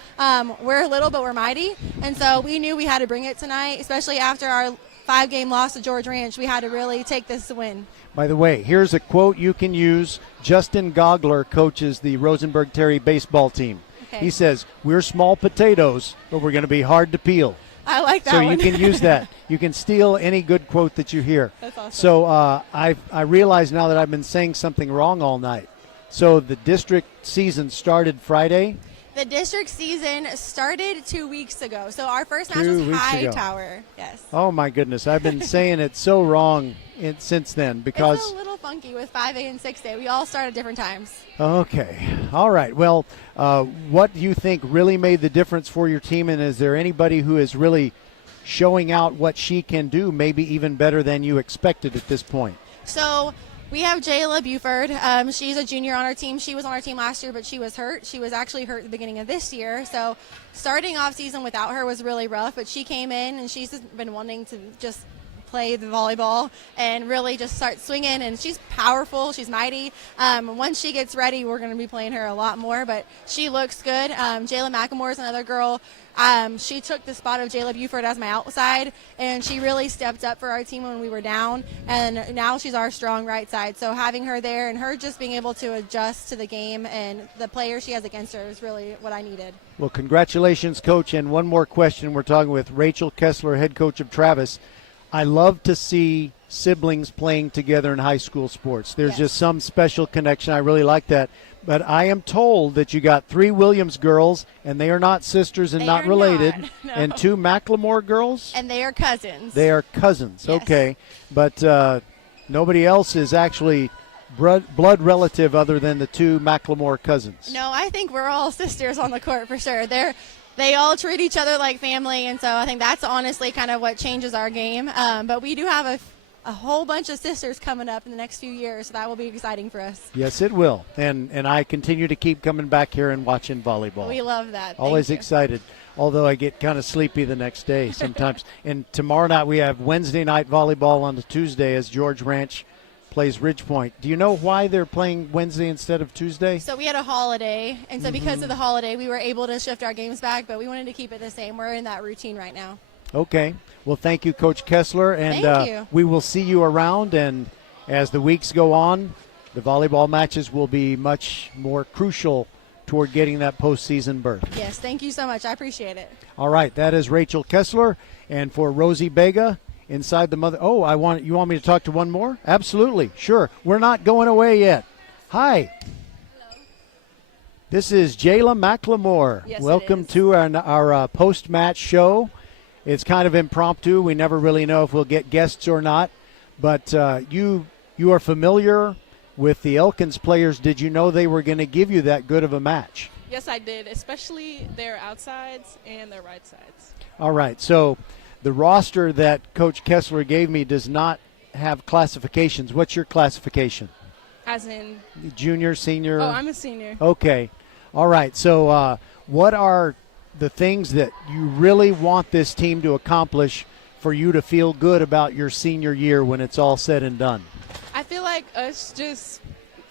We're little, but we're mighty, and so we knew we had to bring it tonight, especially after our 5-game loss to George Ranch. We had to really take this to win. By the way, here's a quote you can use. Justin Gogler coaches the Rosenberg-Terry baseball team. Okay. He says, we're small potatoes, but we're going to be hard to peel. I like that so one. So you can use that. You can steal any good quote that you hear. That's awesome. So I realize now that I've been saying something wrong all night. So the district season started Friday? The district season started 2 weeks ago. So our first match 2 was weeks ago. Hightower. Yes. Oh, my goodness. I've been saying it so wrong since then because... It's a little funky with 5A and 6A. We all start at different times. Okay. All right. Well, what do you think really made the difference for your team, and is there anybody who is really showing out what she can do, maybe even better than you expected at this point? So we have Jayla Buford. She's a junior on our team. She was on our team last year, but she was hurt. She was actually hurt at the beginning of this year. So starting off season without her was really rough, but she came in and she's been wanting to just play the volleyball and really just start swinging, and she's powerful, she's mighty. Once she gets ready, we're going to be playing her a lot more, but she looks good. Jayla McElmore is another girl. She took the spot of Jayla Buford as my outside, and she really stepped up for our team when we were down, and now she's our strong right side. So having her there and her just being able to adjust to the game and the player she has against her is really what I needed. Well, congratulations, Coach. And one more question. We're talking with Rachel Kessler, head coach of Travis. I love to see siblings playing together in high school sports. There's just some special connection. I really like that. But I am told that you got 3 Williams girls, and they are not sisters and not related, no. and 2 McLemore girls? And they are cousins. They are cousins, Yes. okay. But nobody else is actually blood relative other than the 2 McLemore cousins. No, I think we're all sisters on the court for sure. They all treat each other like family, and so I think that's honestly kind of what changes our game. But we do have a whole bunch of sisters coming up in the next few years, so that will be exciting for us. Yes, it will. And I continue to keep coming back here and watching volleyball. We love that. Always excited, although I get kind of sleepy the next day sometimes. And tomorrow night we have Wednesday night volleyball on the Tuesday as George Ranch plays Ridgepoint. Do you know why they're playing Wednesday instead of Tuesday? So we had a holiday, and so because of the holiday, we were able to shift our games back, but we wanted to keep it the same. We're in that routine right now. Okay. Well, thank you, Coach Kessler. And Thank you. We will see you around. And as the weeks go on, the volleyball matches will be much more crucial toward getting that postseason berth. Yes, thank you so much. I appreciate it. All right. That is Rachel Kessler. And for Rosie Bega, inside the mother. Oh, you want me to talk to one more? Absolutely. Sure. We're not going away yet. Hi. Hello. This is Jayla McLemore. Yes, welcome to our post-match show. It's kind of impromptu. We never really know if we'll get guests or not. But you are familiar with the Elkins players. Did you know they were going to give you that good of a match? Yes, I did, especially their outsides and their right sides. All right. So the roster that Coach Kessler gave me does not have classifications. What's your classification? As in? Junior, senior? Oh, I'm a senior. Okay. All right. So what are the things that you really want this team to accomplish for you to feel good about your senior year when it's all said and done? I feel like us just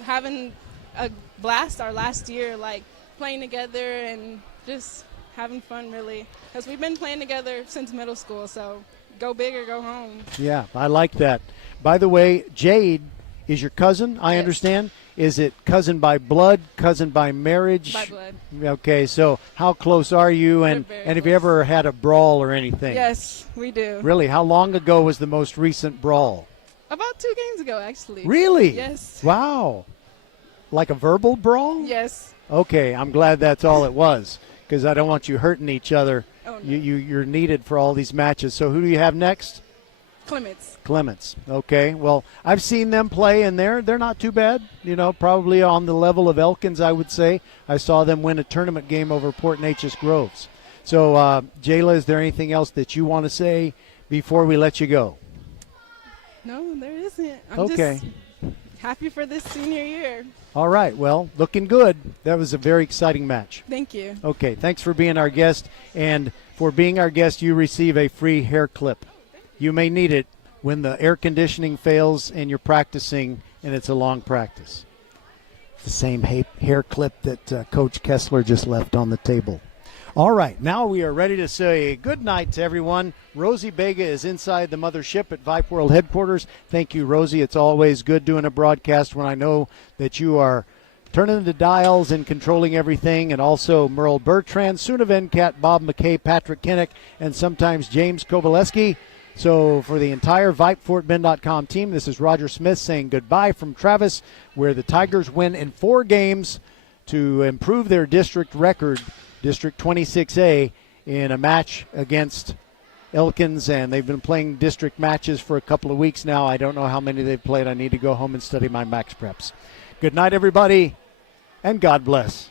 having a blast our last year, like playing together and just having fun, really. Because we've been playing together since middle school, so go big or go home. Yeah, I like that. By the way, Jade is your cousin, I understand. Is it cousin by blood, cousin by marriage? By blood. Okay, so how close are you, and have you ever had a brawl or anything? Yes, we do. Really? How long ago was the most recent brawl? About 2 games ago, actually. Really? Yes. Wow. Like a verbal brawl? Yes. Okay, I'm glad that's all it was, because I don't want you hurting each other. Oh, no. You're needed for all these matches. So who do you have next? Clements. Okay. Well, I've seen them play, and they're not too bad. You know, probably on the level of Elkins, I would say. I saw them win a tournament game over Port Neches Groves. So, Jayla, is there anything else that you want to say before we let you go? No, there isn't. I'm Okay. just happy for this senior year. All right. Well, looking good. That was a very exciting match. Thank you. Okay. Thanks for being our guest. And for being our guest, you receive a free hair clip. You may need it when the air conditioning fails and you're practicing and it's a long practice. The same hair clip that Coach Kessler just left on the table. All right, now we are ready to say good night to everyone. Rosie Bega is inside the mothership at Vype World headquarters. Thank you, Rosie. It's always good doing a broadcast when I know that you are turning the dials and controlling everything. And also Merle Bertrand, Suna Venkat, Bob McKay, Patrick Kinnick, and sometimes James Kovaleski. So for the entire VypeFortBend.com team, this is Roger Smith saying goodbye from Travis, where the Tigers win in 4 games to improve their district record, District 26A, in a match against Elkins, and they've been playing district matches for a couple of weeks now. I don't know how many they've played. I need to go home and study my max preps. Good night, everybody, and God bless.